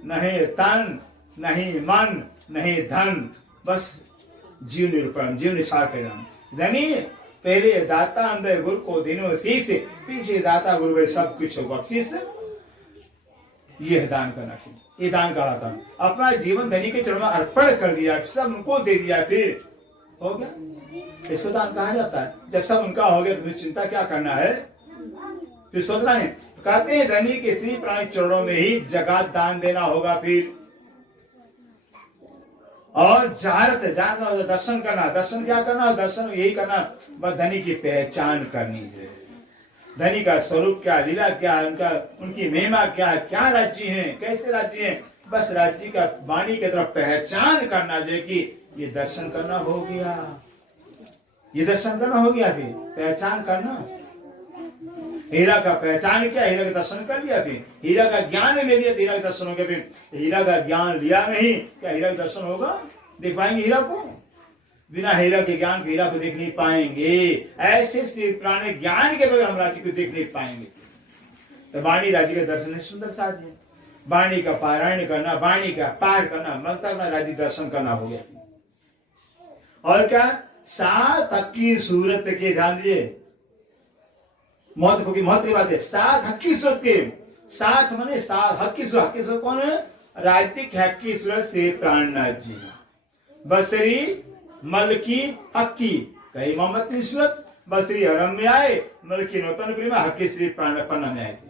नहीं तन, नहीं मन, नहीं धन, बस जीव निरूपण, जीव निछाड़ के दान। धनी पहले दाता अंदर गुरु को देनो शीश, पीछे दाता गुरु सब कुछ बख्शीश। ये दान करना चाहिए, ये दान कहा था। अपना जीवन धनी के चरणों में अर्पण कर दिया, सब उनको दे दिया, फिर हो गया। इसको दान कहा जाता है। जब सब उनका हो गया तो चिंता क्या करना है, फिर सोचना नहीं। तो कहते हैं धनी के श्री प्राणी चरणों में ही जगत दान देना होगा। फिर और जारत जानना, दर्शन करना। दर्शन क्या करना? दर्शन यही करना, बस धनी की पहचान करनी है। धनी का स्वरूप क्या, लीला क्या, उनकी महिमा क्या, क्या राज्य है, कैसे राज्य है, बस राज्य का वाणी की तरफ पहचान करना जो कि ये दर्शन करना हो गया, ये दर्शन करना हो गया। फिर पहचान करना, हीरा का पहचान किया, हीरा का दर्शन कर लिया, फिर हीरा का ज्ञान ले लिया, हीरा का दर्शन हो गया। फिर हीरा का ज्ञान लिया नहीं, क्या हीरा का दर्शन होगा? देख पाएंगे हीरा को? बिना हीरा के ज्ञान के हीरा को देख नहीं पाएंगे। ऐसे पुराने ज्ञान के बगैर हम राज्य को देख नहीं पाएंगे। तो वाणी राज्य का दर्शन है, सुंदर साध्य। वाणी का पारायण करना, वाणी का पार करना, मंत्र करना, राज्य दर्शन करना हो गया। और क्या? सात हक की सूरत के, ध्यान दीजिए, महत्व की बात है। सात हक की सूरत के, सात माने सात हक की सूरत। हक की सूरत कौन है? राज्य हक की सूरत से प्राणनाथ जी, बसरी मलकी हक्की, कई मोहम्मद की सूरत, बसरी हरम में आए, मलकी नौतनपुरी में, हक्की श्री प्राणपन्ना में आए थे।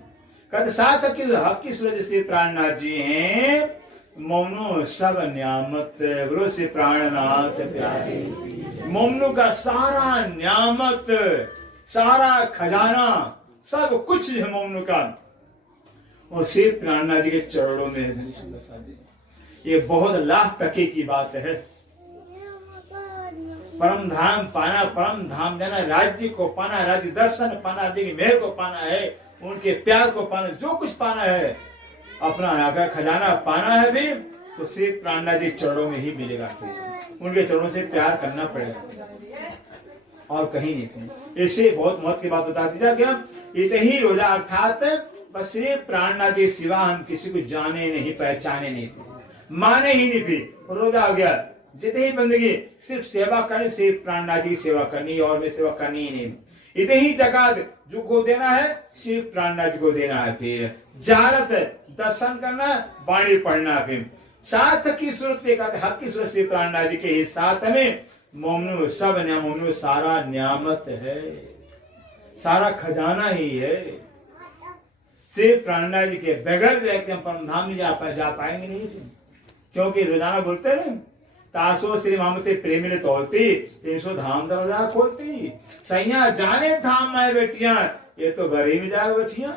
कहते सात हक की सूरत श्री प्राणनाथ जी हैं। मोमनो सब न्यामत गुरु से प्राणनाथ प्यारे। मोमनो का सारा न्यामत, सारा खजाना, सब कुछ है मोमनो का, और श्री प्राणनाथ जी के चरणों में है। ये बहुत लाख टके की बात है। परम धाम पाना, परम धाम देना, राज्य को पाना, राज्य दर्शन पाना, देखिए मेहर को पाना है, उनके प्यार को पाना, जो कुछ पाना है, अपना अगर खजाना पाना है भी तो सिर्फ प्राणनाथ जी चरणों में ही मिलेगा। उनके चरणों से प्यार करना पड़ेगा और कहीं नहीं। इससे बहुत महत्व की बात बता दी जाए, इतने ही रोजा, अर्थात बस सिर्फ प्राणनाथ जी सिवा हम किसी को जाने नहीं, पहचाने नहीं, माने ही नहीं। फिर रोजा हो गया, जितने ही बंदगी सिर्फ सेवा करनी, सिर्फ प्राणनाथ जी की सेवा करनी, और में सेवा करनी ही नहीं। इतने ही जगत जो को देना है, सिर्फ प्राणनाथ जी को देना है। फिर जारत दर्शन करना, वाणी पढ़ना। फिर साथ की सूरत हक की सूरत से प्राणनाथ जी के ही साथ में मोमनु सब मोमनु सारा न्यामत है, सारा खजाना ही है। सिर्फ प्राणनाथ जी के बगैर व्यक्ति हम परम धाम नहीं जा पाएंगे नहीं। क्योंकि रोजाना बोलते हैं, तासो श्री मामते प्रेमी ने तोलती, 300 धाम दरवाजा खोलती, सैया जाने धाम में बेटियां, ये तो घर ही में जाए बैठिया।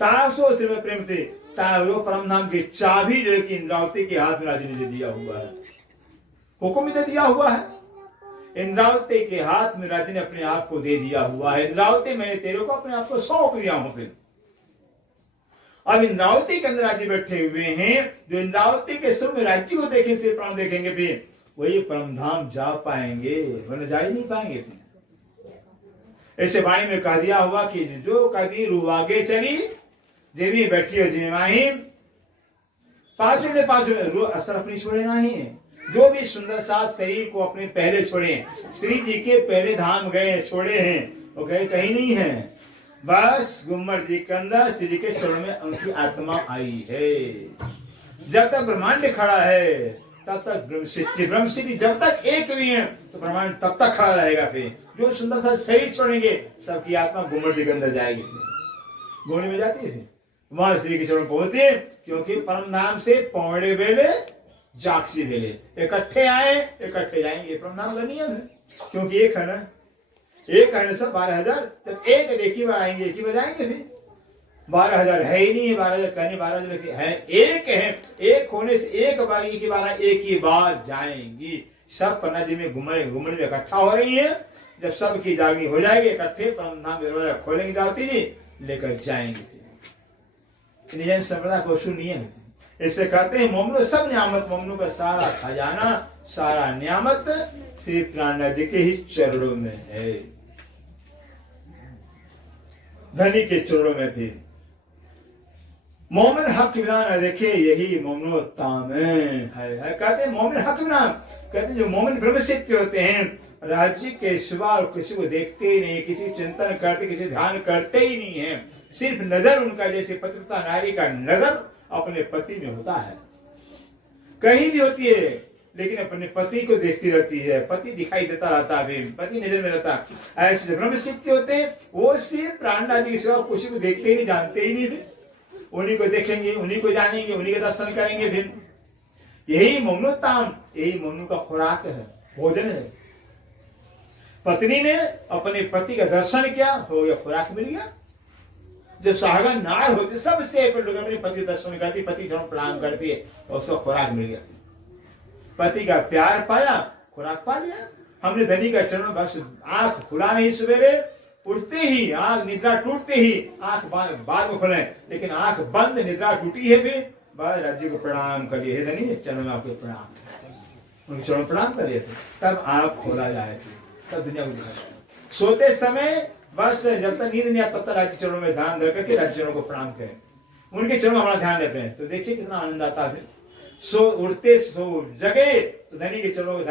तासो श्री में प्रेम थे, तारो परम धाम की चाबी जो कि इंद्रावती के हाथ में राजी ने दिया हुआ है, हुक्म दे दिया हुआ है। इंद्रावती के हाथ में राजी ने अपने आप को दे दिया हुआ है। इंद्रावती मैंने तेरे को अपने आप को सौंप दिया हूं। फिर अब इंद्रावती के अंदर राज्य बैठे हुए हैं, जो इंद्रावती के स्वर में राज्य को देखें, से प्राण देखेंगे, भी वही परम धाम जा पाएंगे, वरना जा ही नहीं पाएंगे। ऐसे वाणी में कह दिया हुआ कि जो कदी रू आगे चली, जे भी बैठी हो जी माही, पाछे दे पाछे रू असर अपनी छोड़े नहीं। जो भी सुंदर सा शरीर को अपने पहले छोड़े, श्री जी के पहले धाम गए, छोड़े हैं, वो गए कहीं नहीं है। बस गुम्मर जी के अंदर श्री के चरण में उनकी आत्मा आई है। जब तक ब्रह्मांड खड़ा है तब तक ब्रह्मसिद्धि जब तक एक भी है तो ब्रह्मांड तब तक खड़ा रहेगा। फिर जो सुंदर सा शरीर छोड़ेंगे, सबकी आत्मा गुम्मर जी के अंदर जाएगी, घोड़े में जाती है, वहां श्री के चरण पहुंचती है। क्योंकि परम धाम से पौड़े वेले जागसी वेले इकट्ठे आए, इकट्ठे जाएंगे, परम धाम का नियम है। क्योंकि एक है ना, एक है ना सब 12,000, तब एक एक ही बार आएंगे, एक ही बार जाएंगे। फिर 12,000 है ही नहीं, 12,000 कहने 12,000 है, एक है, एक होने से एक बार, एक ही बार जाएंगी। सब पन्ना जी में घूमने में इकट्ठा हो रही है। जब सबकी जागनी हो जाएगी इकट्ठे परम धाम दरवाजा खोलेंगे दावती जी, लेकर जाएंगे। निजन संप्रदाय को सुनिए, इससे कहते हैं मोमनो सब नियामत, मोमनो का सारा खजाना सारा नियामत श्री प्राणनाथ जी के ही चरणों में है, धनी के चरणों में भी। मोमिन हक बिना देखे यही मोमिनोत्तम है। कहते हैं मोमिन हक बिना, कहते जो मोमिन ब्रह्मसिद्ध होते हैं राज्य के सिवा और किसी को देखते ही नहीं, किसी चिंतन करते, किसी ध्यान करते ही नहीं है। सिर्फ नजर उनका जैसे पतिव्रता नारी का नजर अपने पति में होता है, कहीं भी होती है लेकिन अपने पति को देखती रहती है, पति दिखाई देता रहता है, पति नजर में रहता। ऐसे ब्रह्मसिद्ध होते हैं वो सिर्फ प्राणनाथ जी के सिवा किसी को देखते ही नहीं, जानते ही नहीं, उन्हीं को देखेंगे, उन्हीं को जानेंगे, उन्हीं के दर्शन करेंगे। फिर यही मोमनोत्तम, यही मोमनु का खुराक है, भोजन है। पत्नी ने अपने पति का दर्शन किया, हो गया खुराक मिल गया। जो सुहागन नार होती सबसे पहले अपने पति दर्शन करती, पति जब प्रणाम करती है उसको खुराक मिल गया। पति का प्यार पाया, खुराक पा लिया। हमने धनी का चरण बस आंख खुला नहीं, सवेरे उठते ही आंख निद्रा टूटते ही आंख बाद में खोले, लेकिन आंख बंद निद्रा टूटी है फिर बस राज्य को प्रणाम करिए, हे धनी चरण में आपको प्रणाम, उनके चरण प्रणाम करिए, तब आंख खोला जाए, तब दुनिया को दिखा। सोते समय बस जब तक नींद नहीं आता तब तक राज्य चरणों में ध्यान रख करके राज्य चरणों को प्रणाम करें, उनके चरणों में हमारा ध्यान रखते हैं, तो देखिए कितना आनंद आता है। सो उठते सो जगे तो धनी के चरणों में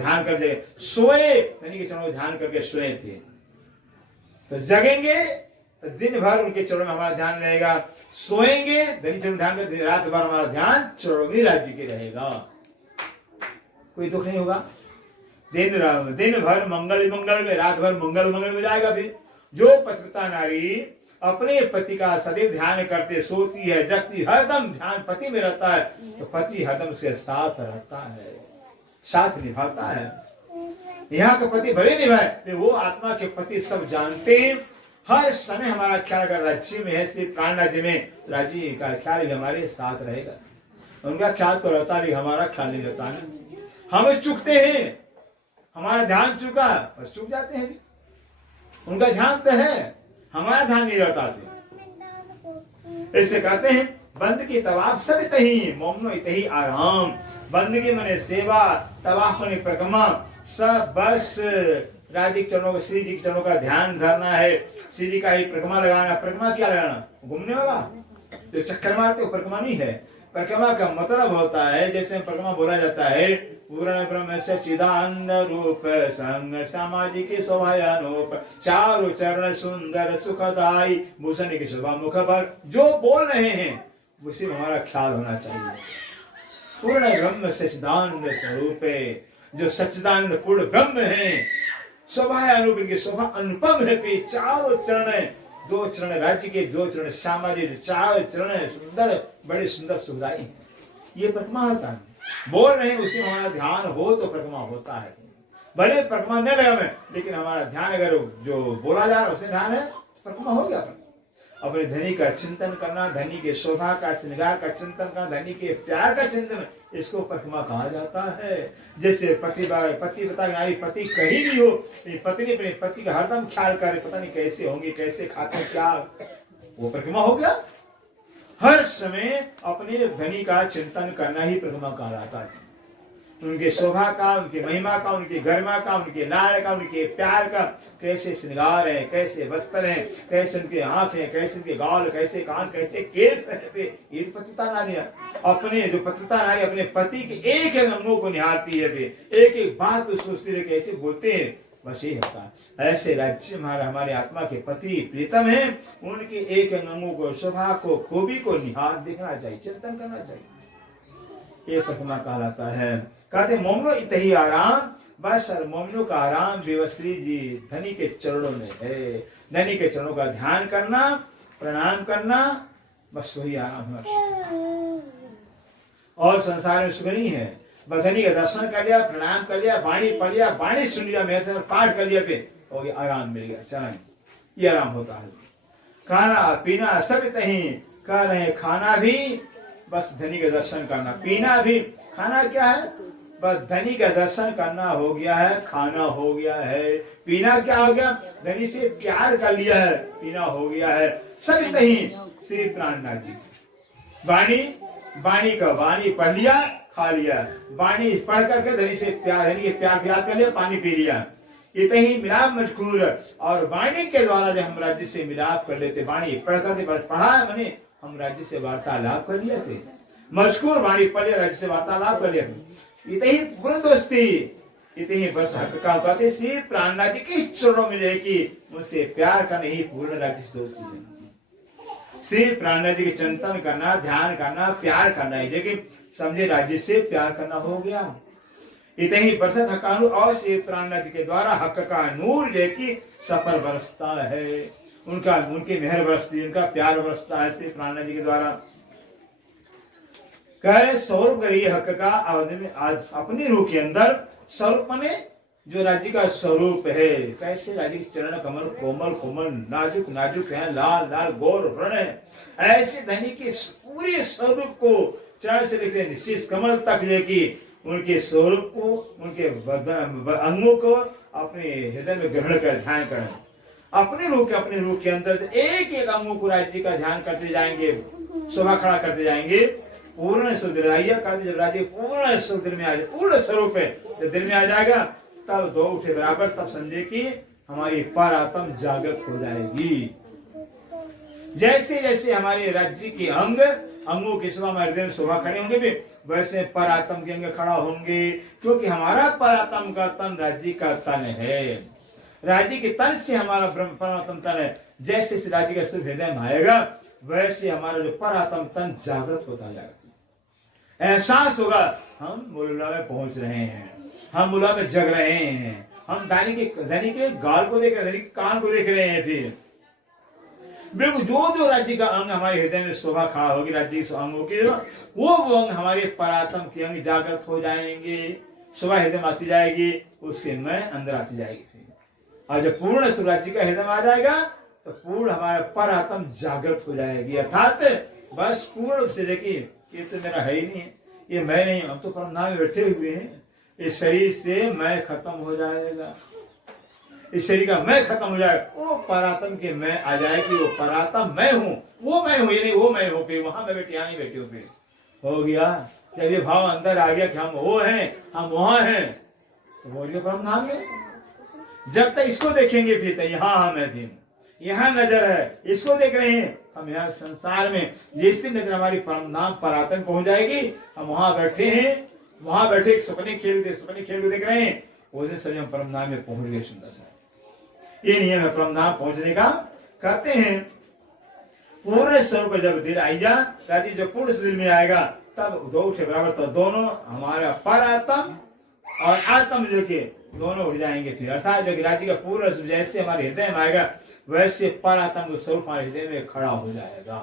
ध्यान कर दे, सोए धनी के चरणों में ध्यान करके सोए थे, तो जगेंगे तो दिन भर उनके चरणों में हमारा ध्यान रहेगा, सोएंगे धनी चरणों में ध्यान करके रात भर हमारा ध्यान चरणों में राज्य के रहेगा, कोई दुख नहीं होगा। दिन भर मंगल में, रात भर मंगल में जाएगा। फिर जो पतिव्रता नारी अपने पति का सदैव ध्यान करते सोती है, जगती, हरदम ध्यान पति में रहता है, तो पति हरदम उसके साथ रहता है, साथ निभाता है। यहाँ का पति भले निभाए, वो आत्मा के पति सब जानते हैं, हर समय हमारा ख्याल कर राज्य में है, श्री प्राणनाथ जी में राज्य का ख्याल भी हमारे साथ रहेगा। उनका ख्याल तो रहता नहीं, हमारा ख्याल नहीं रहता है। हम चूकते हैं, हमारा ध्यान चुका और चूक जाते हैं, उनका ध्यान तो है, हमारा ध्यान नहीं रहता। इससे कहते हैं बंदगी तवाफ सब तही, मोमनो इतही आराम। बंदगी मने सेवा, तवाफ मने परिक्रमा, सब बस राधिक चरणों को, श्री जी के चरणों का ध्यान धरना है, श्री जी का ही परिक्रमा लगाना। परिक्रमा क्या लगाना? घूमने वाला जो चक्कर मारते हो परिक्रमा नहीं है। परिक्रमा का मतलब होता है, जैसे परिक्रमा बोला जाता है, पूर्ण ब्रह्म सच्चिदानंद रूप संग सामाजिक शोभायानूप, चारु चरण सुंदर सुखदाई भूषण की शोभा मुख पर। जो बोल रहे हैं उसी में हमारा ख्याल होना चाहिए। पूर्ण ब्रह्म सच्चिदानंद स्वरूप, जो सच्चिदानंद पूर्ण ब्रह्म है, शोभायानूप की शोभा अनुपम है। चारों चरण, दो चरण राज्य के, दो चरण सामाजिक, चार चरण सुंदर, बड़े सुंदर सुखदाई है। ये परिक्रमा होता है, बोल रहे हैं उसी में हमारा ध्यान हो तो परिक्रमा होता है। भले परिक्रमा न लगा में, लेकिन हमारा ध्यान अगर जो बोला जा रहा है उसमें ध्यान है, परिक्रमा हो गया। अपने धनी का चिंतन करना, धनी के शोभा का श्रृंगार का चिंतन करना, धनी के प्यार का चिंतन, इसको परिक्रमा कहा जाता है। जैसे पतिव्रता नारी पति कहीं भी हो, पत्नी अपने पति का हरदम ख्याल करे, पता नहीं कैसे होंगे, कैसे खाते क्या, वो परिक्रमा हो गया। हर समय अपने धनी का चिंतन करना ही परिक्रमा कहा जाता है। उनके शोभा का, उनकी महिमा का, उनकी गरिमा का, उनके लाड़ का, उनके प्यार का, कैसे श्रृंगार है, कैसे वस्त्र है, कैसे उनके आंख है, कैसे उनके गाल, कैसे कान, कैसे केस है। ये पतिव्रता नारी है। अपने जो पतिव्रता नारी अपने पति के एक एक अंगों को निहारती है, एक एक बात को सोचती है, कैसे बोलते हैं, बस यही होता है। ऐसे राज्य हमारे आत्मा के पति प्रीतम है, उनके एक अंगों को, शोभा को, खूबी को निहार देखना चाहिए, चिंतन करना चाहिए। ये परिक्रमा कहलाता है। कहते मोमनो इतही आराम, बस मोमनो का आराम श्री जी धनी के चरणों में है। धनी के चरणों का ध्यान करना, प्रणाम करना, बस वही आराम है। और संसार में सुख नहीं है। धनी का दर्शन कर लिया, प्रणाम कर लिया, वाणी पढ़ लिया, वाणी सुन लिया, मेरे से पाठ कर लिया, फिर हो गया, आराम मिल गया, चला। ये आराम होता है। खाना पीना सब तही कर रहे, खाना भी बस धनी के दर्शन करना, पीना भी। खाना क्या है? बस धनी का दर्शन करना हो गया है, खाना हो गया है, पीना क्या हो गया, धनी से प्यार कर लिया है, पीना हो गया है, सब नहीं श्री प्राणनाथ जी। वाणी पढ़ लिया, खा लिया, वाणी पढ़ करके धनी से प्यार, धनी के प्यार कर लिया, पानी पी लिया, इतने ही मिलाप मजकूर। और वाणी के द्वारा जब हम राज्य से मिलाप कर लेते, वाणी पढ़ करते, पढ़ा मैंने हम राज्य से वार्तालाप कर लिया थे, मजकूर वाणी पढ़ लिया, राज्य से वार्तालाप कर लिया, इतने ही पूर्ण दोस्ती, इतने ही बस हक का कहते श्री प्राणनाथ जी के चरणों में कि मुझसे प्यार करने ही पूर्ण राज्य से दोस्ती है। श्री प्राणनाथ जी के चिंतन करना, ध्यान करना, प्यार करना ही, लेकिन समझे राज्य से प्यार करना हो गया। इतने ही बरसत हकानू और श्री प्राणनाथ जी के द्वारा हक का नूर लेके सफर बरसता है, उनकी मेहर बरसती है, उनका प्यार बरसता है श्री प्राणनाथ जी के द्वारा। कहे स्वरूप हक का अवधि में आज अपनी रूह के अंदर स्वरूप ने जो राज्य का स्वरूप है, कैसे राज्य के चरण कमल कोमल कोमल नाजुक नाजुक है, लाल लाल गौर वर्ण है, ऐसे धनी के पूरे स्वरूप को चरण से लेकर शीश कमल तक लेके उनके स्वरूप को, उनके अंगों को अपने हृदय में ग्रहण कर ध्यान करें। अपने रूह के अंदर एक एक अंगों को राज्य का ध्यान करते जाएंगे, शोभा खड़ा करते जाएंगे, पूर्ण सुधराइया करते, जब राज्य पूर्ण सुख दिल में आ जाए, पूर्ण स्वरूप है जब दिल में आ जाएगा, तब दो उठे बराबर, तब समझे कि हमारी पर आत्म जागृत हो जाएगी। जैसे जैसे हमारे राज्य के अंगों की शोभा हमारे हृदय में शोभा खड़े होंगे भी, वैसे पर आत्म के अंग खड़ा होंगे, क्योंकि हमारा पर आत्म का तन राज्य का तन है, राज्य के तन से हमारा ब्रह्म परमात्म तन है। जैसे राज्य का सुख हृदय में आएगा, वैसे हमारा जो पर आत्म तन जागृत होता जाएगा, एहसास होगा हम मूला में पहुंच रहे हैं, हम मूला में जग रहे हैं, हम धनी के गाल को देख रहे हैं, धनी के कान को देख रहे हैं। फिर बिल्कुल जो राज्य का अंग हमारे हृदय में शोभा खड़ा होगी, राज्य के अंगों के वो अंग हमारे परात्म के अंग जागृत हो जाएंगे, शोभा हृदय में आती जाएगी, उसके मैं अंदर आती जाएगी। और जब पूर्ण स्वराज्य का हृदय में आ जाएगा, तो पूर्ण हमारा परात्म जागृत हो जाएगी, अर्थात बस पूर्ण रूप से देखिए ये तो मेरा है ही नहीं है, ये मैं नहीं, हम तो परम नाम में बैठे हुए हैं, इस शरीर से मैं खत्म हो जाएगा, इस शरीर का मैं खत्म हो जाएगा, वो परात्म के मैं आ जाएगी, वो परात्म मैं हूँ, वो मैं हूँ, ये नहीं वो मैं हूँ, फिर वहां मैं बैठे यहाँ नहीं बैठे हो, फिर हो गया। जब ये भाव अंदर आ गया कि हम वो हैं, हम वहां हैं, तो बोलिए परम नाम में। जब तक इसको देखेंगे फिर यहाँ हम है, फिर यहाँ नजर है, इसको देख रहे हैं हम, यहाँ संसार में जिस दिन नजर हमारी परम नाम परात्म पहुंच जाएगी, हम वहां बैठे हैं, वहां बैठे सपने खेल के देख रहे हैं, उस दिन सभी हम परम नाम में पहुंच गए। सुंदर सा ये नियम है परम नाम पहुंचने का, कहते हैं पूर्ण स्वरूप जब दिल आएगा, राज्य जब पूर्ण दिल में आएगा, तब दो उठे बराबर, तो दोनों हमारा पर आत्म और आत्म जो के दोनों उठ जाएंगे। फिर अर्थात जो राज्य का पूर्ण जैसे हमारे हृदय में आएगा, वैसे पर आत्म स्वरूप हमारे हृदय में खड़ा हो जाएगा,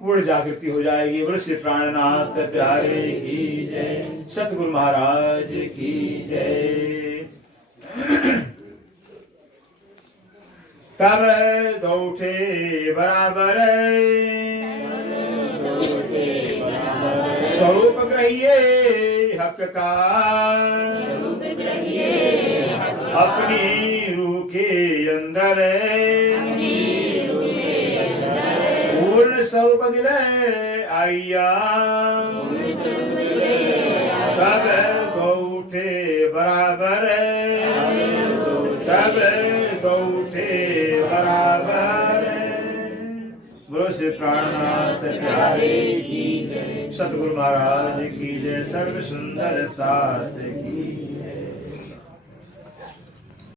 पूर्ण जागृति हो जाएगी। बोलो श्री प्राणनाथ प्यारे की जय, सतगुरु महाराज की जय। तब दो उठे बराबर, स्वरूप ग्रहिए हक का, अपनी रूह के अंदर पूर्ण स्वरूप दिल आइया, तब दो उठे बराबर, तब दो उठे बराबर। बोलो श्री प्राणनाथ प्यारे की जय, सतगुरु महाराज की जय, सर्व सुंदर साथ की।